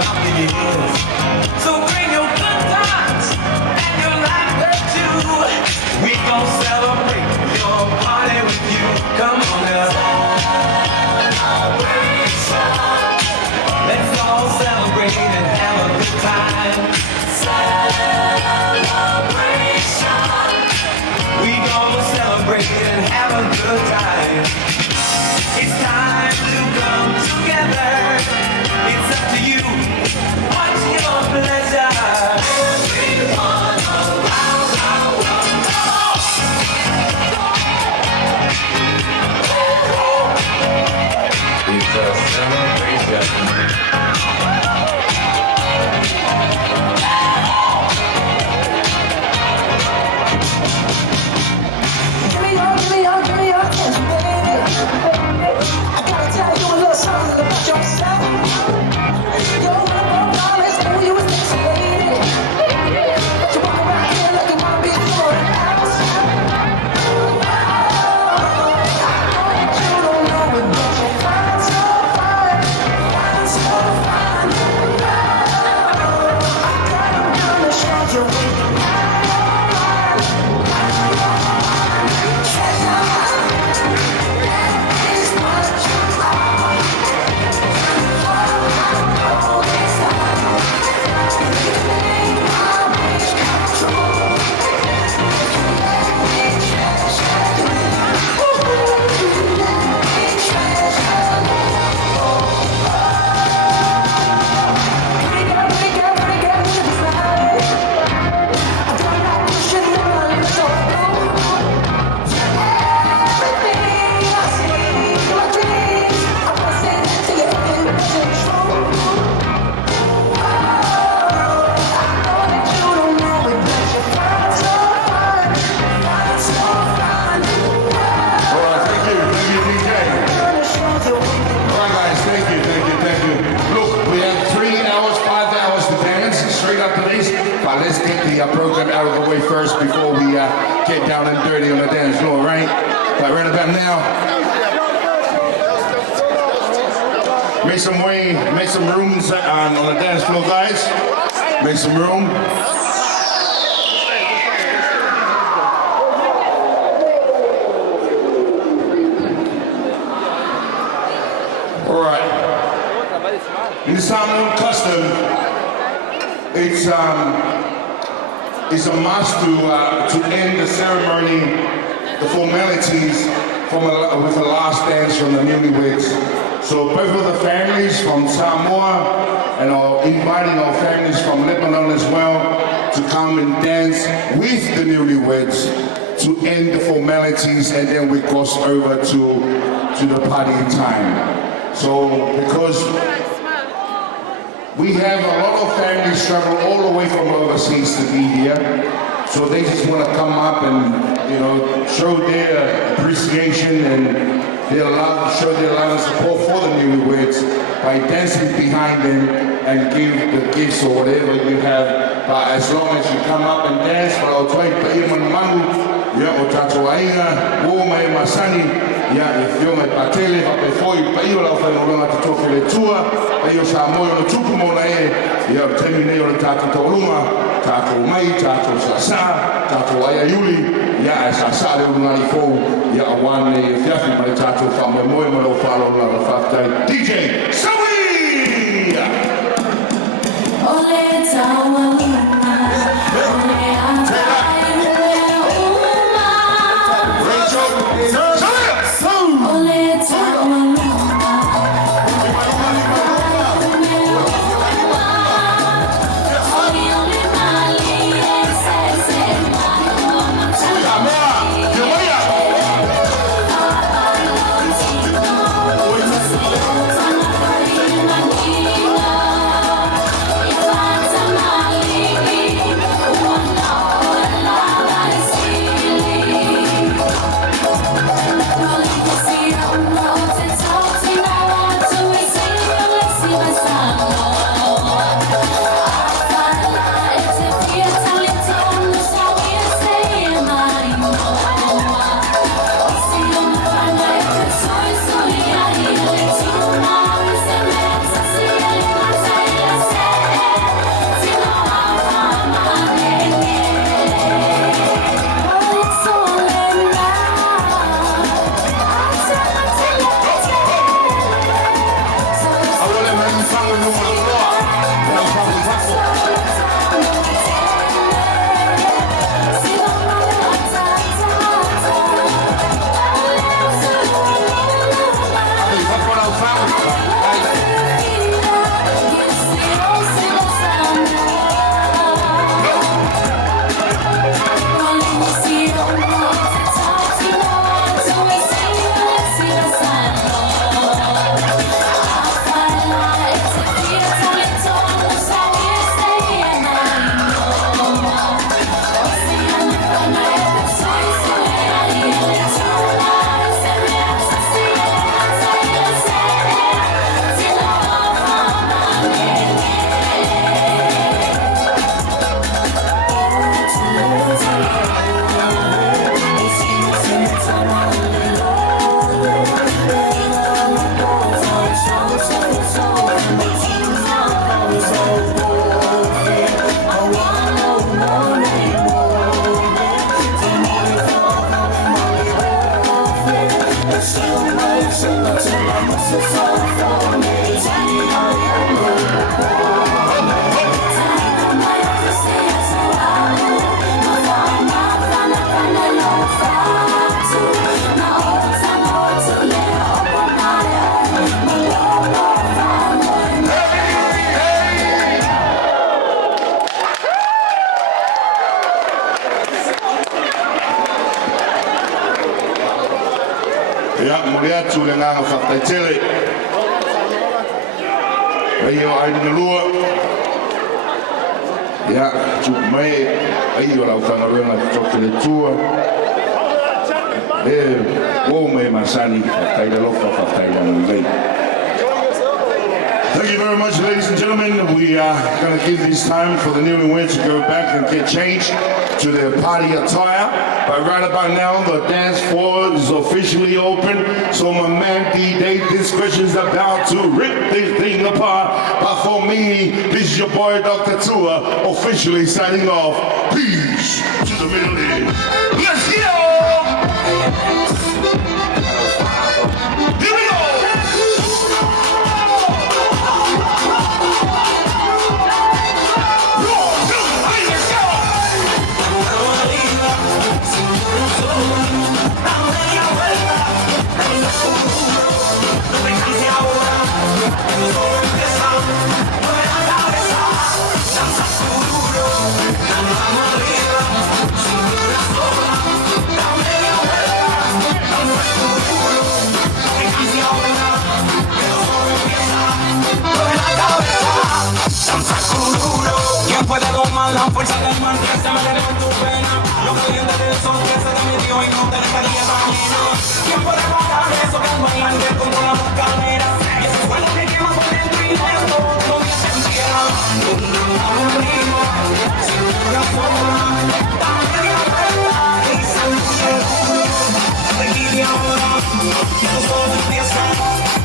throughout the years. So bring your good times and your laughter too. We gon' celebrate your party with you. Come on now. Let's all celebrate and have a good time. Celebration. We gonna celebrate and have a good time. It's time to come together. It's up to you. What's your pleasure? Everyone around the world. It's a celebration. Give me your attention, baby. I gotta tell you a little something about yourself. You're one of those who you was missing, lady. But you walk around here like you wanna be someone else. You don't know it, but you're fine, so fine, fine, so fine. I'm gonna show you we can program out of the way first before we get down and dirty on the dance floor, right? But right about now, make some way, make some room on the dance floor, guys. Make some room. All right. In the Samoan custom, it's a must to end the ceremony, the formalities with a last dance from the newlyweds. So both of the families from Samoa and are inviting our families from Lebanon as well to come and dance with the newlyweds to end the formalities, and then we cross over to the party time. So because we have a lot of families travel all the way from overseas to be here, so they just want to come up and, you know, show their appreciation and their love, show their love and support for the newlyweds by dancing behind them and give the gifts or whatever you have. But as long as you come up and dance, I'll try to pay you manu, yeah, o tato ainga, wo mai masani, yeah, if you're my patele, before you pay you, I'll find a to talk to the tour. Ayo sa mo no tupu mo na e ia termine o tato toluma tato mai tato sa tato ai yuli ia sa le una i fo ia wan e fiafi mai tato fa Moimoi mo lo falo la fa DJ Sawi Ole tawa Latu le nganga whaktaitele. Ai o ai na lua. Ia, tu mai, ai o lau whangaruenga toke le tua. O me masani, whaktaila lofa, whaktaila ngai. Thank you very much, ladies and gentlemen. We are going to give this time for the Newlyweds to go back and get changed to their party attire. But right about now, the dance floor is officially open. So my man D-Day, this question's about to rip this thing apart. But for me, this is your boy Dr. Tua, officially signing off. Peace to the Middle East. Let's go! Here we go! ¿Quién puede domar la fuerza del mal que se me debe tu pena? Lo caliente del sol que se te metió y no te dejaría camino. ¿Quién puede pagar eso que es bailante como la mascarera? Y ese fuego que quema por dentro y dentro no me hace entierra. Un ritmo, sin una forma, dame la vuelta y se me seguro. Aquí y ahora, que todo empieza,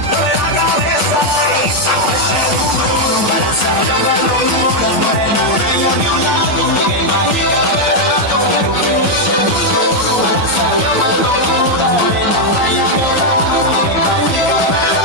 mueve la cabeza y sabe seguro. Para saber la locura, morena, yo ni un lado, que mágica verano, pero que me seguro. Para saber la locura, morena, vaya que lado, que mágica verano.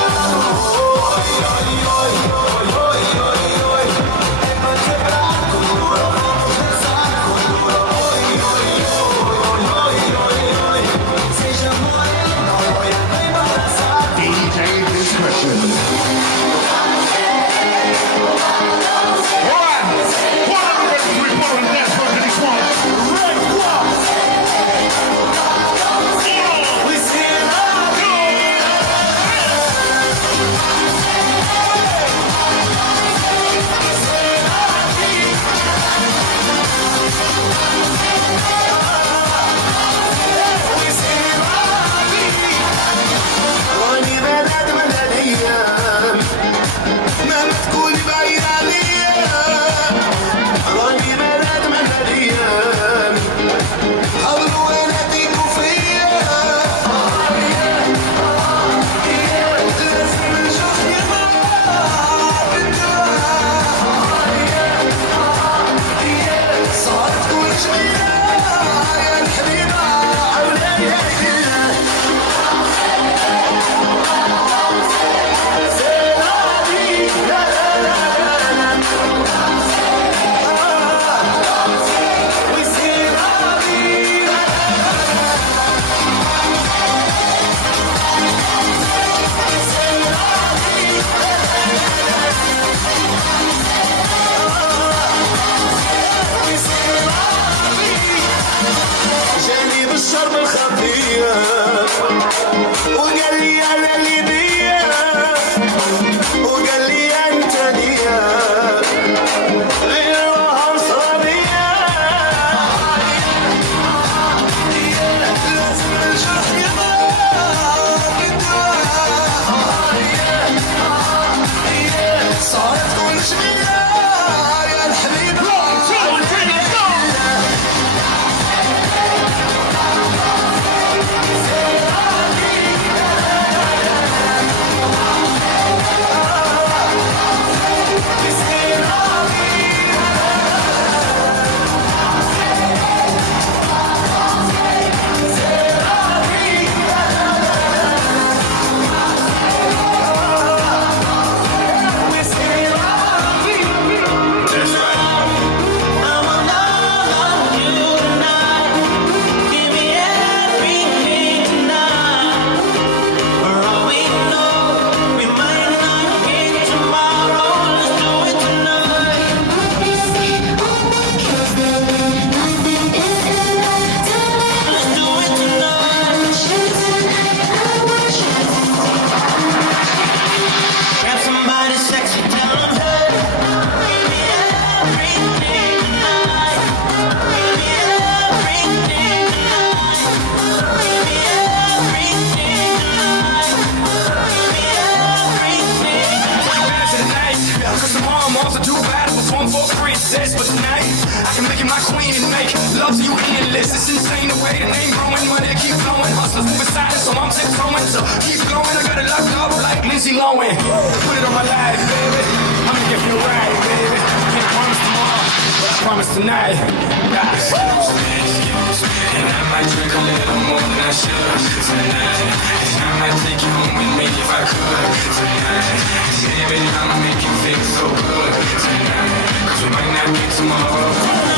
going for a princess, but tonight I can make you my queen and make love to you endless. It's insane the way the name growing, money keep flowing. Hustlers moving silent, so I'm tiptoeing. So keep going, I got it locked up like Lindsay Lohan. Put it on my life, baby. I'ma give you a ride, baby. Can't promise tomorrow, but I promise tonight. Excuse me, and I might drink a little more than I should tonight. And I might take you home with me if I could tonight. Baby, I'ma make you feel so good tonight. Cause we might not get tomorrow.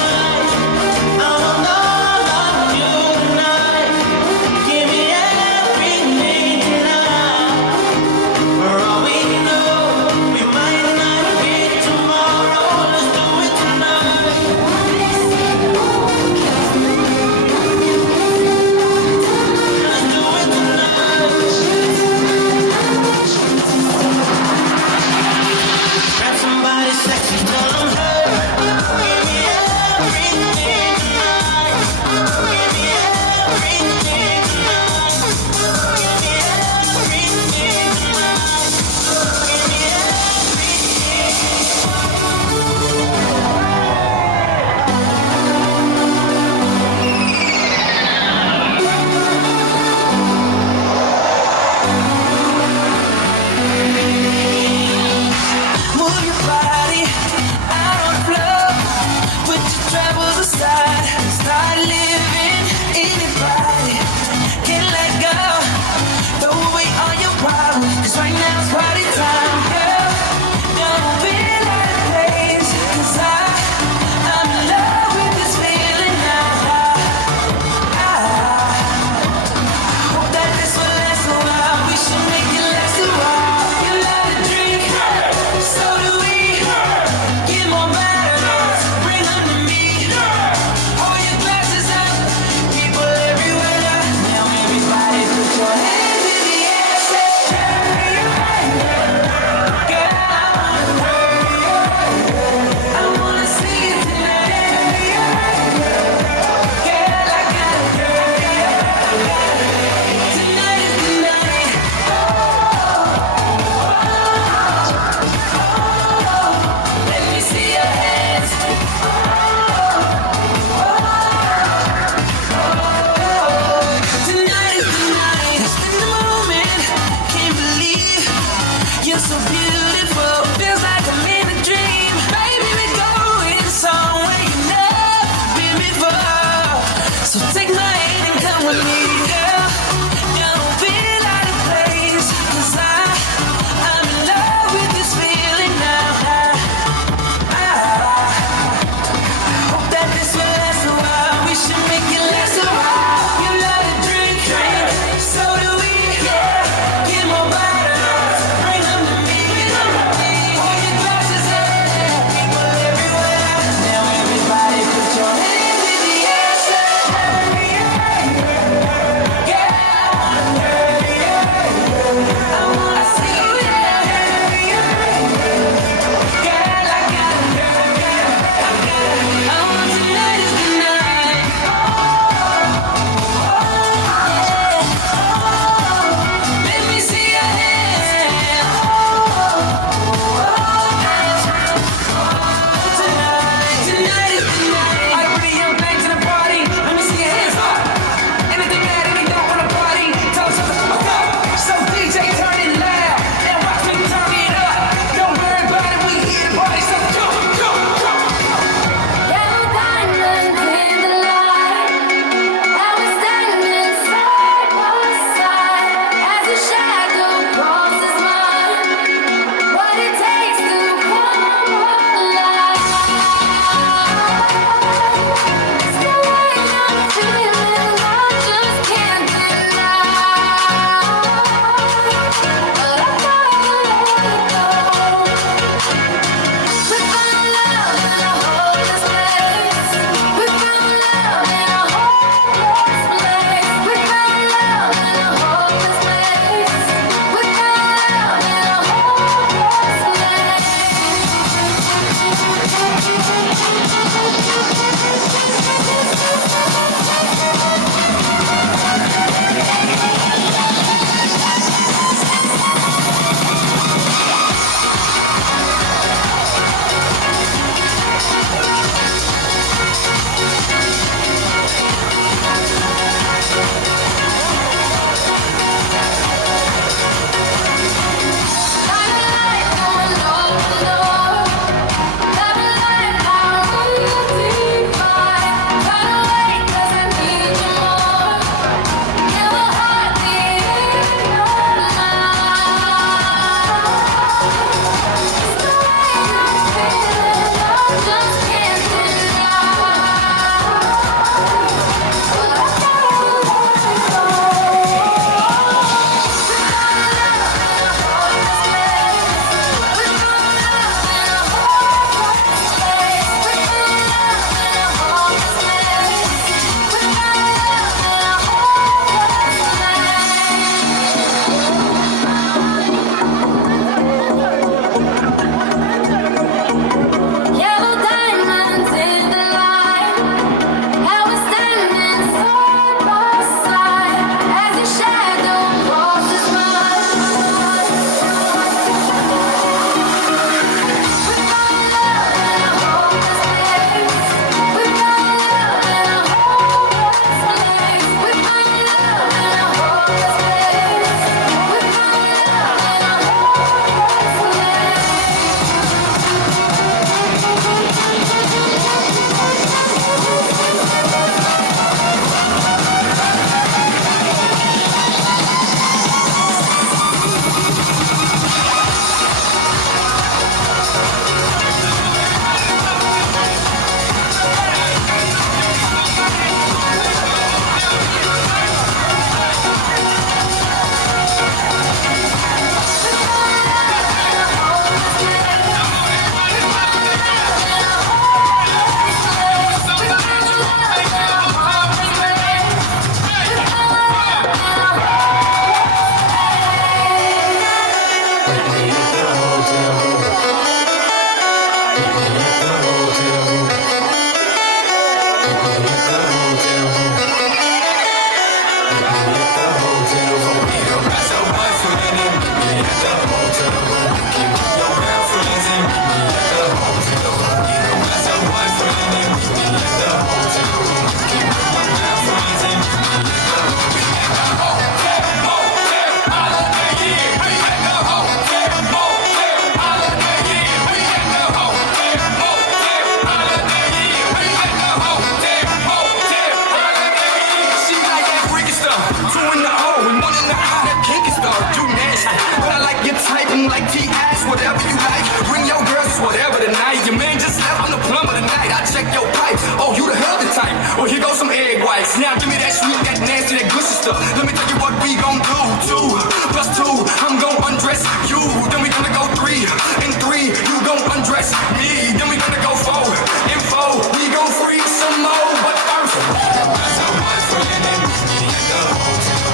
Like T-Ass, whatever you like. Bring your girls, whatever tonight. Your man just left, I'm the plumber tonight. I check your pipe. Oh, you the hell the type. Well, here goes some egg whites. Now give me that sweet, that nasty, that gushy stuff. Let me tell you what we gon' do. 2 + 2, I'm gon' undress you. Then we gonna go 3 and 3. You gon' undress me. Then we gonna go 4 and 4. We gon' freak some more. But first, that's our boyfriend and me at the hotel.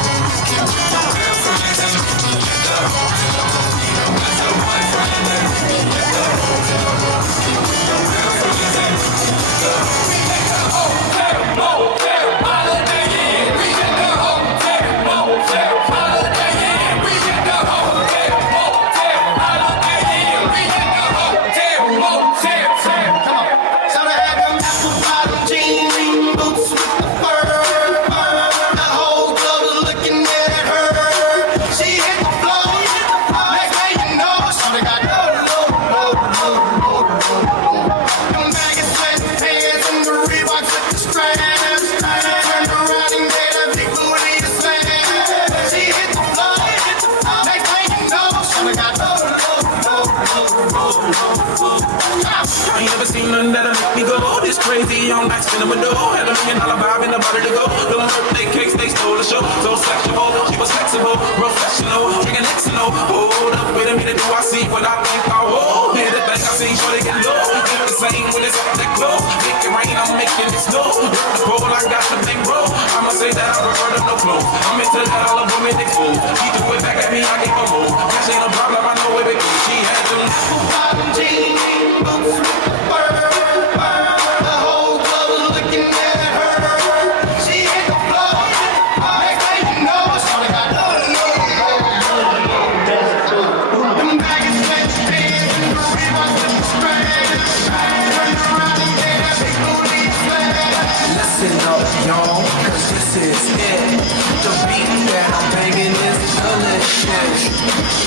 Keep your girlfriends and me at the hotel. I ain't never seen nothing that'll make me go this crazy. On nights in the window, had $1 million vibe in the body to go. Little birthday cakes, they stole the show. So sexual, she was flexible, professional, drinking Xano. Hold up, wait a minute, do I see what I think? Oh, hear the thing I see, sure they get low. Ain't the same when it's up that close. Make it rain, I'm making it snow. The bowl, I got the big roll. I'ma say that I prefer to no clothes. I'm into that all of women exposed. He threw it back at me, I gave her more. Cash ain't a problem, I know it, baby. She had them apple bottom jeans.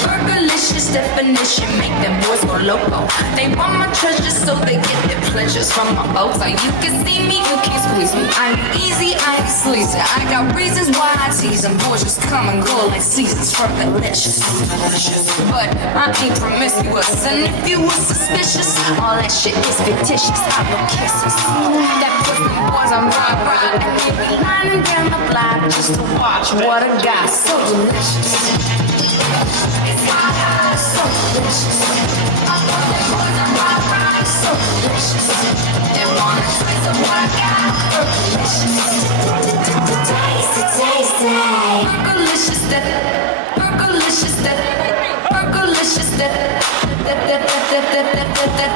Fergalicious definition, make them boys go loco. They want my treasures so they get their pleasures from my boat. So you can see me, you can't squeeze me. I'm easy, I ain't sleazy. I got reasons why I tease them. Boys just come and go like seasons. Fergalicious, but I ain't promiscuous. And if you were suspicious, all that shit is fictitious. I blow kisses. That puts them boys on rock, and they be lining down the block just to watch. What a guy, so delicious. It's hot, so delicious. I want them boys on rock, so delicious. They wanna taste of what I got, delicious. Tasty, tasty. Fergalicious, fergalicious, fergalicious,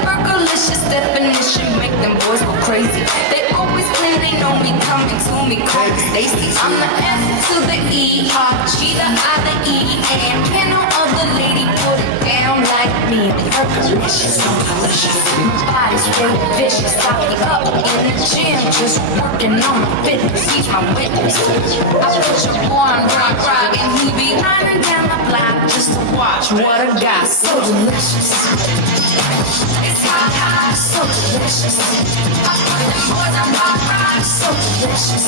fergalicious definition make them boys go crazy. They always claim they know me, coming to me, call me Stacy. I'm the F to the E, G the I, the E, and can no other lady put it down like me. Fergalicious, so delicious. My body's really vicious. I be up in the gym, just working on my fitness. He's my witness. I put your boy on rock, and he be running down the block just to watch. What a guy, so delicious. It's hot, so delicious. I put them boys on rock, so delicious.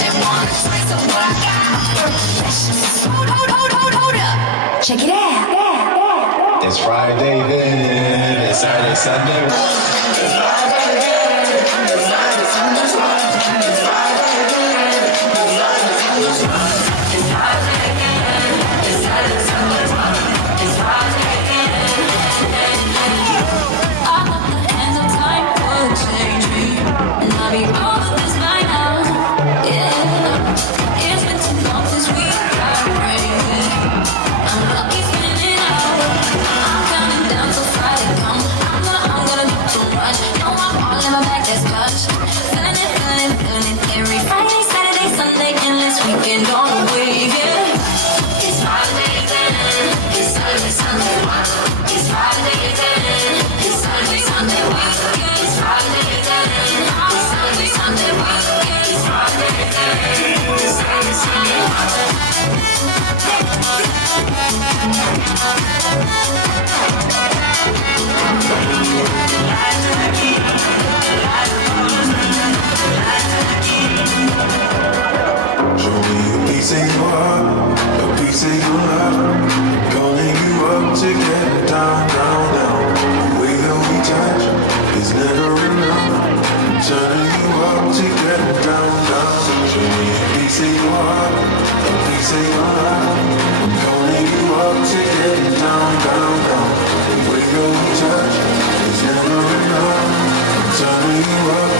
They wanna taste of what I got, delicious. Hold up. Check it out. It's Friday then, it's Saturday, Sunday. It's Friday then, it's Friday, Sunday. It's Friday then, it's Friday, Sunday. It's Friday again, it's Saturday, Sunday. It's Friday again. I hope the end of time will change me, and I'll be over this by now. Yeah, it's been too long since we got crazy. I'm lucky spinning out. I'm counting down till Friday come. I'm gonna do too much. No, I'm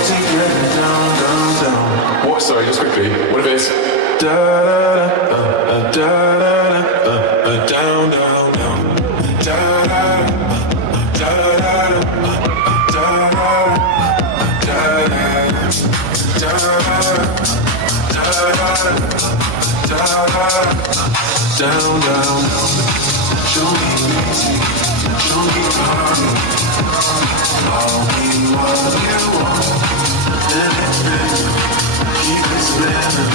together down, down, down. What? Sorry, just quickly. What if it's da da da down, down, down. Da da da down, down. Show me easy, show me harder. Tell me what you want. Let it spin, keep it spinning.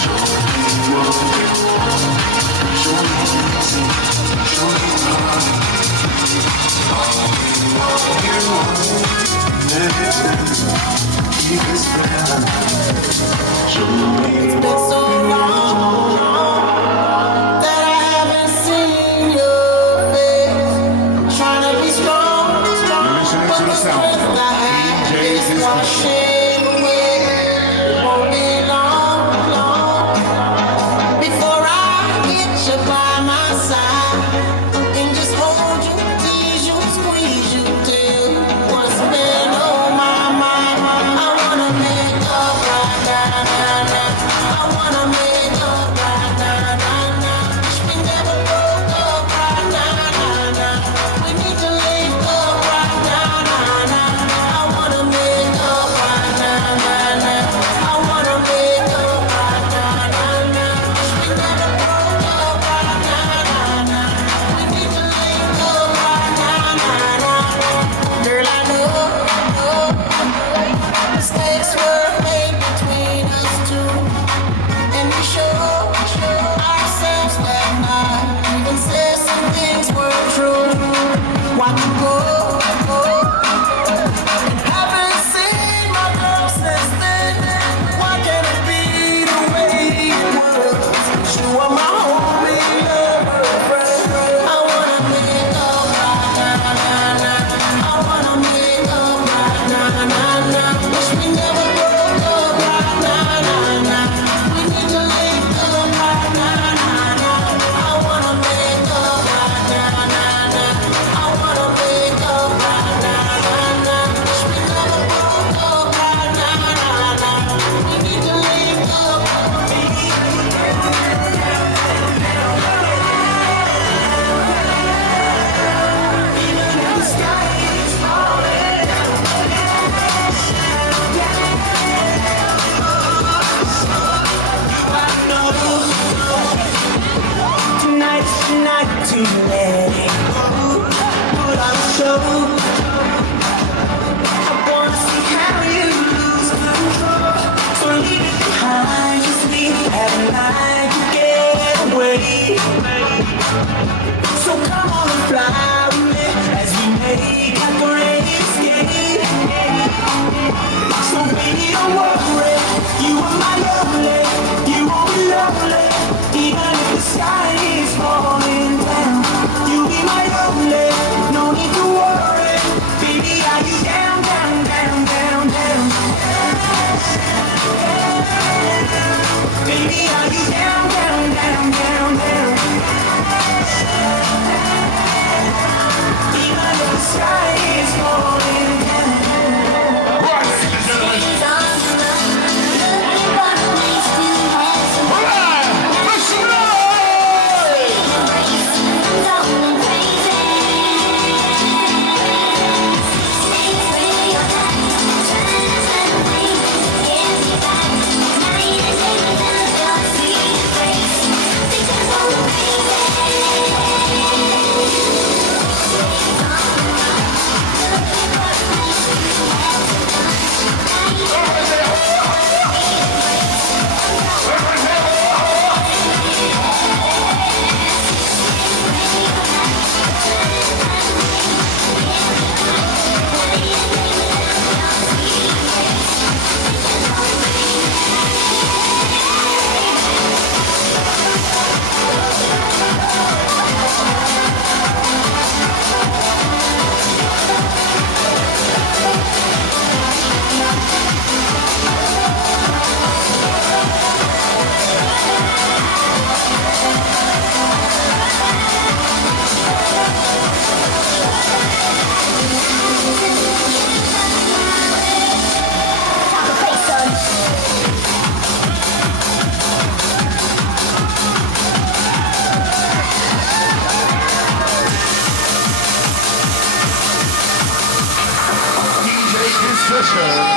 Show me what you want. Show me easy, show me harder. Tell me what you want. Let it spin, keep it spinning. Show me It's been so long that I haven't seen your face. Trying to be strong, but the strength I have is washing away. It won't be long, long before I get you by my side and just hold you, tease you, squeeze you till what's been on my mind. I wanna make up right now. session.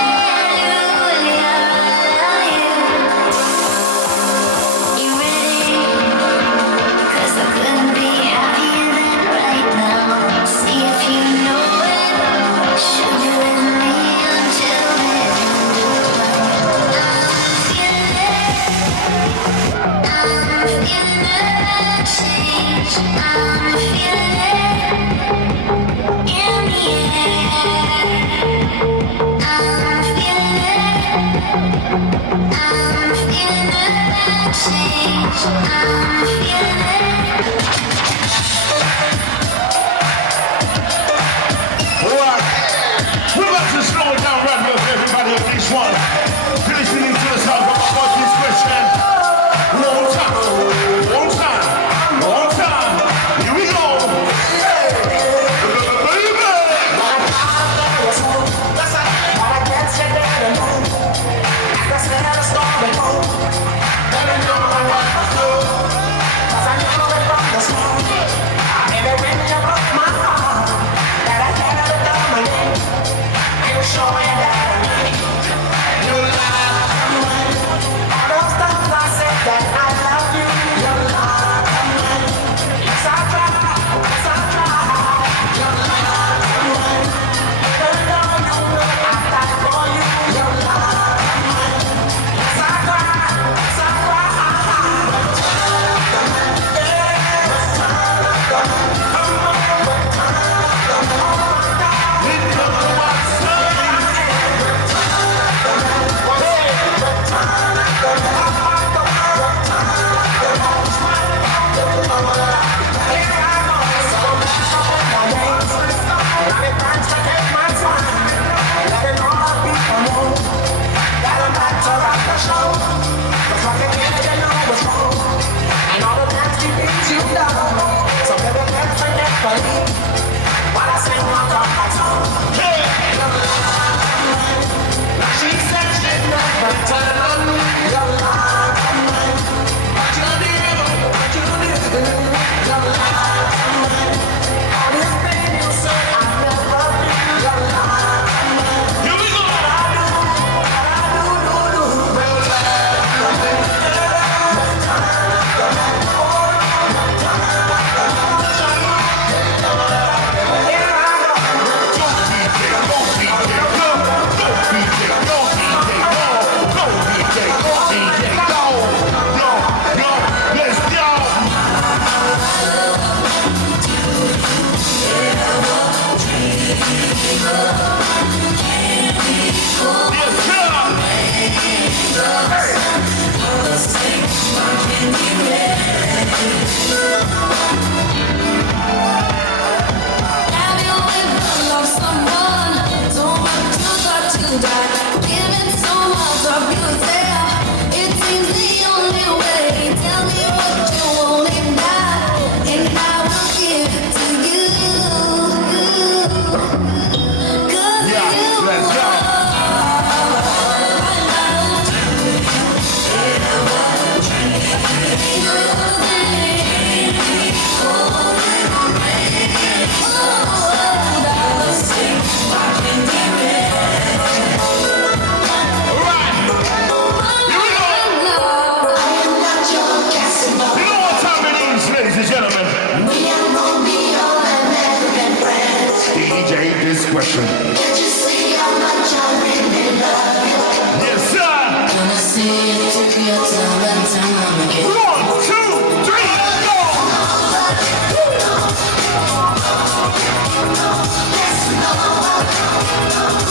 Discretion. Can't you see how much I really love you? Yes, sir. Gonna see it took your time and time again. 1, 2, 3, go!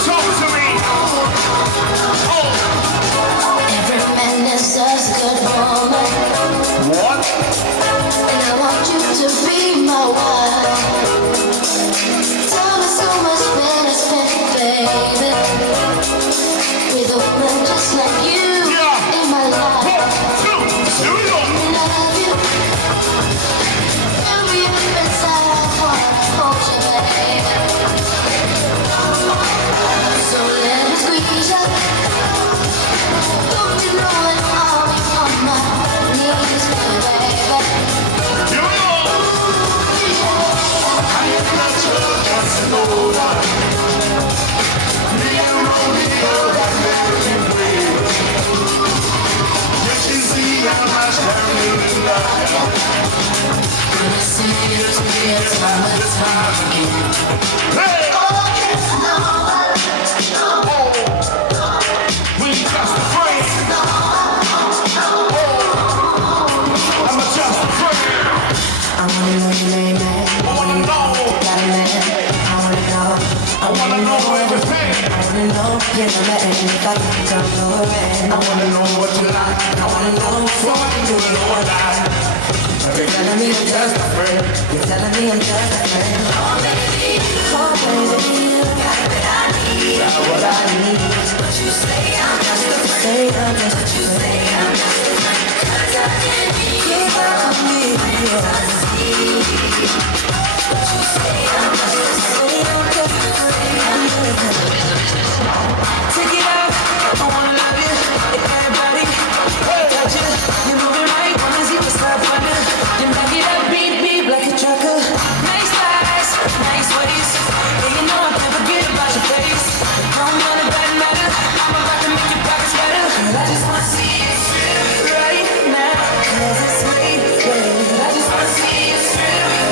Talk to me. Every man deserves a good woman. What? And I want you to be my wife. Time is so much better spent. natural Casanova. Me and Romeo got married in Wales. You can see how much down in the light. Gonna see you today, time and time again. Hey! Oh, Casanova. We just a friend. I'm just a friend. I wanna know your name, man. I wanna know. Got a man. I wanna know. I wanna know everything. I wanna know. You're not letting me fuck you, don't know it. I wanna know what you like. I wanna know what you do and all that. You're telling me I'm just a friend. You're telling me I'm just a friend. Oh, baby. Oh, baby. Got what I need. Got what I need. But you say I'm just a friend. But you say I'm just a friend. 'Cause I can't be. 'Cause I can't be. But you say I'm just a friend. Take it out. I wanna love you. Everybody. Touch you. You're moving right. Wanna see what's up under. Then back it up. Beep, beep like a trucker. Nice thighs. Nice waist. And you know I can't forget about your face. Don't want it bad matter. I'm about to make your pockets better. I just wanna see it right now. 'Cause it's late, babe. I just wanna see it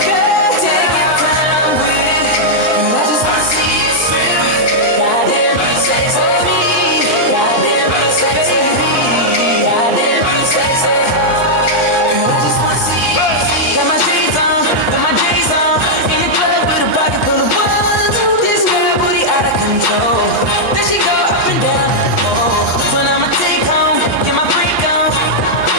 girl, take your time with it. I just wanna see it goddamn, you say so me. Goddamn, you say so me. Goddamn, you say so. Girl, I just wanna see it. Got my shades on, got my J's on. In the club with a pocket full of ones. This girl booty out of control. Then she go up and down. Oh, when I'ma take home, get my freak on.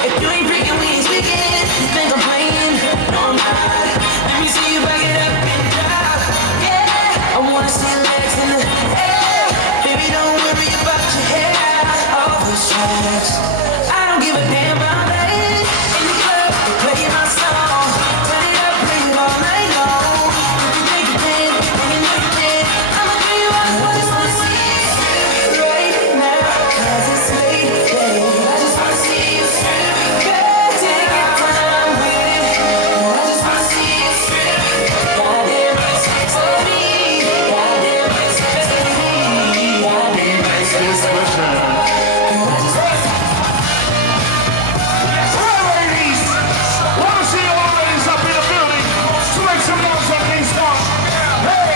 If you ain't freaking, we ain't speaking. You think I'm playing? No, I'm not. Let me see you back it up and drop. Yeah, I wanna see your legs in the air. Baby, don't worry about your hair. All those tracks, I don't give a damn about that. In the club, play my song. Turn it up, play it all night long. If you think you did, and you know you did, I'ma do you all. I just wanna see it right now. 'Cause it's late, yeah. I just wanna see you girl, take your time with it. I just wanna see it goddamn, you say so me. Goddamn, you say so me. Goddamn, you say so me. Ladies, wanna see all ladies up in the building? So make some noise on these ones. Hey!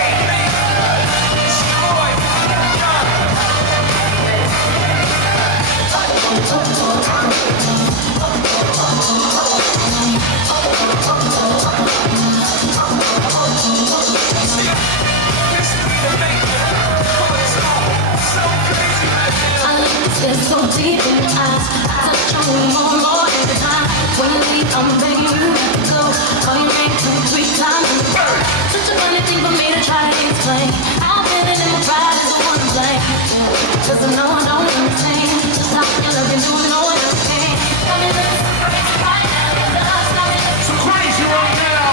I look to stare so deep in your eyes. I touch on you more every time. When you leave, I'm begging you not to go. Call your name 2-3 times in a row. Such a funny thing for me to try to explain. I'm feeling in my pride is the one to blame. 'Cause I know I don't understand just how you love and doing all what I can. I mean, it's so crazy right now. Your love, I mean, it's So crazy right now.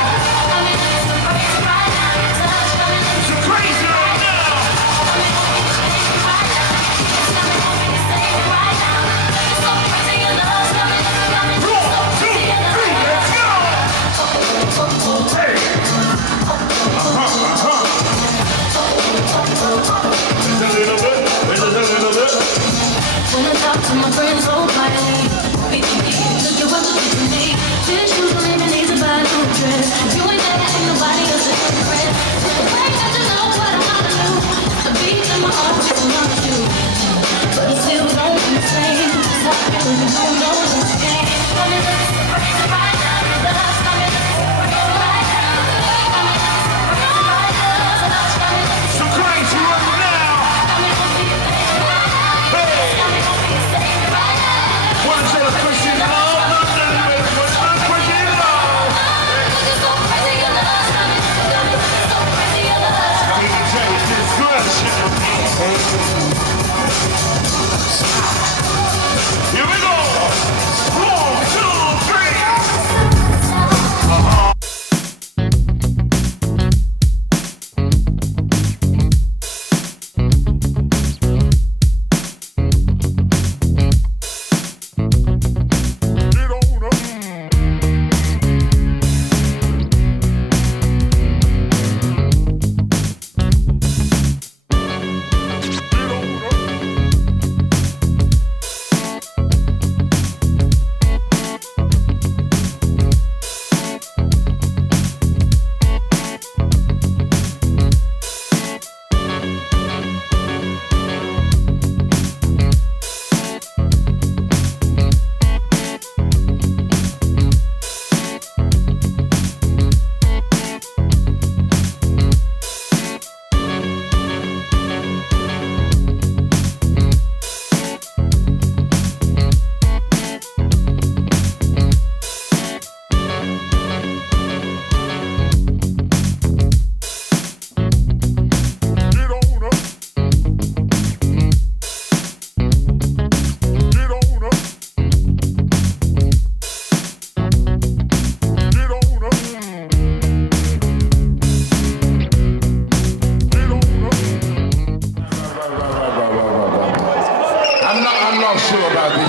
I mean, it's so crazy right now. Your touch, I mean, it's So crazy right now. I mean, it's crazy right now. It's got me hoping you stay right now. It's so crazy your love, I mean, it's got me so crazy your love. Let's go. Hey. Just a little bit. Just a little bit.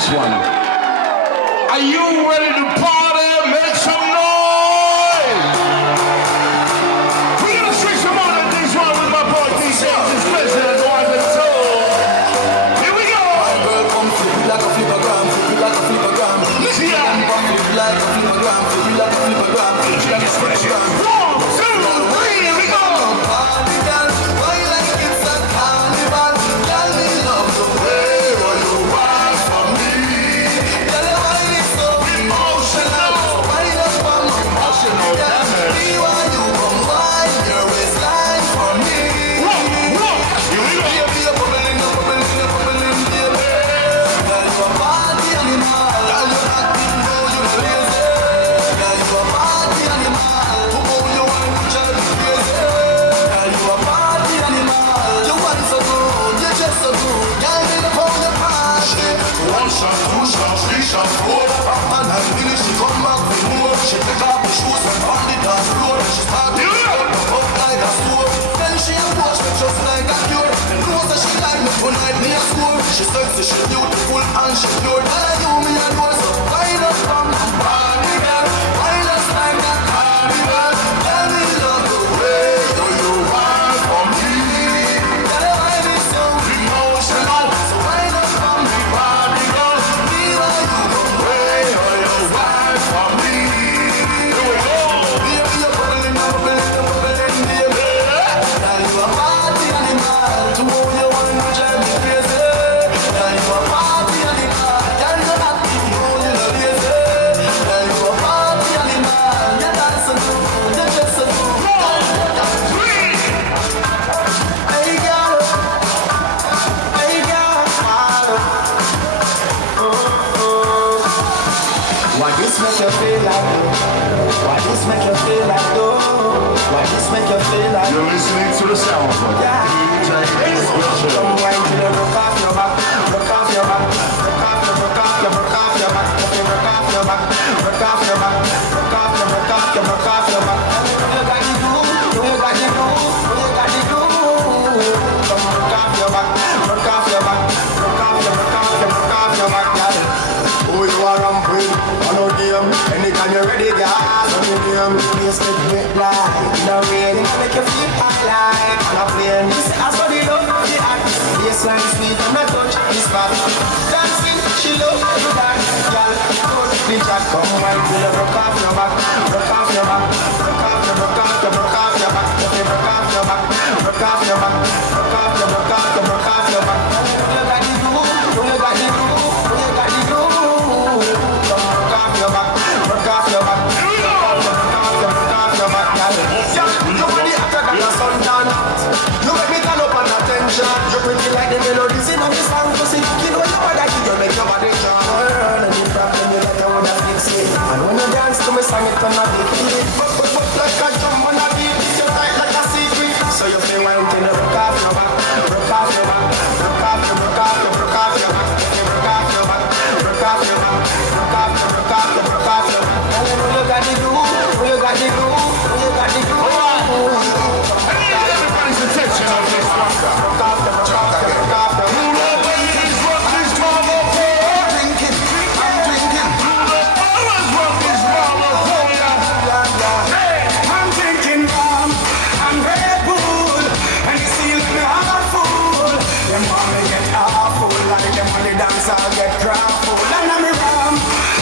this one. Are you ready to party? Make some noise! We're gonna switch some more than this one with my boy DJ, this president, one and two. Here we go! My girl come flip it like a flippergram, flip it like a flippergram. See ya! Flip it like a flippergram, flip it like a flippergram, flip it like a flippergram. 1, 2, 3, here we go! Party girl, why like it's a carnival? Girl, me love the way you want for me. Girl, your wine is so emotional. Wine up on my emotional damage. Me want you come wine your waistline for me. Here we go! Baby, you're bubbling, baby. Girl, you a party animal. Girl, you acting though you lazy. Girl, you a party animal. Who you want to drive me crazy? Girl, you a party animal. You want so good, you just so good. Girl, me love how you party. 1 shot, 2 shots, 3 shots, 4. And I finish, she come back with more. She take off the shoes and on the dance floor. She start to up like a sword. Then she approach me just like a cure. Knows that she like me tonight, me a score. She sexy, she beautiful and she pure. Tell you me a door, so wind up from the party girl. Wind up like a carnival. Tell me love the way you want for me. Tell you I be so emotional. So wind up from the party girl. Me want you the way you want for me. Here we go. Baby, you're bubbling, baby. Girl, you a party animal. To who you want to drive me crazy. Girl, you a party animal. Girl, you happy, you know you love lazy. Girl, you a party animal. You dance so good, you just so good. Hey girl, why this make you feel like though? Why this make you feel like though? Why this make you feel like You're listening to the sound of DJ Special. come wine till you broke off your back, broke off your back, broke off your back, broke off your back, broke off your back, broke off your back, broke off your back, broke off your back. You got the glue, you got the glue, you got the glue. Come broke off your back, broke off your back, broke off your back, girl. Who you are with? I know them. Anytime you're ready, girl. I know them. Please make me blind. In the rain, it make you feel alive. On a plane, this is what they love. The act, baseline sweet and my touch is bad. Dancing, she love you back, girl. Touch the jack, come wine till you broke off your back, broke off your back, broke off your, broke off your, broke off your back, broke off your back, broke off your back, broke off your, broke off your, broke off your back. You got the glue, you got the glue, you got the glue. Broke off your back, broke off your back, broke off your back, girl. Yeah, you body hotter than a suntan. You make me turn up on attention. You pretty like the melodies in the song. You know your body, you make your body turn. And the problem you got your own fix it. And when you dance to me, song it on a beat. But like a drum on a beat, you tight like a secret. So you feel wine till you broke off your back, broke off your back, broke off your, broke off your, broke off your back, broke off your back, broke off your back, broke off your, broke off your, broke off your back. Tell them who you got the glue, who you got the glue, who you got the glue. I need everybody's attention on this one. Broke off your, broke off your, broke off your. Who always rock this mama for? Drinking, I'm drinking. Who always rock this mama for ya? Hey, I'm drinking rum, I'm Red Bull, and you see me heart full. Them want me get awful, like them on the dance I'll get grappled. And I'm rum,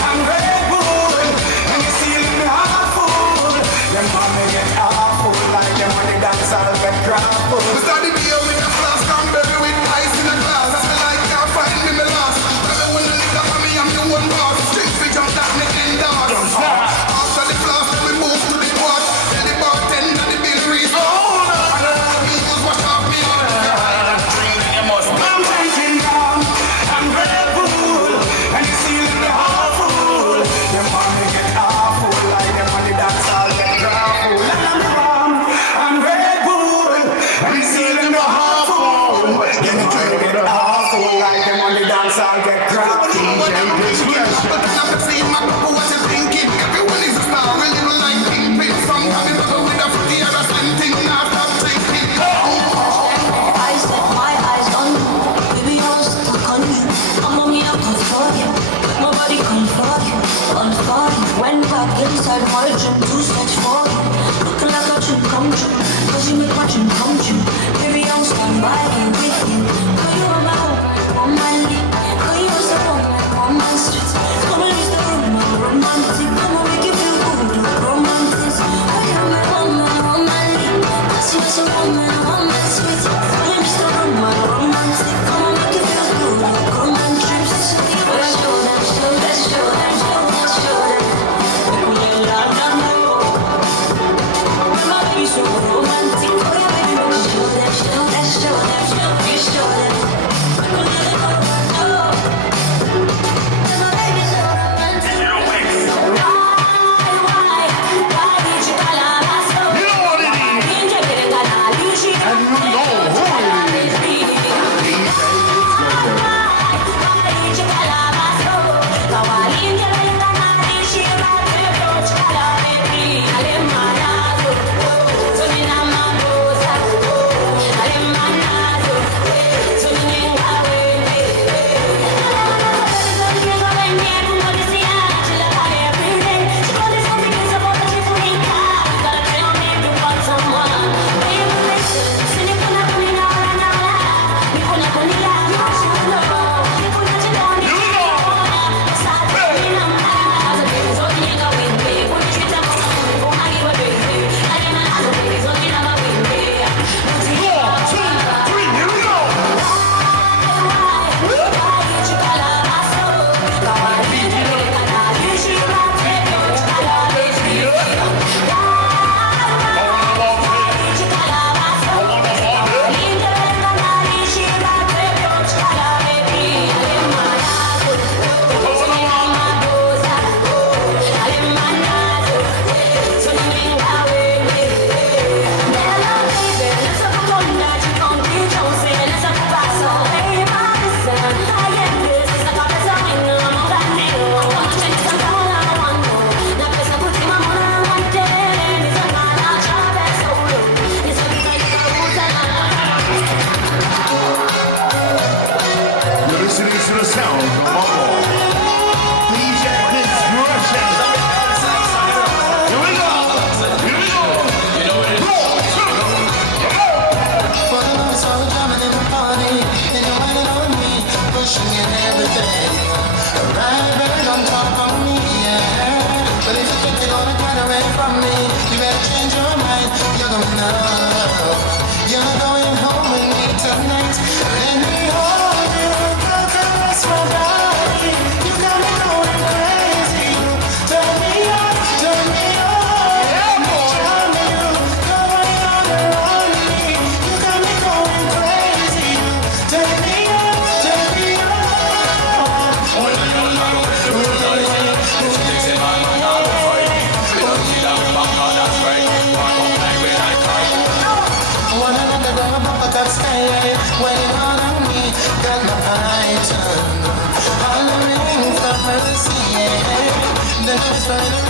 I'm Red Bull, and you see me heart full. Them want me get awful, like them on the dance I'll get grappled. We started the year with a flask, I'm baby with ice in a glass. I feel like can't find me last. Baby when you live up on me, I'm the one boss. Street we jump that me endorse. After the flask, then we move to the pot. Then the bartender, the bill reads. Oh, no, me was wash off me on. I'm drinking rum, I'm Red Bull, and you see me heart full. Them want me get awful, like them on the dance I'll get grappled. And I'm rum, I'm Red Bull, and you see me like my dream, too much for you. Looking like a dream come true, cause you make my dream come true. Baby, I'll stand by and with you. Girl, you are my hope, on my league. Girl, you was the one on my streets. Come and use the room, I'm romantic. Come on, make you feel good, romantic. Oh, you're my woman, on my league. Cause you was a woman, on my streets. Come and use the room, I'm romantic. Come on, make you feel good, romantic. Let's show them, let's show them, let's show them. Let me love them, my baby so romantic. Oh yeah, baby, let's show them, let's show them, let's show them. My baby so romantic. Why did you call us so? You know what it is. And you know who it is.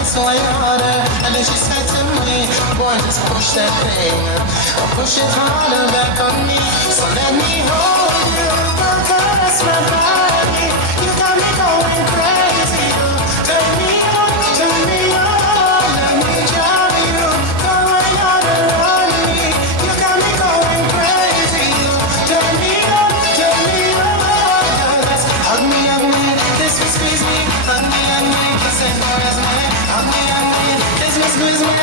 So I order, and then she said to me, boy, just push that thing, push it harder back on me. So let me hold you, caress my body. You got me going crazy. Turn me on, let me drive you, going harder on me. You got me going crazy. Turn me on, girl, that's hug me, this will squeeze me, hug me, kiss and caress me. Squeeze me,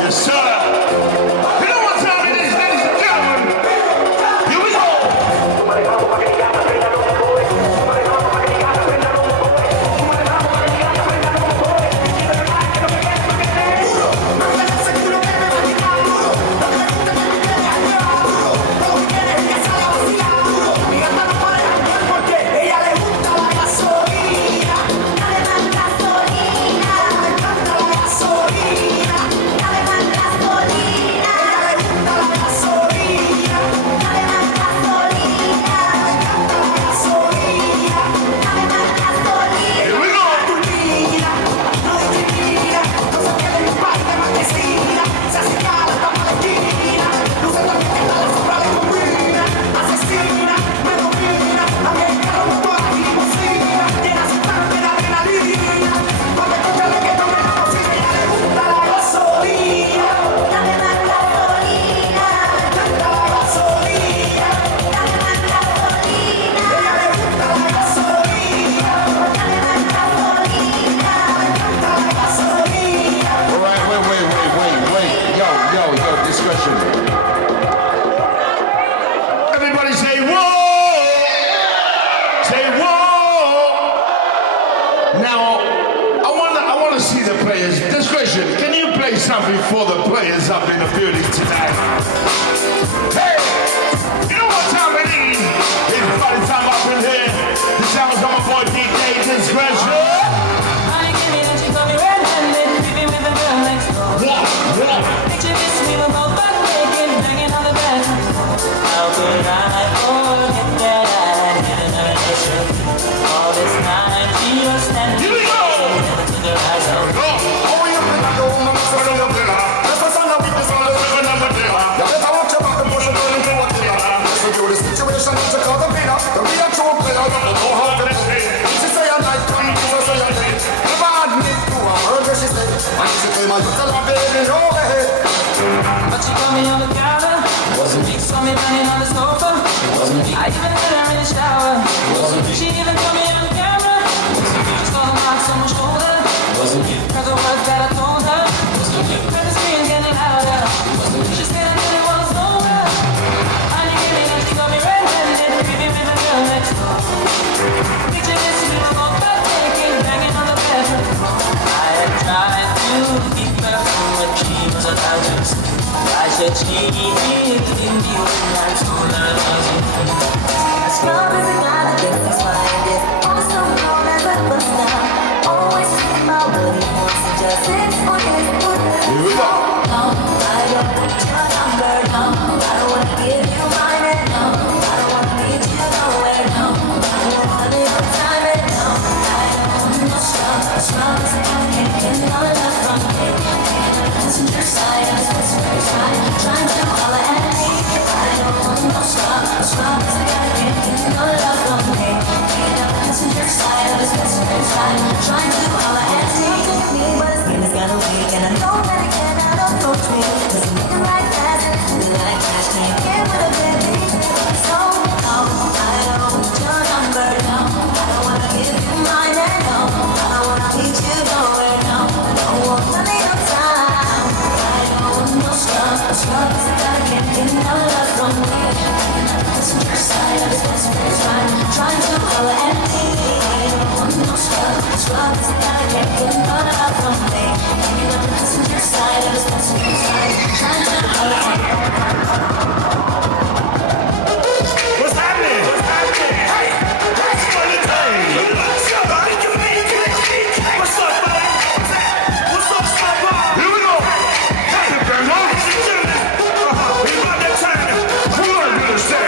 yes, sir. to see the players. Discretion, can you play something for the players up in the building tonight? Hey, you know what time it is? It's party time up in here. The sounds of my boy DJ Discretion. Picture this, we were both butt naked, banging on the bed. How could I forget that I had another issue? All this time, she was standing there, never took her eyes off me. Oh, you think I don't know what's going on there? That's the sound of weakness on the river number there. You better watch your back and push it on into a killer. Listen to the situation that you call the winner. The real true player, you don't know how to play. She say a night, come to her, say a day. The bad need to a murder, she say. And she say, my little baby, no way. But she caught me on the counter. It wasn't me. Saw me banging on the sofa. It wasn't me. I even hit her in the shower. It wasn't me. She even caught me on camera. It wasn't me. She saw the marks on my shoulder. It wasn't me. Heard the words that I told her. It wasn't me. Heard the screams getting louder. It wasn't me. She said I knew it was over. I knew it and she got me red-handed, creepy with the girl next door. Picture this, we were both butt naked, banging on the bed. I had tried to keep her from what she was about to say. I said she did give me when I told her it wasn't me. As strong as a guy, I guess that's why I did. Also known as a buster. Always thinking about what he wants to just sit on his foot. Here we go. No, I don't want your number, no. I don't want to give you mine, no. I don't want to meet you nowhere, no. I don't want it on time, no. I don't want no strong as a guy, can't get no love from me. Passenger side of his whisper's right, trying to holler at me. I don't want no strong as a guy, can't get no love from me. Passenger side of his whisper's right, trying to holler at me. But his skin is kinda weak, and I know that he cannot approach me. Cause he made the right pass, and then I cash can't get with a baby. So, no, I don't want your number, no. I don't wanna give you mine, no. I don't wanna meet you nowhere, no. I don't want nothing on time. I don't want no scrub as a guy can't get no love from me. Passenger side of his best friend's right, trying to holler at me. I don't want no scrub as a guy can't get no love from me. Passenger side of his best friend's right, trying to holler at me. What's happening? Hey, that's funny day. What's up, buddy? What's up, buddy? What's up, Samoa? Here we go. Hey, Bridal. We about that time. Who are you to say?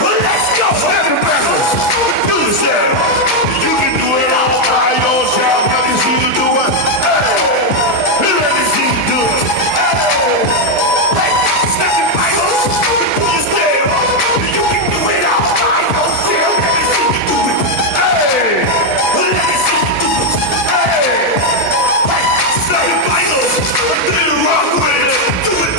Well, let's go. Happy breakfast. Do the shit. You can do it all by yourself. Let me see you do it. Hey, let me see you do it. Hey, snap your Bibles. Do your step. You can do it all by yourself. Let me see you do it. Hey, let me see you do it. Hey, snap your Bibles. Do the rock with it. Do it.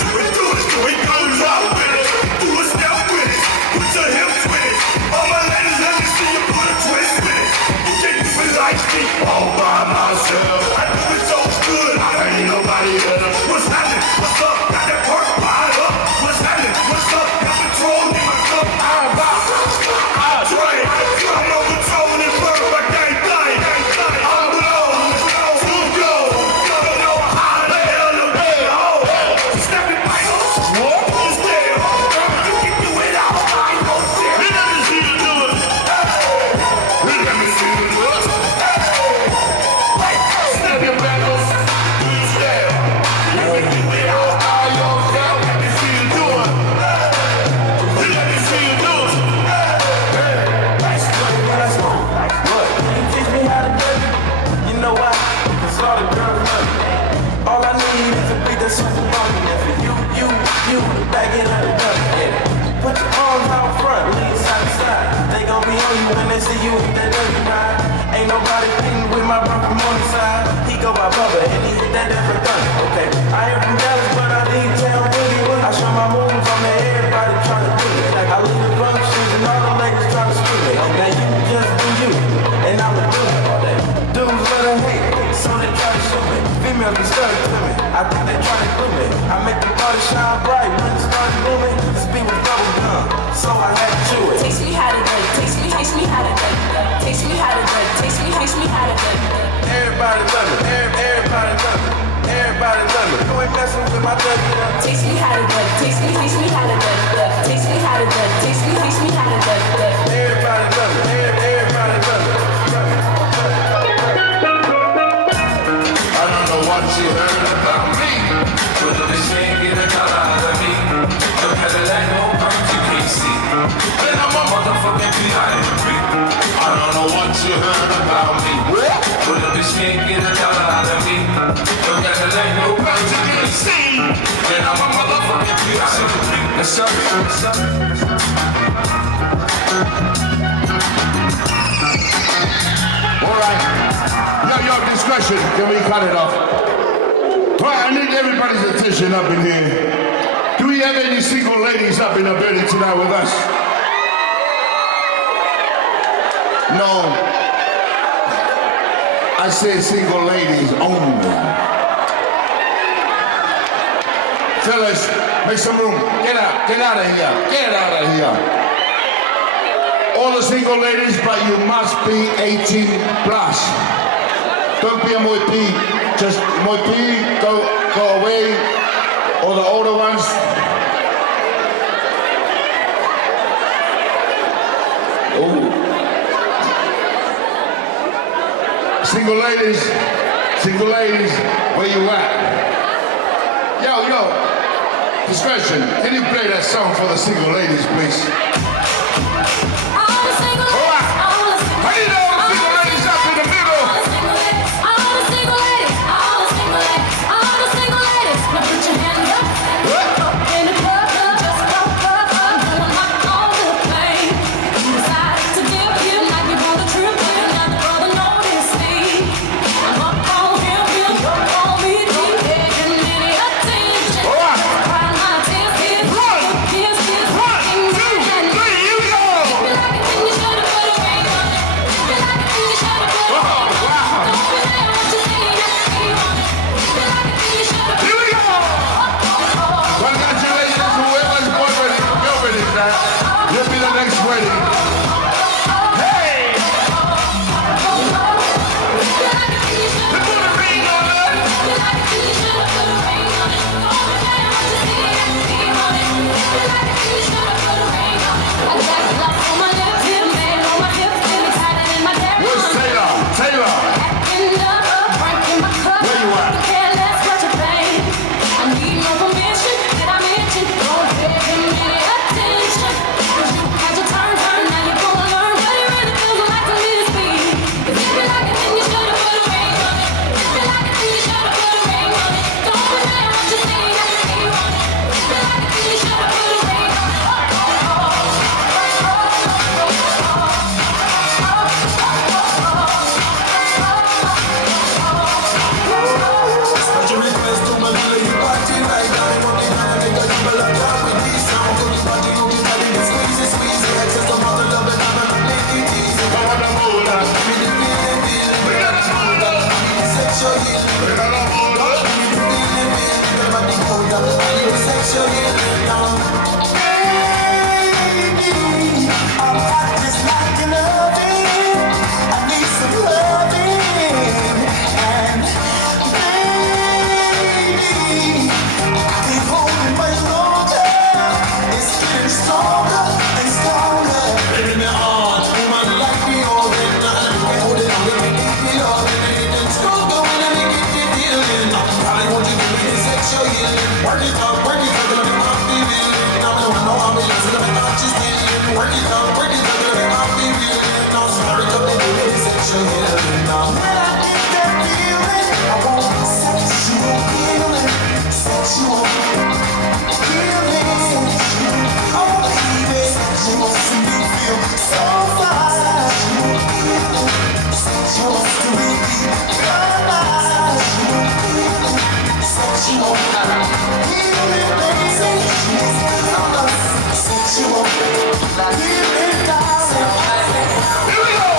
Go rock with it. Do a step with it. Put your hips with it. All my ladies, let me see you put a twist with it. You can do it like me all by myself. I do it so good, I ain't nobody else. What's happening? What's up? Got that perk fired up. What's happening? What's up? Got control in my cup. I'm about. I drink. I'm on control in perfect game thing. I'm blown. Too good. Don't know how the hell to be. Step it back. What is there? You can do it all by yourself. Let me see you do it. Let me see you do it. Snap your backles. Do your step. You can do it all by yourself. Let me see you do it. Let me see you do it. What? You teach me how to do it. You know why? Because all the girls love me. All I need is a beat that's super bumping. And for you, back it up, yeah. Put your arms out front, lean side to side. They gon' be on you when they see you with that dirty ride. Ain't nobody beating with my bro from on the side. He go by Bubba and he hit that different gun. Okay, I am from Dallas, but I leave town really. I show my moves on to everybody trying to do it. I leave the functions and all the ladies trying to screw it. Now you just do you, and I'ma do it all day. Dudes let her hate, so they try to shoot me. Females be stuck to me, I think they try to glue me. I make the party shine bright when it starts booming. This beat was bubble gum, so I had to chew it. Teach me how to do it. Teach me how to do it. with my dirty. Teach me how to do it. Teach me how to do it. Teach me how to do it. Teach me how to do it. Everybody love it. Everybody love it. I don't know what you heard about me. But the bitch can't get a dollar out of me. Look at the light, no perms you can't see. Then I'm a motherfucking P.I.M.P. I don't know what you heard about me. But the bitch can't get a dollar out of me. Look at the light, no perms you can't see. Then I'm a motherfucking P.I.M.P. Let's up. All right. Now your discretion. Can we cut it off? All right, I need everybody's attention up in here. Do we have any single ladies up in the building tonight with us? No. I said single ladies only. Fellas, make some room. Get out of here. Get out of here. All the single ladies, but you must be 18 plus. Don't be a moipi. Just moipi, go away. All the older ones. Ooh. Single ladies, where you at? Yo, discretion. Can you play that song for the single ladies, please? I need all the single ladies up in the middle. All the single ladies. Now put your hands up. Up in the club, just go up. Going like on the plane. You decided to dip here like you want a trip. Now the brother noticed me. I'm up on him, he'll up on me. Don't pay him any attention. While my tears get One, two, three, you go. You'll be the next wedding. Hey! They put a ring on that. Where's Taylor? Taylor! Where you at? I need no permission. Did I mention? Don't pay him any attention. 'Cause you had your turn, now you're gonna learn what it really feels like to me to speak. If you feel like it, then you should've put a ring on it. If you feel like it, then you should've put a ring on it. Don't forget what you see, got the key on it. If you feel like it, then you should've put a ring on it. Special request to my girl, you party right now. You want the night, make a you like that with this sound. Do the party, get squeezy, squeezy. Access the mother, love it, I'm gonna make it easy. I wanna move that. Give me the feeling, we gotta move that. Give me the sexual healing, We gotta move that. give me the feeling, everybody move that. I need the sexual healing now. Baby, I'm hot just like an oven. I need some loving. And baby, I can't hold it much longer. It's getting stronger and stronger. Baby, my heart, woman like me all in. I can't hold it on, let me keep it all in. It's stronger when I make it feeling. Probably want you to give me the sexual healing. Work it out, let me not be feeling. I know I'm a young, so let me not just feeling. Work it out, let me not be feeling. Now sorry, come and give me the sexual healing. Now when I get that feeling, I want sexual healing. Sexual healing. Oh baby, you want to see me feel so fine. Sexual healing. Sexual healing, baby. Sexual healing, darling. Here we go!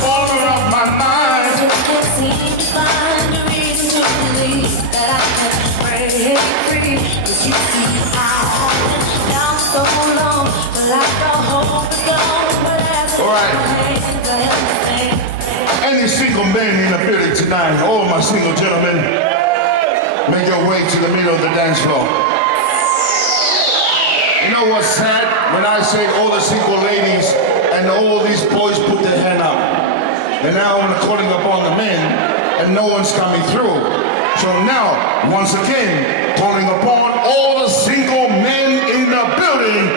Corner of my mind. Can't seem to find single men in the building tonight, all my single gentlemen, make your way to the middle of the dance floor. You know what's sad? When I say all the single ladies and all these boys put their hand up. And now I'm calling upon the men and no one's coming through. So now, once again, calling upon all the single men in the building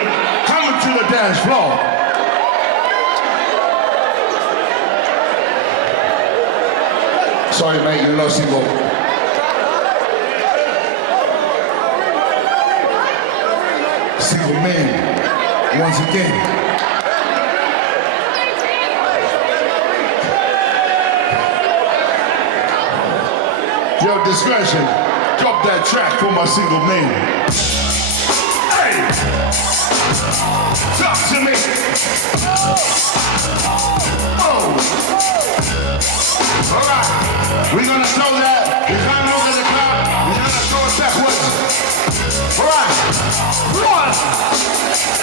coming to the dance floor. Sorry, mate, you're not single. Single men, once again. Your discretion, drop that track for my single men. Hey! Talk to me! Oh! Alright, we're gonna throw that. We can't look at the clock. We're gonna throw it backwards. Alright. 1,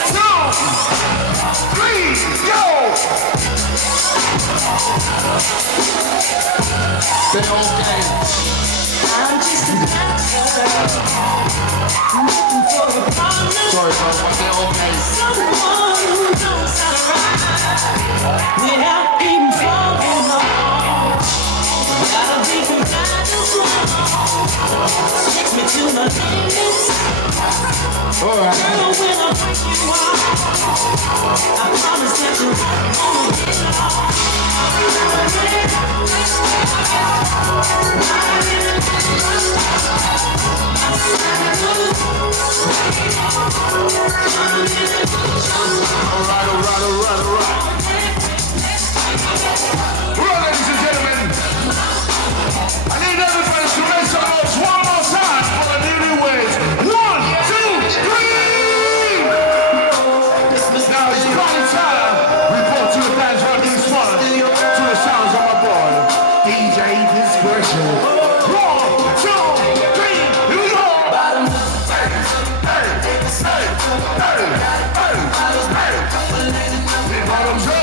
2, 3, go! Stay okay. I'm just a dancer, looking for a partner. Sorry, bro, stay okay. Someone who knows how to ride without even falling off. Gotta be from God to floor. Takes me to my limits. All right. Girl, when I break you off, I promise that you're gonna get off. Well, ladies and gentlemen, I need everybody to make some noise one more time for the Newlyweds. 1, 2, 3! Now it's party time. Report to the dance floor this one to the sounds of my boy, DJ Discretion. 1, 2, 3, here we go! Hey, hey, hey, hey, hey, hey. Bottoms up.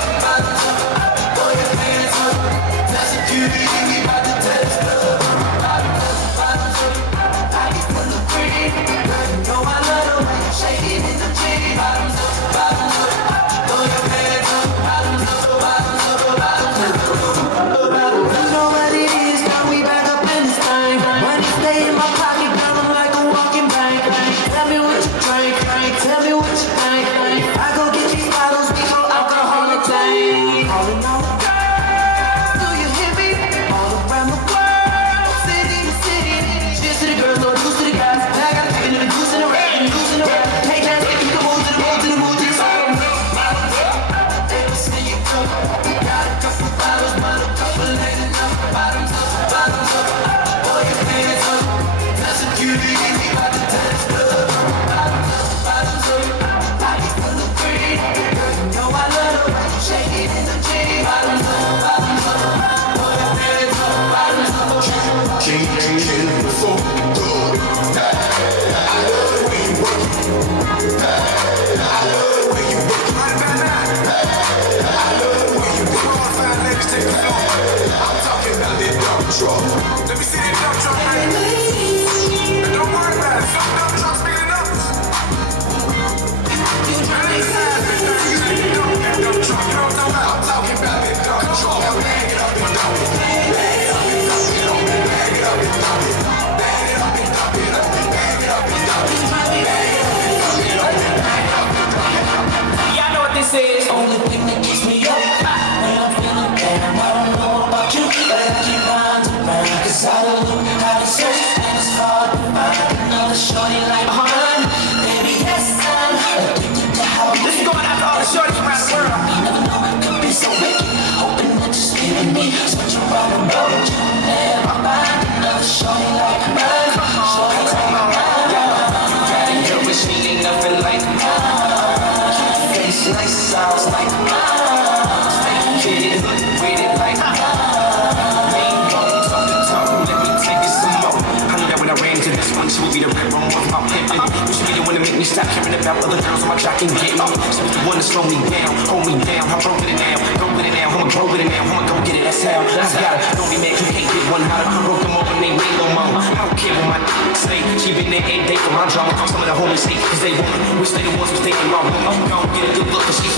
Let me see that dump truck, man. And don't worry about it. Some dump truck's big enough. Dump truck, you know what I'm talking about? I'm talking about that dump truck. Now bag it up and dump it. Bag it up and dump it. Bag it up and dump it. Bag it up and dump it. Bag it up and dump it. Bag it up and dump it. Bag it up and dump it. Y'all know what this is. Only thing that keeps me up when I'm feeling down. I don't know about you, but I keep on to find. Cause I don't look how to search, and it's hard to find another shorty like mine. Baby, yes, I'm addicted to how you. This is going out to all the shorties around the world. You never know it could be so wicked. Hoping that you're scaring me. Such a problem, but you never find another shorty like mine. Shorty like mine. Girl, but she ain't nothing like mine. Face nice, sounds like mine. Kid, with it like main bone, talk, let me take it some more. I knew that when I ran to this one, she would be the right one with my pimpin'. You should be the one to make me stop carrying the out other girls on my jock and get up. She's the one to slow me down, hold me down. I'm drunk with it now, go with it now. I'ma go with it now, I'ma go get it. That's how. That's how. Don't be mad, you can't get one hotter. Broke them open, they made no more. I don't care what my say. She been there every day for my drama. Some of the homies hate cause they want it. Wish they the ones who's taking my room. I'm gonna get a good look cause she's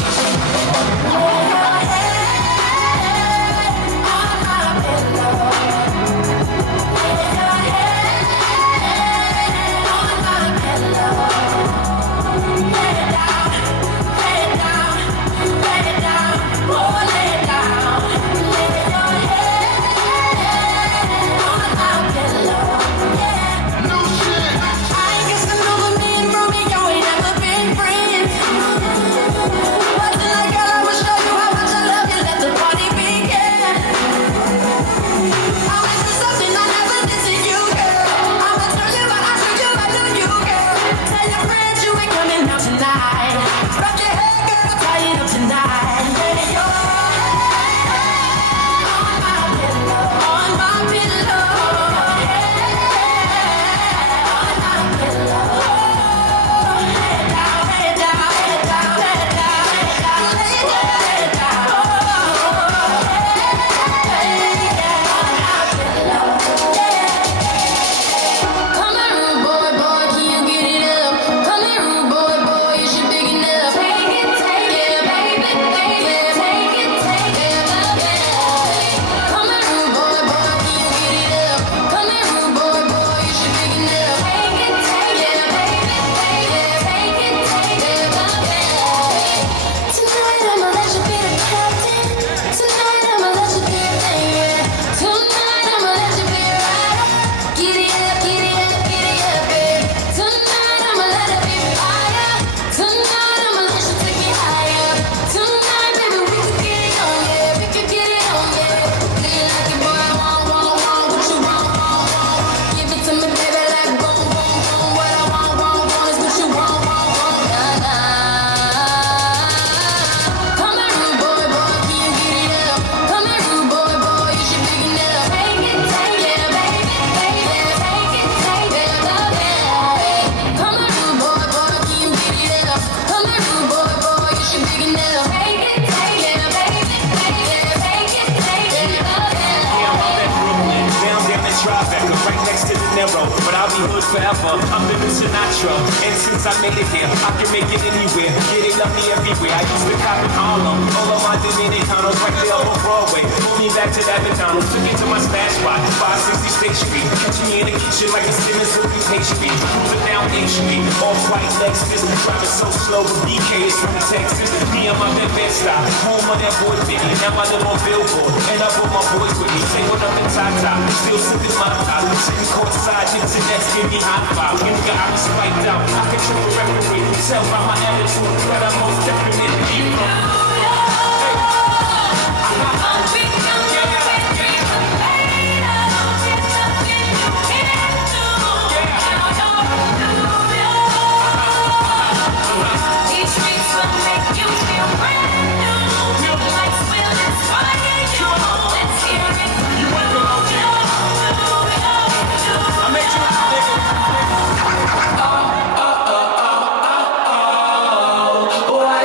but I'll be hood forever. I'm living Sinatra, and since I made it here, I can make it anywhere. Yeah, they love me everywhere. I used to cop in Harlem, all of my Dominicanos right there on Broadway. Pulled me back to that McDonald's, took it to my stash spot, 560 State Street. Catch me in the kitchen like a Simmons cooking pastry. Cruising down A Street, off-white Lexus, driving so slow, but BK is from Texas. Me and my bed stop, home on that boy Vinny. Now I live on Billboard, and I brought my boys with me. Say what up in Tata, still sipping my top. Sitting courtside, internet's give me hot vibe. You nigga, I be spiked out. I can trip a referee. Tell by my attitude, but I'm most definitely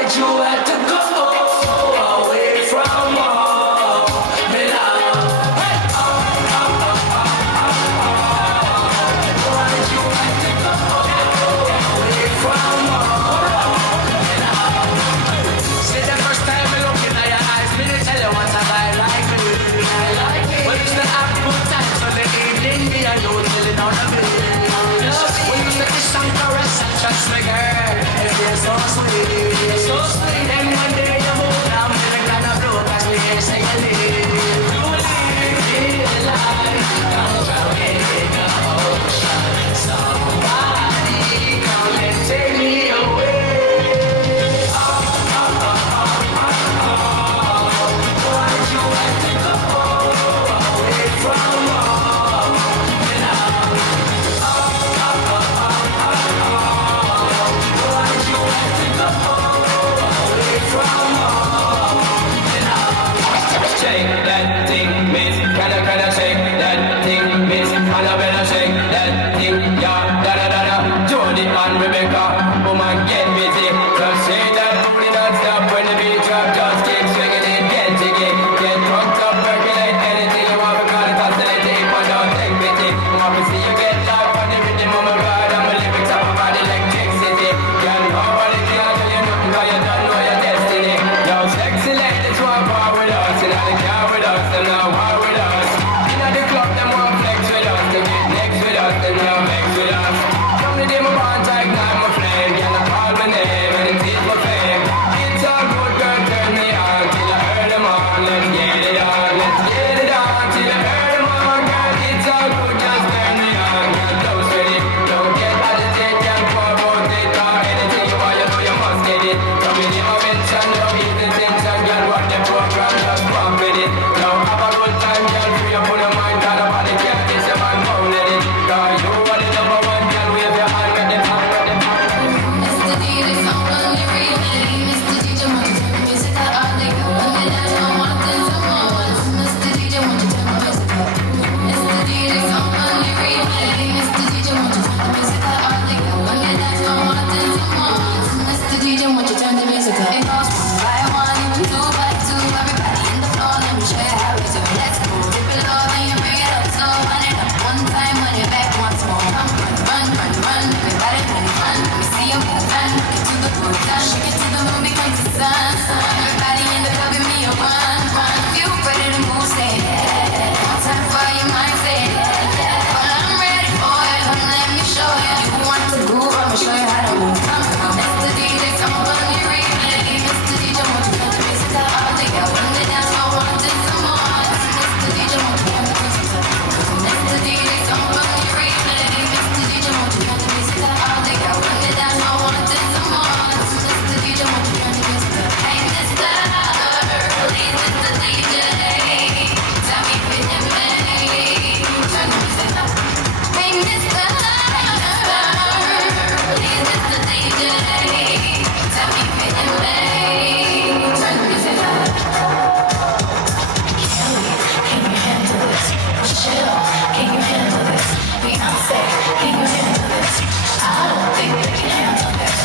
Why'd you have to go? attention, no easy tension, girl, what them program, just one minute. Now have a good time, girl, free up on your mind, all about the cat, it's a man pounding it. Cause you are the number one, girl, wave your hand, with them hand, with them hand. Mr. D, this song on the replay. Mr. DJ, want you turn the music up all day. When the dance on one thing, someone. Mr. DJ, want you turn the music up. Mr. D, this song on the replay. Mr. DJ, want you turn the music up all day. When the dance on one thing, someone. Mr. DJ, want you turn the music up. It goes one by one, two by two. Everybody in the floor, let me show you how we do. Let's go, dip it low, then you bring it up slow. Run it up one time, run it back once more. Run, run, run, run, everybody move, run. Let me see you move, run. Get to the groove, run. Shake it to the moon, becomes the sun. Everybody in the club, give me a run, run. If you ready to move, say yeah. One time for your mind, say yeah. Well, I'm ready for it, come let me show you. You want to groove, I'ma show you how to move. Come, come, Mr. DJ, come on the replay. Mr. DJ, want you to the music up all day. When the dance floor, wanting some more. Mr. DJ, want you to the music up. Mr. DJ, come on the replay. Mr. DJ, want you to the music up all day. When the dance floor, wanting some more. Mr. DJ, want you to the music up. Hey, Mr. Please, Mr. DJ, tell me if you're ready. Turn the music up. Hey, Mr. Please, Mr. DJ, tell me if you're ready. Turn the music up. Can you handle this? Michelle, can you handle this? Beyonce, can you handle this? I don't think they can handle this.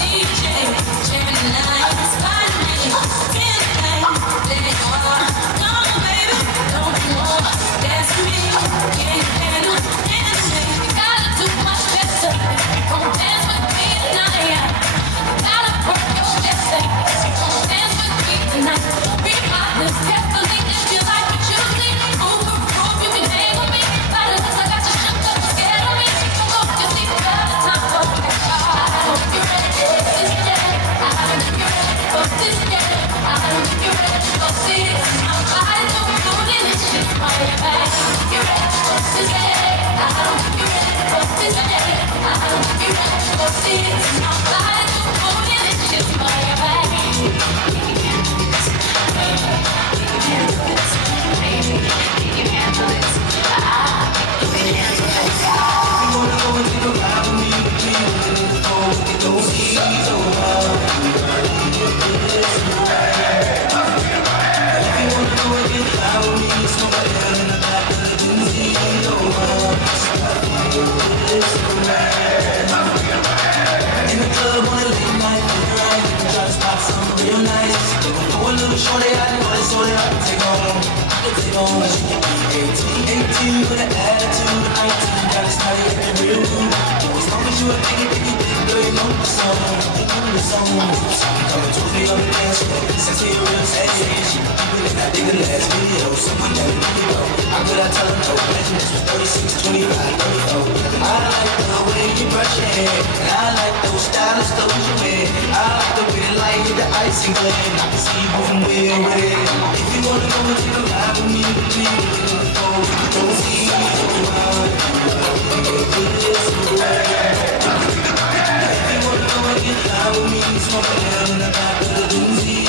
DJ, jamming the night, sliding me, feeling there you are. Come on, baby, don't you want dance with me? Can you handle me? You gotta do much better. Come dance with me tonight. You gotta work your best. Come dance with me tonight. Be honest, carefully if you like what you see. Move for proof, you can hang with me. Better than I got you shook up, scared of me. Come on, just see the time for me. I don't think you're ready for this yet. I don't think you're ready for this yet. I don't think you're ready for this. I'm fine, so we're moving this shit my back. You're ready for this yet. I don't think you're ready for this yet. I don't think you're ready for this. I'm fine, so we're moving this shit my back. In the club on a late night, right? Try to spot something real nice. Pour a little shorty out, so that I can take home. I can take home, she can be 18 with an attitude, 19 got it started acting real rude. As long as you a biggie, girl, you know the song. You know the song. Come and told me on the dance floor. Since you're real sexy, she keep it. I dig the last video. Someone that really know. How could I tell them no? Imagine this was 36, 25, 34. I like the way you brush your hair, and I like those stylish clothes you wear. I like the way the light hit the ice and glare. I can see you moving way away. If you wanna go and take a ride with me, don't see me around. If you wanna go and get high with me, smoke a hell in the back of the Uzi,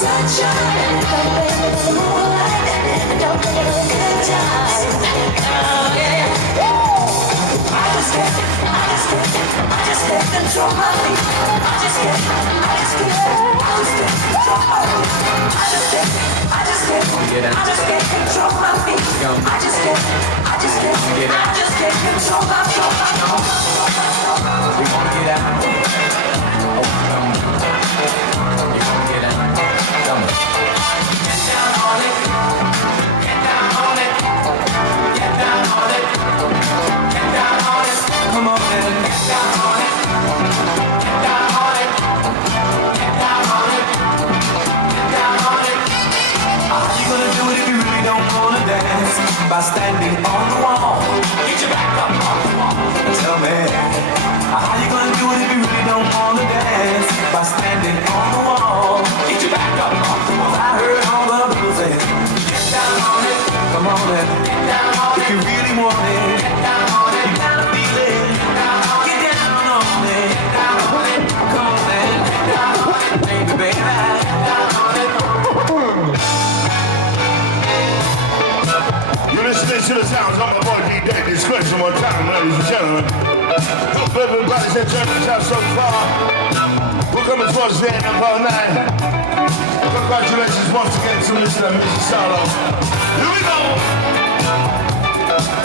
sunshine, baby, the moonlight, and don't think it was good times. Oh yeah. I just can't control my feet. I just can't control my feet. I just can't control my feet. I just can't control my feet. We gonna get out. Oh, come on. You gonna get out. Come on. Get down on it. Get down on it. Get down on it. Get down on it. Come on, man. Get down on it. Get down on it. Get down on it. Get down on it. How you gonna do it if you really don't wanna dance? By standing on the wall. Get your back up on the wall. Tell me. How you gonna do it if you really don't wanna dance? By standing on the wall. Get your back up on the wall. I heard all the people say, get down on it. Come on then. Get down on it. If you really want it. Get down on it. You gotta feel it. Get down on it. Get down on it. Get down on it. Come on then. Get down on it. Baby, baby. Get down on it. You're listening to the sounds of my boy D-Day. Disgrace one more time, ladies and gentlemen. Hope everybody's enjoying themselves so far. We're coming towards the end of our night. Congratulations once again to Mr. and Mrs. Salo. Here we go!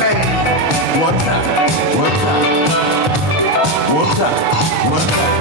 Hey, one time, one time, one time, one time.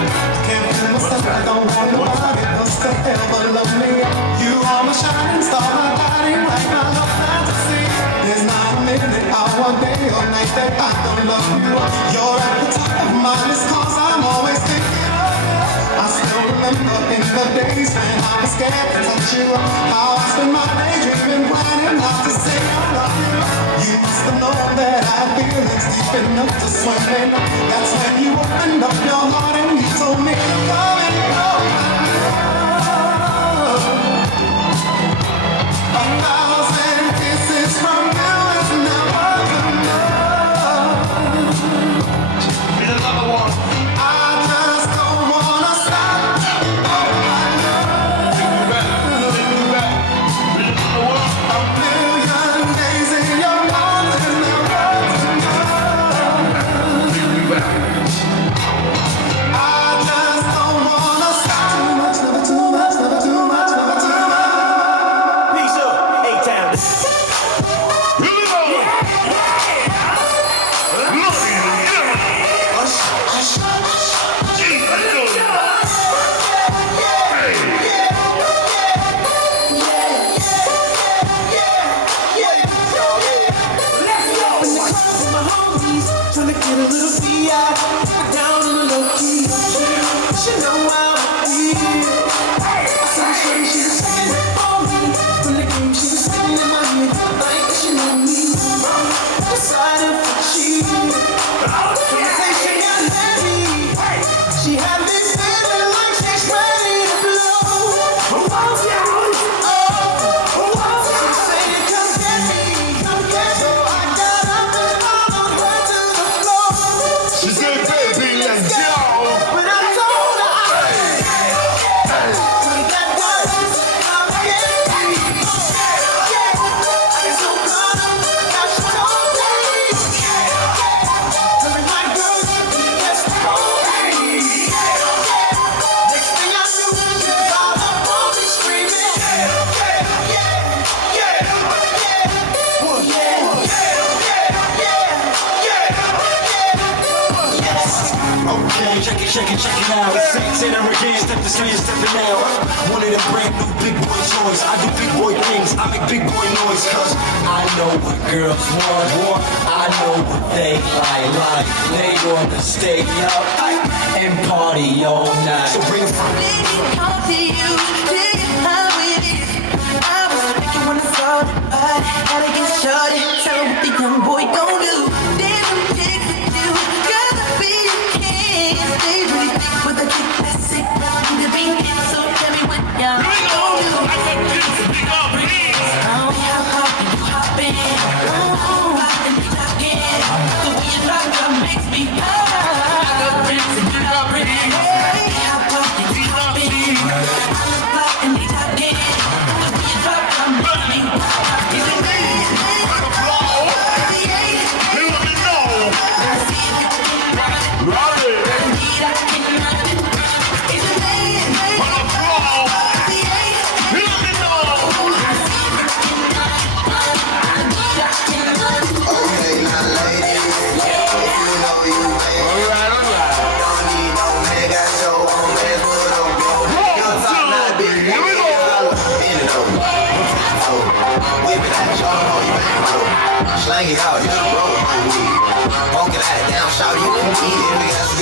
I can't feel myself, I don't want nobody else to ever love me. You are my shining star, my guiding light, my love fantasy. There's not a minute, hour, day or night that I don't love you. You're at the top of my list, cause I'm always thinking of you. I still remember in the days when I was scared to touch you, how I spent my day dreaming, planning not to say I love you. You must have known that I had feelings deep enough to swim in. That's when you opened up your heart and you told me, come and go. A thousand kisses from you is never enough. Need another one. I just don't wanna stop. Oh my love. Take me back. Need another one. A million days in your arms is never enough. Take me back. I just don't wanna stop. Too much, never too much, never too much, never too much. Peace up, A-Town. Here we go. Trying to get a little C.I. down in the low key. She know how I feel. I saw the shorty, she was singing for me. From the game, she was singing in my ear. Like she knew me. Decided for cheap. Conversation got heavy. She had me feeling like she's ready to blow. She said, come get me. So I got up and followed her to the floor. She said, baby, let's go. But I told her when that was, come get me. I get so caught up, now she told me. Coming like girls, yes, told me. Next thing I knew, she was all up on me screaming. Okay, check it out. Say that again, step to say it, stepping out. Wanted a brand new big boy choice. I do big boy things, I make big boy noise. Cause I know what girls want. I know what they like. They wanna stay up and party all night. So bring it from Let me talk to you, tell you how it is. I was thinking when I saw the body, gotta get started. Tell her what the young boy gon' do. Damn, I'm ticked with you. Gotta be a king. Stay really thick with a kick that's sick. Need to be in, so tell me what y'all gon' do. Oh, how hard can you hop in? Oh, and you talking. The way you talk, makes me high. I got rings and you got rings. Hey.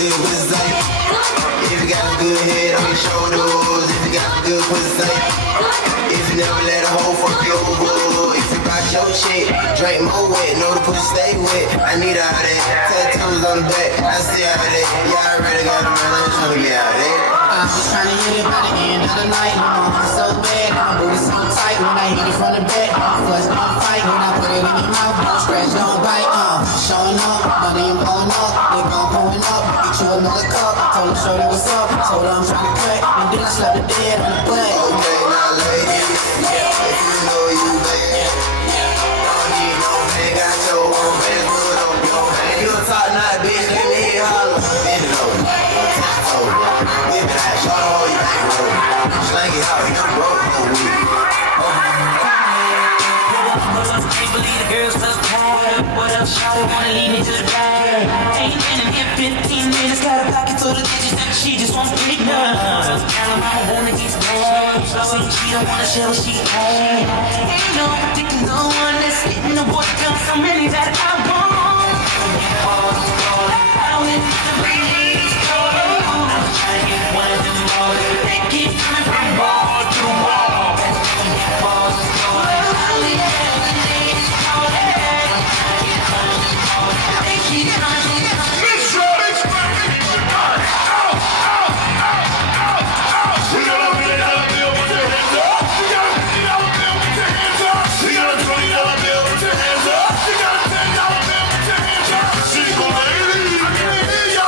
good pussy say. If you got a good head on your shoulders, if you got a good pussy say. If you never let a hoe fuck you over, if you rock your shit, drink more wet, know the pussy stay wet. I need all that, tattoos on the back, I see all that. Yeah, I already got them, I'm trying to get out of there. I'm just trying to hit it by the end of the night. I'm so bad, my booty so tight. When I hit it from the back, flush, don't fight. When I put it in your mouth, don't scratch, don't bite. Showing up, money and blowing up. They gon' pulling up, get you another cup. Told her, shorty, what's up? Told her I'm trying to cut, and then I slapped the dead on the butt. Okay, now ladies, if you know you bad, don't need no man, got your own band, put on your hand. You a top night bitch, let me hear holler. Bend it over, touch over, whip it out, show the hoe you ain't roll. Slang it out, you broke, no weed. Can't believe the girls plus pad. What up, shawty, wanna lead me to the bag? Ain't been in here 15 minutes, got a pocket full of digits and she just wants to eat nuts. Alabama wanna get bad, so she don't wanna share what she had. Ain't no particular one that's hitting the boy, got so many that I want. I went to breeze, I'm trying to get one of them all. They keep coming from wall to wall. Single ladies,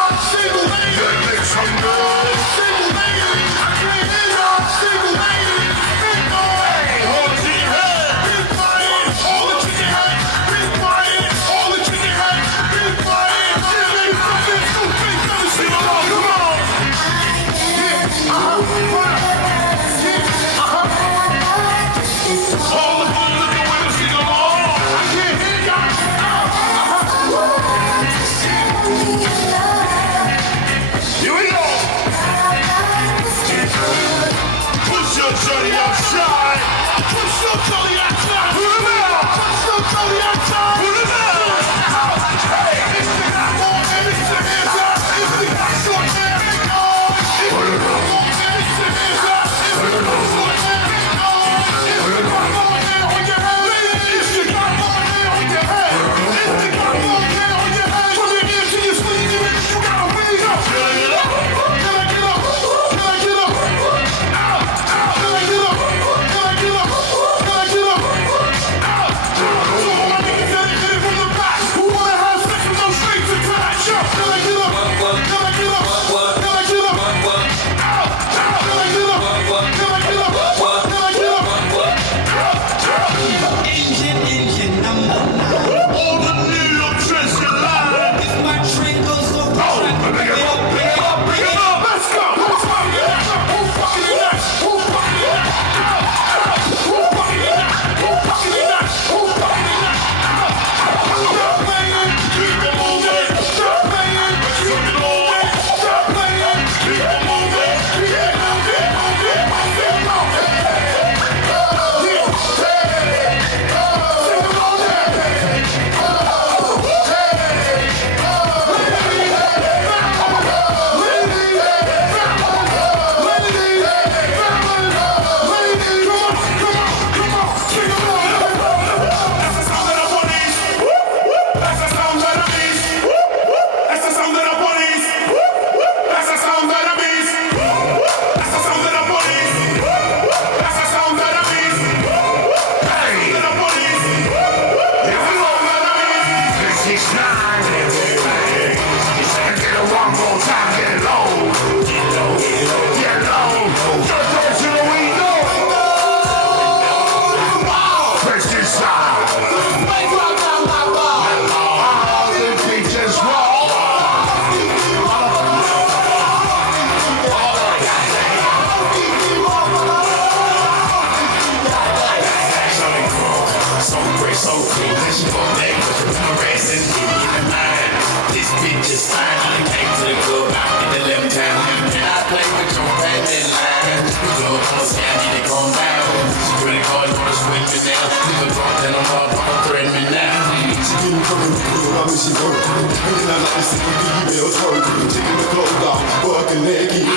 she work. And I like to see the females work. Taking the clothes off, fucking naked. And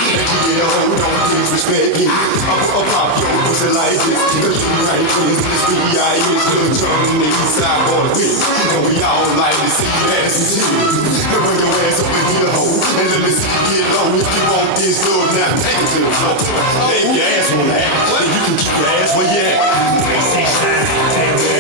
yeah, don't disrespect me. I'll pop your pussy like this. Cause you ain't friends in this B.I.H. Little chunk in the east side boy with. And we all like to see you ass and titties. Now bring your ass up in here, hoe. And let me see you get low. If you want this love, now take it to the floor. Take your ass on that. Then you can keep your ass where you at. 369,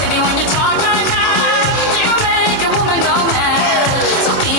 Baby, when you talk like that, you make a woman go mad. So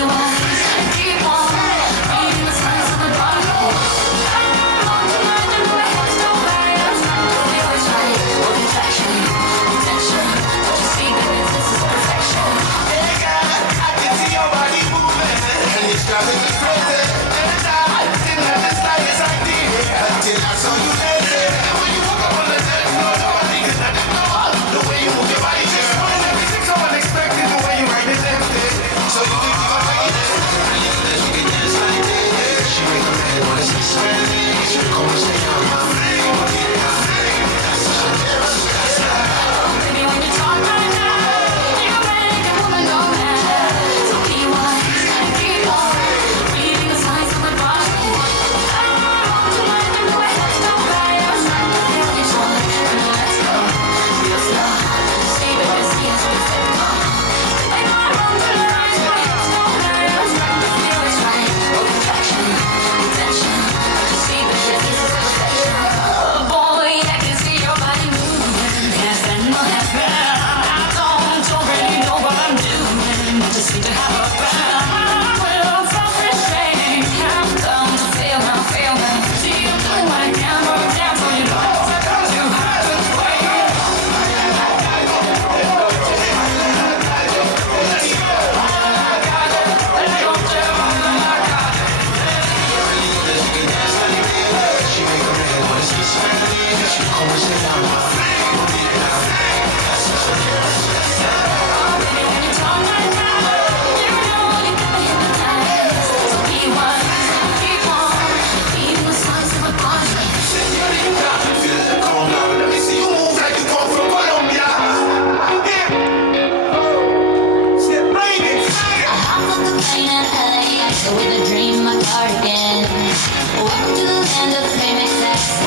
and the fame excess.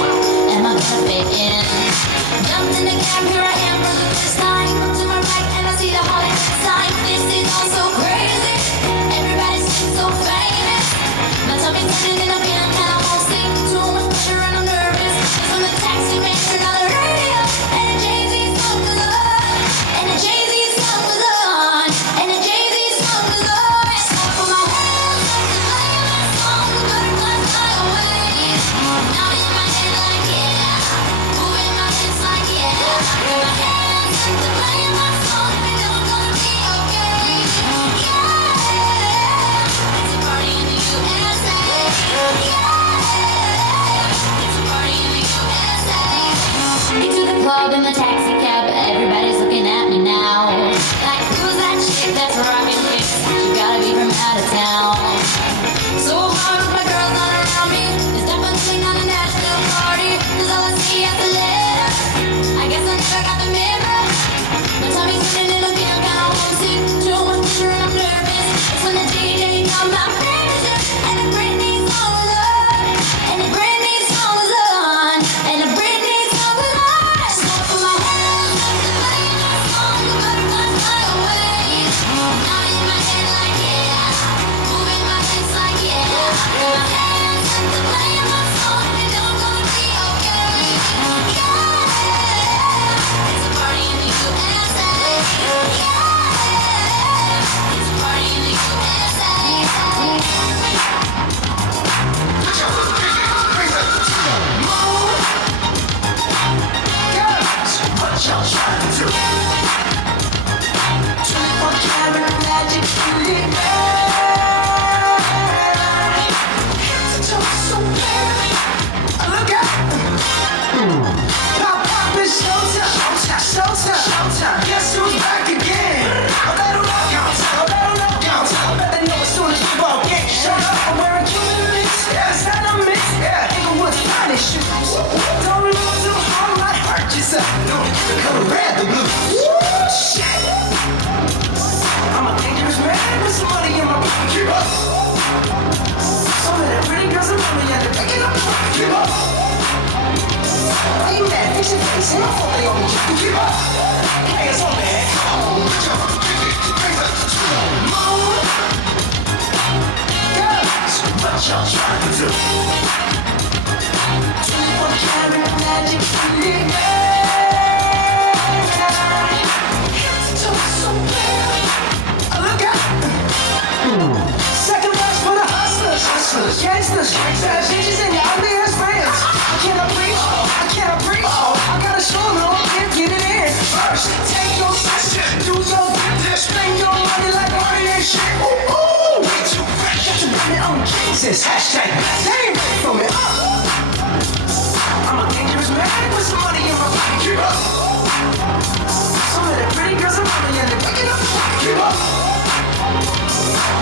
Am I gonna fit in? Jumped in the cab, here I am for the first time. Look to my right and I see the Hollywood sign. This is all so crazy. Everybody seems so famous. My tummy's turning and I'm feeling kinda homesick. Too much pressure and I'm nervous. Cause when the taxi man turned on the radio and the Jay-Z song was on. And the Jay-Z song was on. And the Jay-Z song was on. So I put my hands up to play my song. The butterflies fly away. Now in my head like yeah. Moving my hips like yeah. Put my hands up to play my song. And I know I'm gonna be okay. Yeah. It's a party in the USA. Yeah. It's a party in the USA. Into the club in the taxi cab. Everybody's looking at me now. Like who's that chick that's rocking kicks? She gotta be from out of town. So hard with my girls not around me. It's definitely not a Nashville party. Cause all I see is the letter. I guess I never got the mirror. My tummy's turning and I'm feeling kinda homesick. Too much pressure and I'm nervous. It's when the DJ got my manager. And the Britney song was on. And the Britney song was on. And the Britney song was on. So I put my hands up to play my song. The butterflies fly away. Now in my head like yeah. Moving my hips like yeah. Put my hands up to play my song. And I know I'm gonna be okay. Yeah. It's a party in the USA. Yeah. It's a party in the USA. What y'all trying to do? 24 karat magic in the air. Head to toe so bad. Look out! Pop, pop, it's showtime. Showtime. Guess who's back again? I better know. I bet they know as soon as we walk in. Shut up, I'm wearing Cuban links. Yeah, it's not a mix. Yeah, Inglewood's finest shoes. Don't look too hard, might hurt yourself. No, the color red, the blue. Shit. I'm a dangerous man with some money in my pocket. Keep up. Some of them pretty girls around me, and they're picking up the pocket. Keep up. Why you mad? Fix your face. Ain't no fault they on me. Keep up. Hey, it's on, man. Come on. Moon. Girls, what y'all trying to do? 24 karat magic in the air. Head to toe so bad. Look out! Second verse for the hustlers, gangsters, bad bitches and your ugly ass friends. I cannot breathe. I gotta show them how I can get it in. First, take your shit, do your business, spend your money like money and shit. Ooh, way too fresh. Got to blame it on Jesus. Hashtag, they ain't ready for me. I'm a dangerous man with some money in my pocket. Keep up. Some of the pretty girls around me and they're picking up the pocket. Keep up.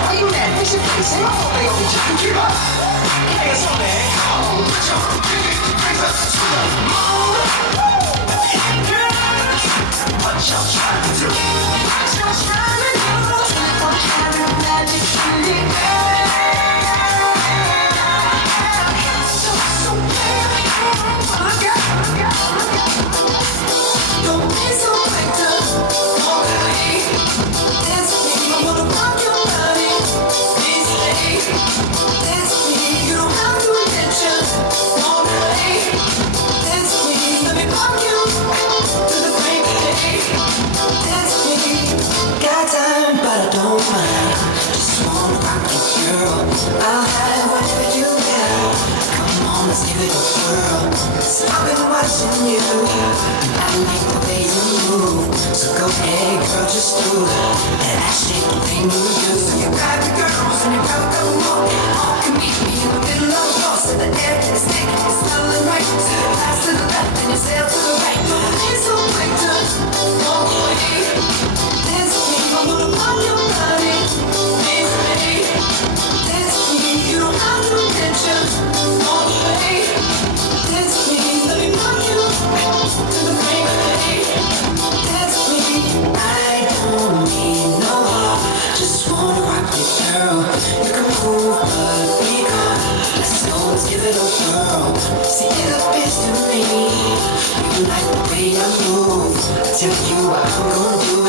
Why you mad? Fix your face. Ain't no fault they on me. Keep up. Hey, it's on, man. Come on. Put your brings us to the moon. Girls, what y'all trying to do? What y'all trying to do? 24 karat magic in the air. So bad. Look out. Don't be so victim. Don't believe. It's me. I'm gonna rock your body. Easily. It's me. You don't have to attention. Don't believe. It's me. Let me rock you to the break of day. It's me. Got time, but I don't mind. Just wanna rock you, girl. I'll have whatever you got. Come on, let's give it a whirl. So I've been watching you. I like the way you move. So go ahead, girl, just do it. And actually, the thing you do. So you grab the girls and you grab a couple more. All can meet me in the middle of the floor. So the air is thick, it's smelling right. To the last to the left and you sail to the right. It's so quick to go away. It's me, I'm gonna rock your body. It's me. It's me, you don't have to attention. Don't play. It's me, let me rock you to the break of day. It's me, I don't need no help. Just wanna rock you, girl. You can move, but be calm. Let's go, let's give it a whirl. See, you're the best of me. You like the way I move. I tell you what I'm gonna do.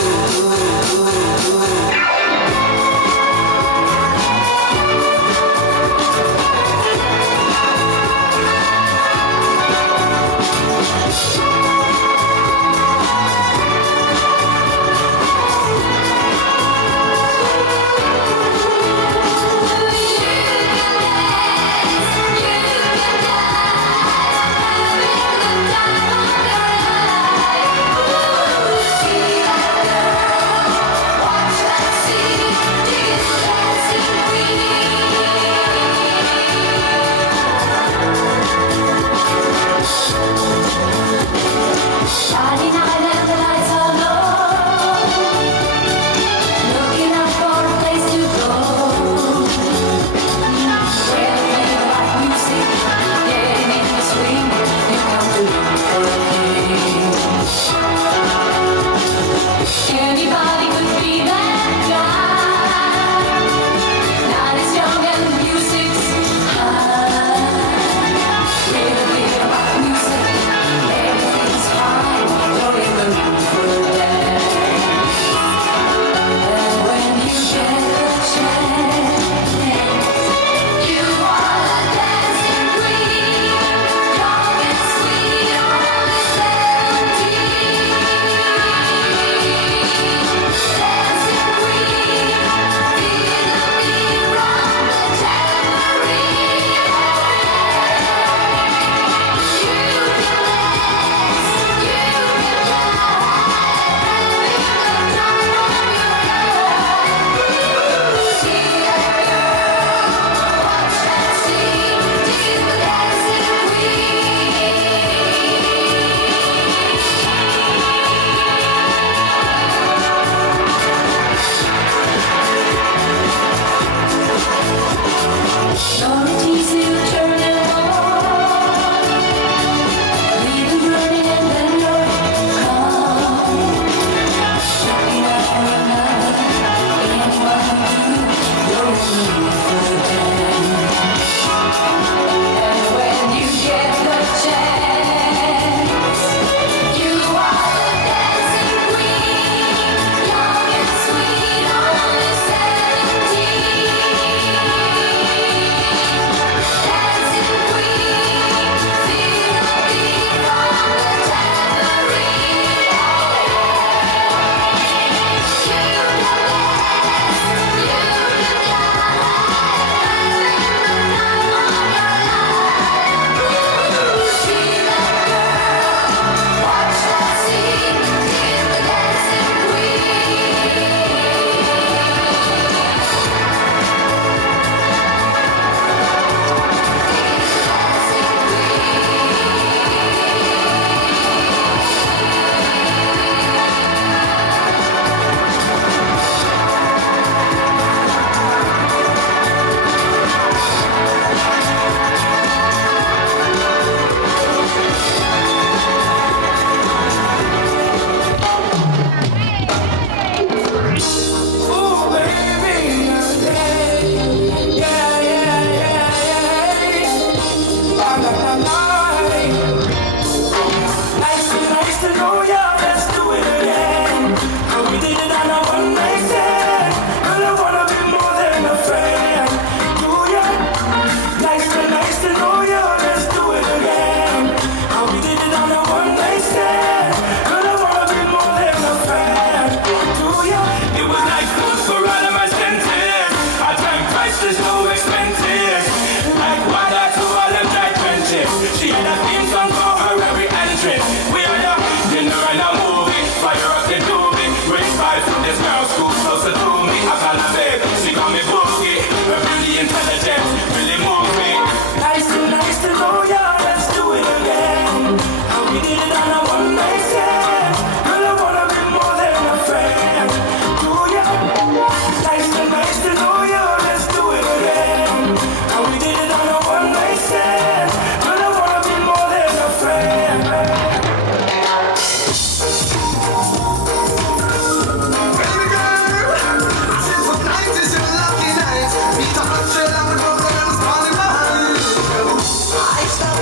She had a theme song for her every entrance. We are the dinner and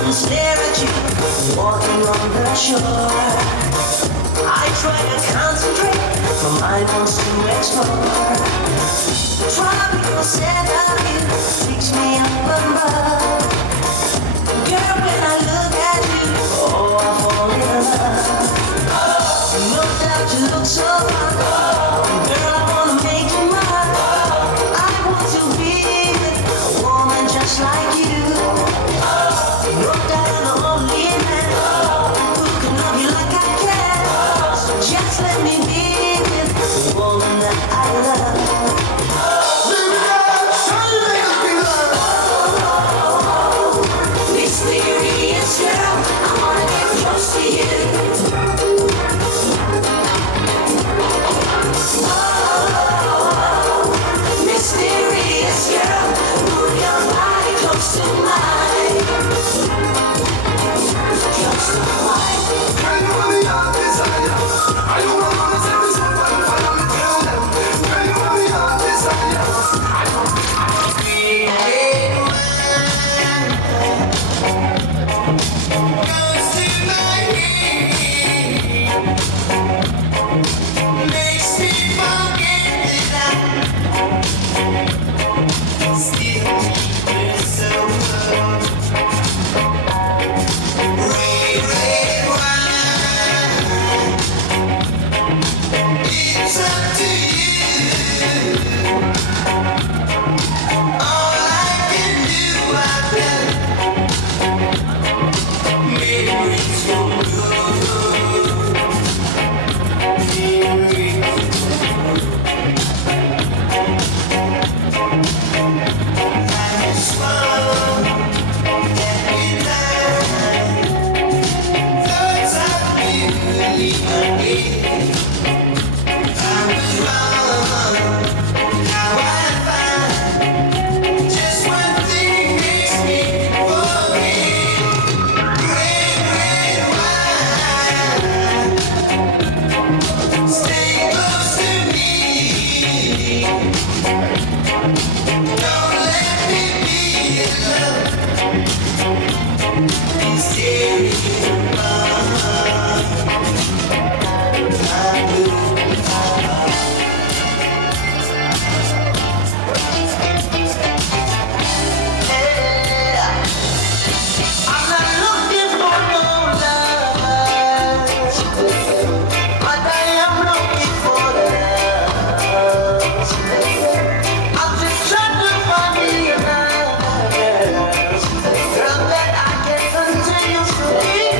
and stare at you walking on the shore. I try to concentrate, my mind wants to explore. The tropical scent of you takes me up above. Girl, when I look at you, oh, I fall in love. No doubt you look so fine. Girl, I wanna make you mine. I want to be with a woman just like you. No doubt I'm the only man who can love you like I can. So just let me be with the woman that I love. Mysterious girl, I wanna get close to you. Mysterious girl, move your body close to mine. Close to mine. Girl, you want me on desire. Are you one of the series of one follow me tell them? Girl, you want me on desire. I don't makes me forget that I'm still so good. Red, red wine. It's up to you. All I can do, I've done. Memories so good. Girl that I can continue to be.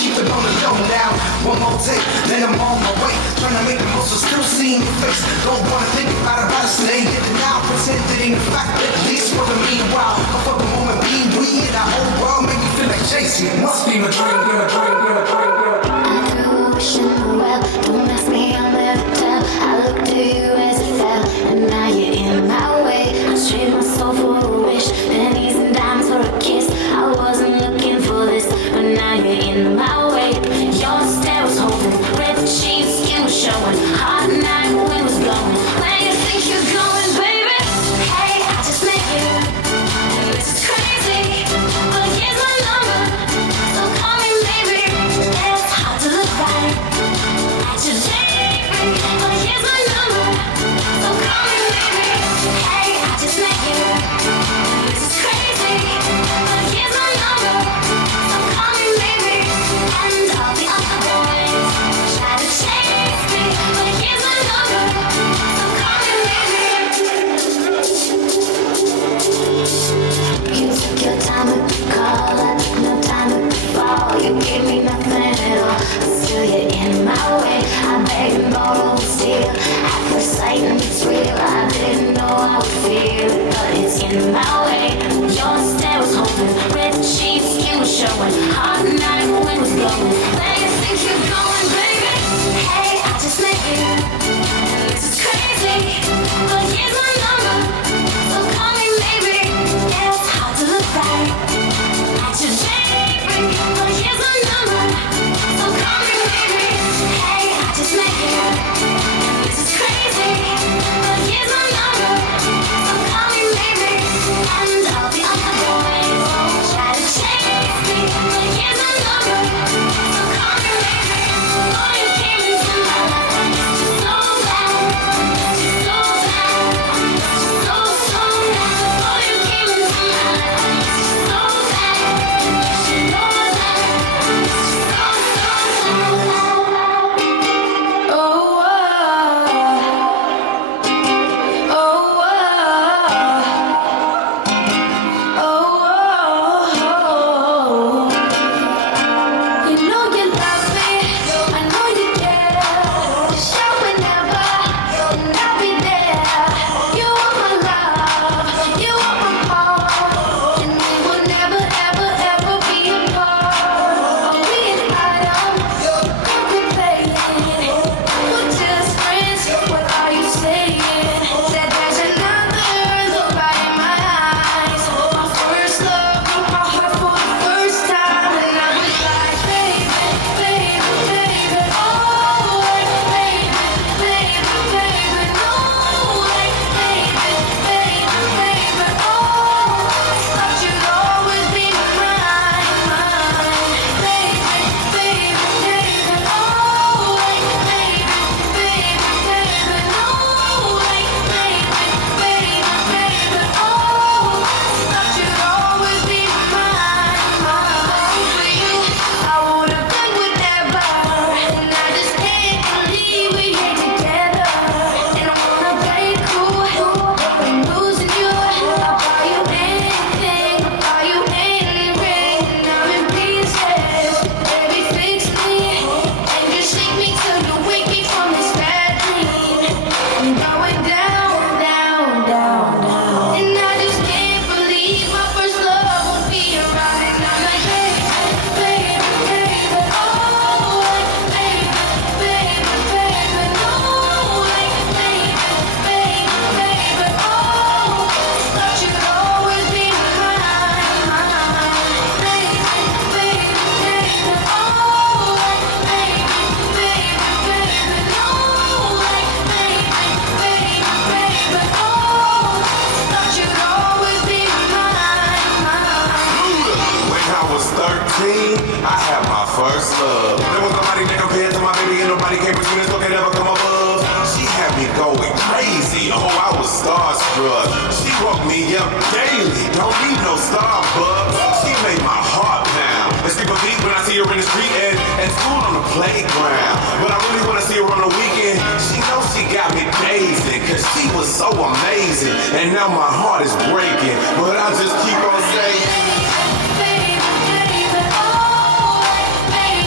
keep it on the low now. One more take, then I'm on my way. Trying to make the most of still seeing your face. Don't wanna think about it today. Get it now, pretend it ain't a fact. At least for the meanwhile, I'm for the moment being we in our whole world make me feel like chasing. Must be my dream, dream, dream, dream, dream, dream. I do wish you well. Don't ask me, I'll never tell. I looked to you as it fell, and now you're in my way. I trade my soul for a wish, pennies and dimes for a kiss. I wasn't looking for this, but now you're in my way. Your stare was holding, red sheets, skin was showing. Hot night, wind was blowing. Where you think you're going, baby? Hey, I just met you, and this is crazy. But here's my number, so call me maybe. It's hard to look right at your daybreak. But here's my number, so call me maybe. Hey, I just met you, and this is crazy. But here's my number, so call me maybe. And all the other boys try to chase me. But here's my number, so call me maybe. You took your time with the call, I took no time with the fall. You gave me nothing at all, but still you're in my way. I beg and borrow still, at first sight and it's real. I didn't know I would feel it, but it's in my way. Your stare was holding, red sheets, skin was showing. Hot night, wind was blowing. Where you think you're going, baby? Hey, I just met you, and this is crazy. But here's my number, so call me maybe. Yeah, it's hard to look right at your daybreak. But here's my number, so call me maybe. Hey, I just met you, and this is crazy. But here's my number, so call me maybe. And all the other boys try to chase me. But here's my number, so call me maybe. Oh, you came into my life just so bad, just so bad, so bad. Oh, you came into my life just so bad, you know that, you know you love me, I know you care. Show whenever, and I'll be there. You are my love, you are my heart, and we will never, ever, ever be apart. Are we an item? Are we playing? We're just friends. What are you saying? Said there's another look right in my eyes. My first love, my heart for the first time, and I was like, baby, baby, baby, oh, baby, baby, baby, no, like, baby, baby, baby, oh, thought you'd always be mine, baby, baby, baby, oh, like, baby, baby, baby, no, like, baby, baby, baby, oh, thought you'd always be mine, for you, I would've done whatever, and I just can't believe we ain't together, and I wanna play it cool, I'm losing you, I'll buy you anything, I'll buy you any ring, and I'm in pieces, baby fix me, and just shake me till you wake me from this bad dream, I'm going down, down, down, down, and I just can't believe my first love would be around, and I'm like, baby, baby, baby, oh, like, baby, baby, baby, no, like, baby, baby, baby, oh, thought you'd always be mine, baby, baby, baby, oh, like, baby, baby, baby, no, like, baby, baby, baby, oh, thought you'd always be mine. When I was 13, I had my first love. There was nobody that compared to my baby, and nobody came between us, so could ever come above. She had me going crazy, oh, I was starstruck. She woke me up daily, don't need no Starbucks. She made my heart pound and skip a beat when I see her in the street and school on the playground. But I really wanna see her on the weekend. She knows she got me dazing, cause she was so amazing. And now my heart is breaking, but I just keep on saying, Baby, baby, oh, baby,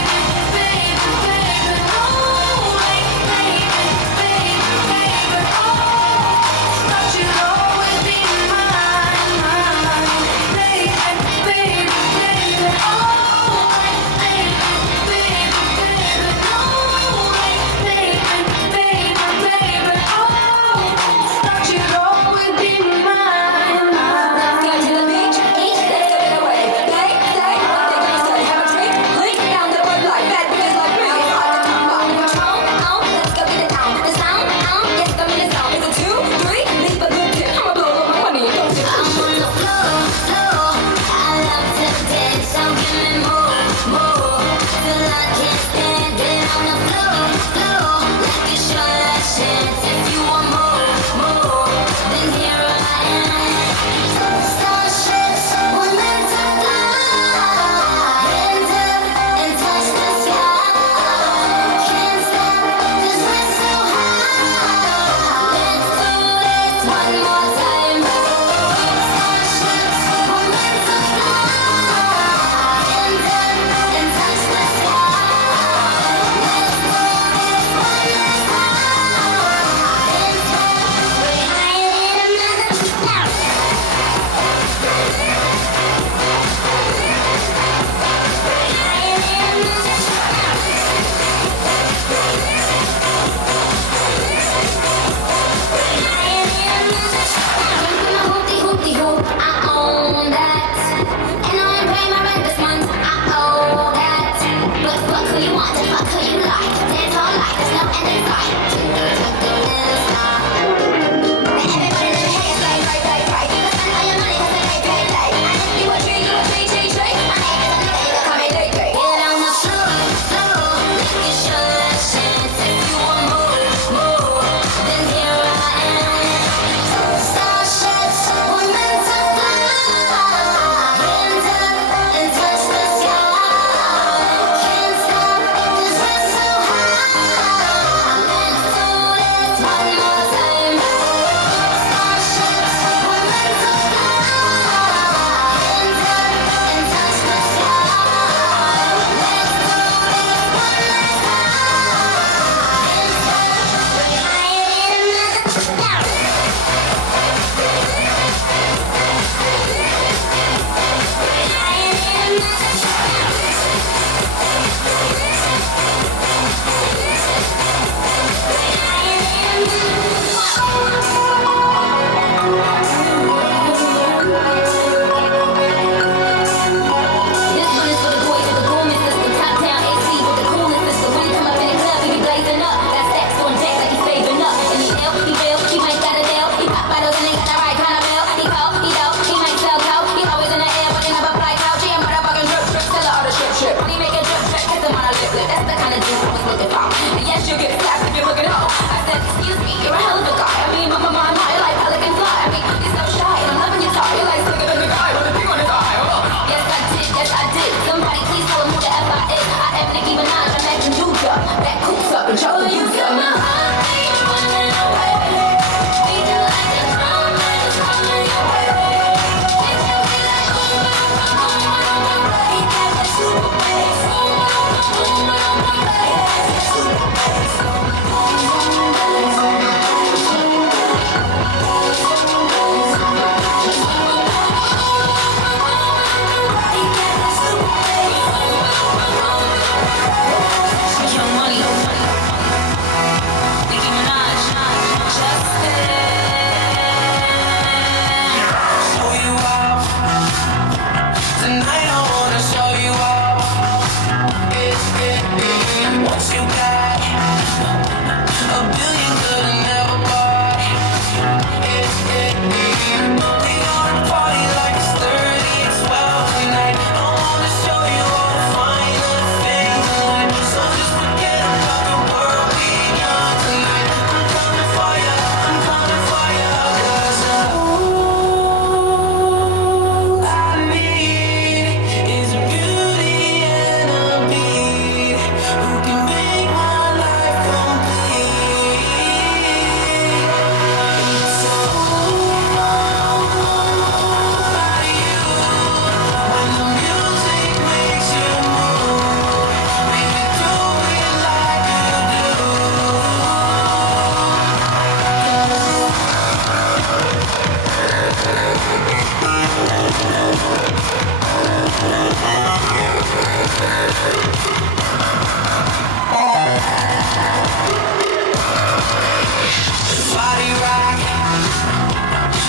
Body rock,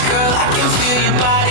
girl, I can feel your body.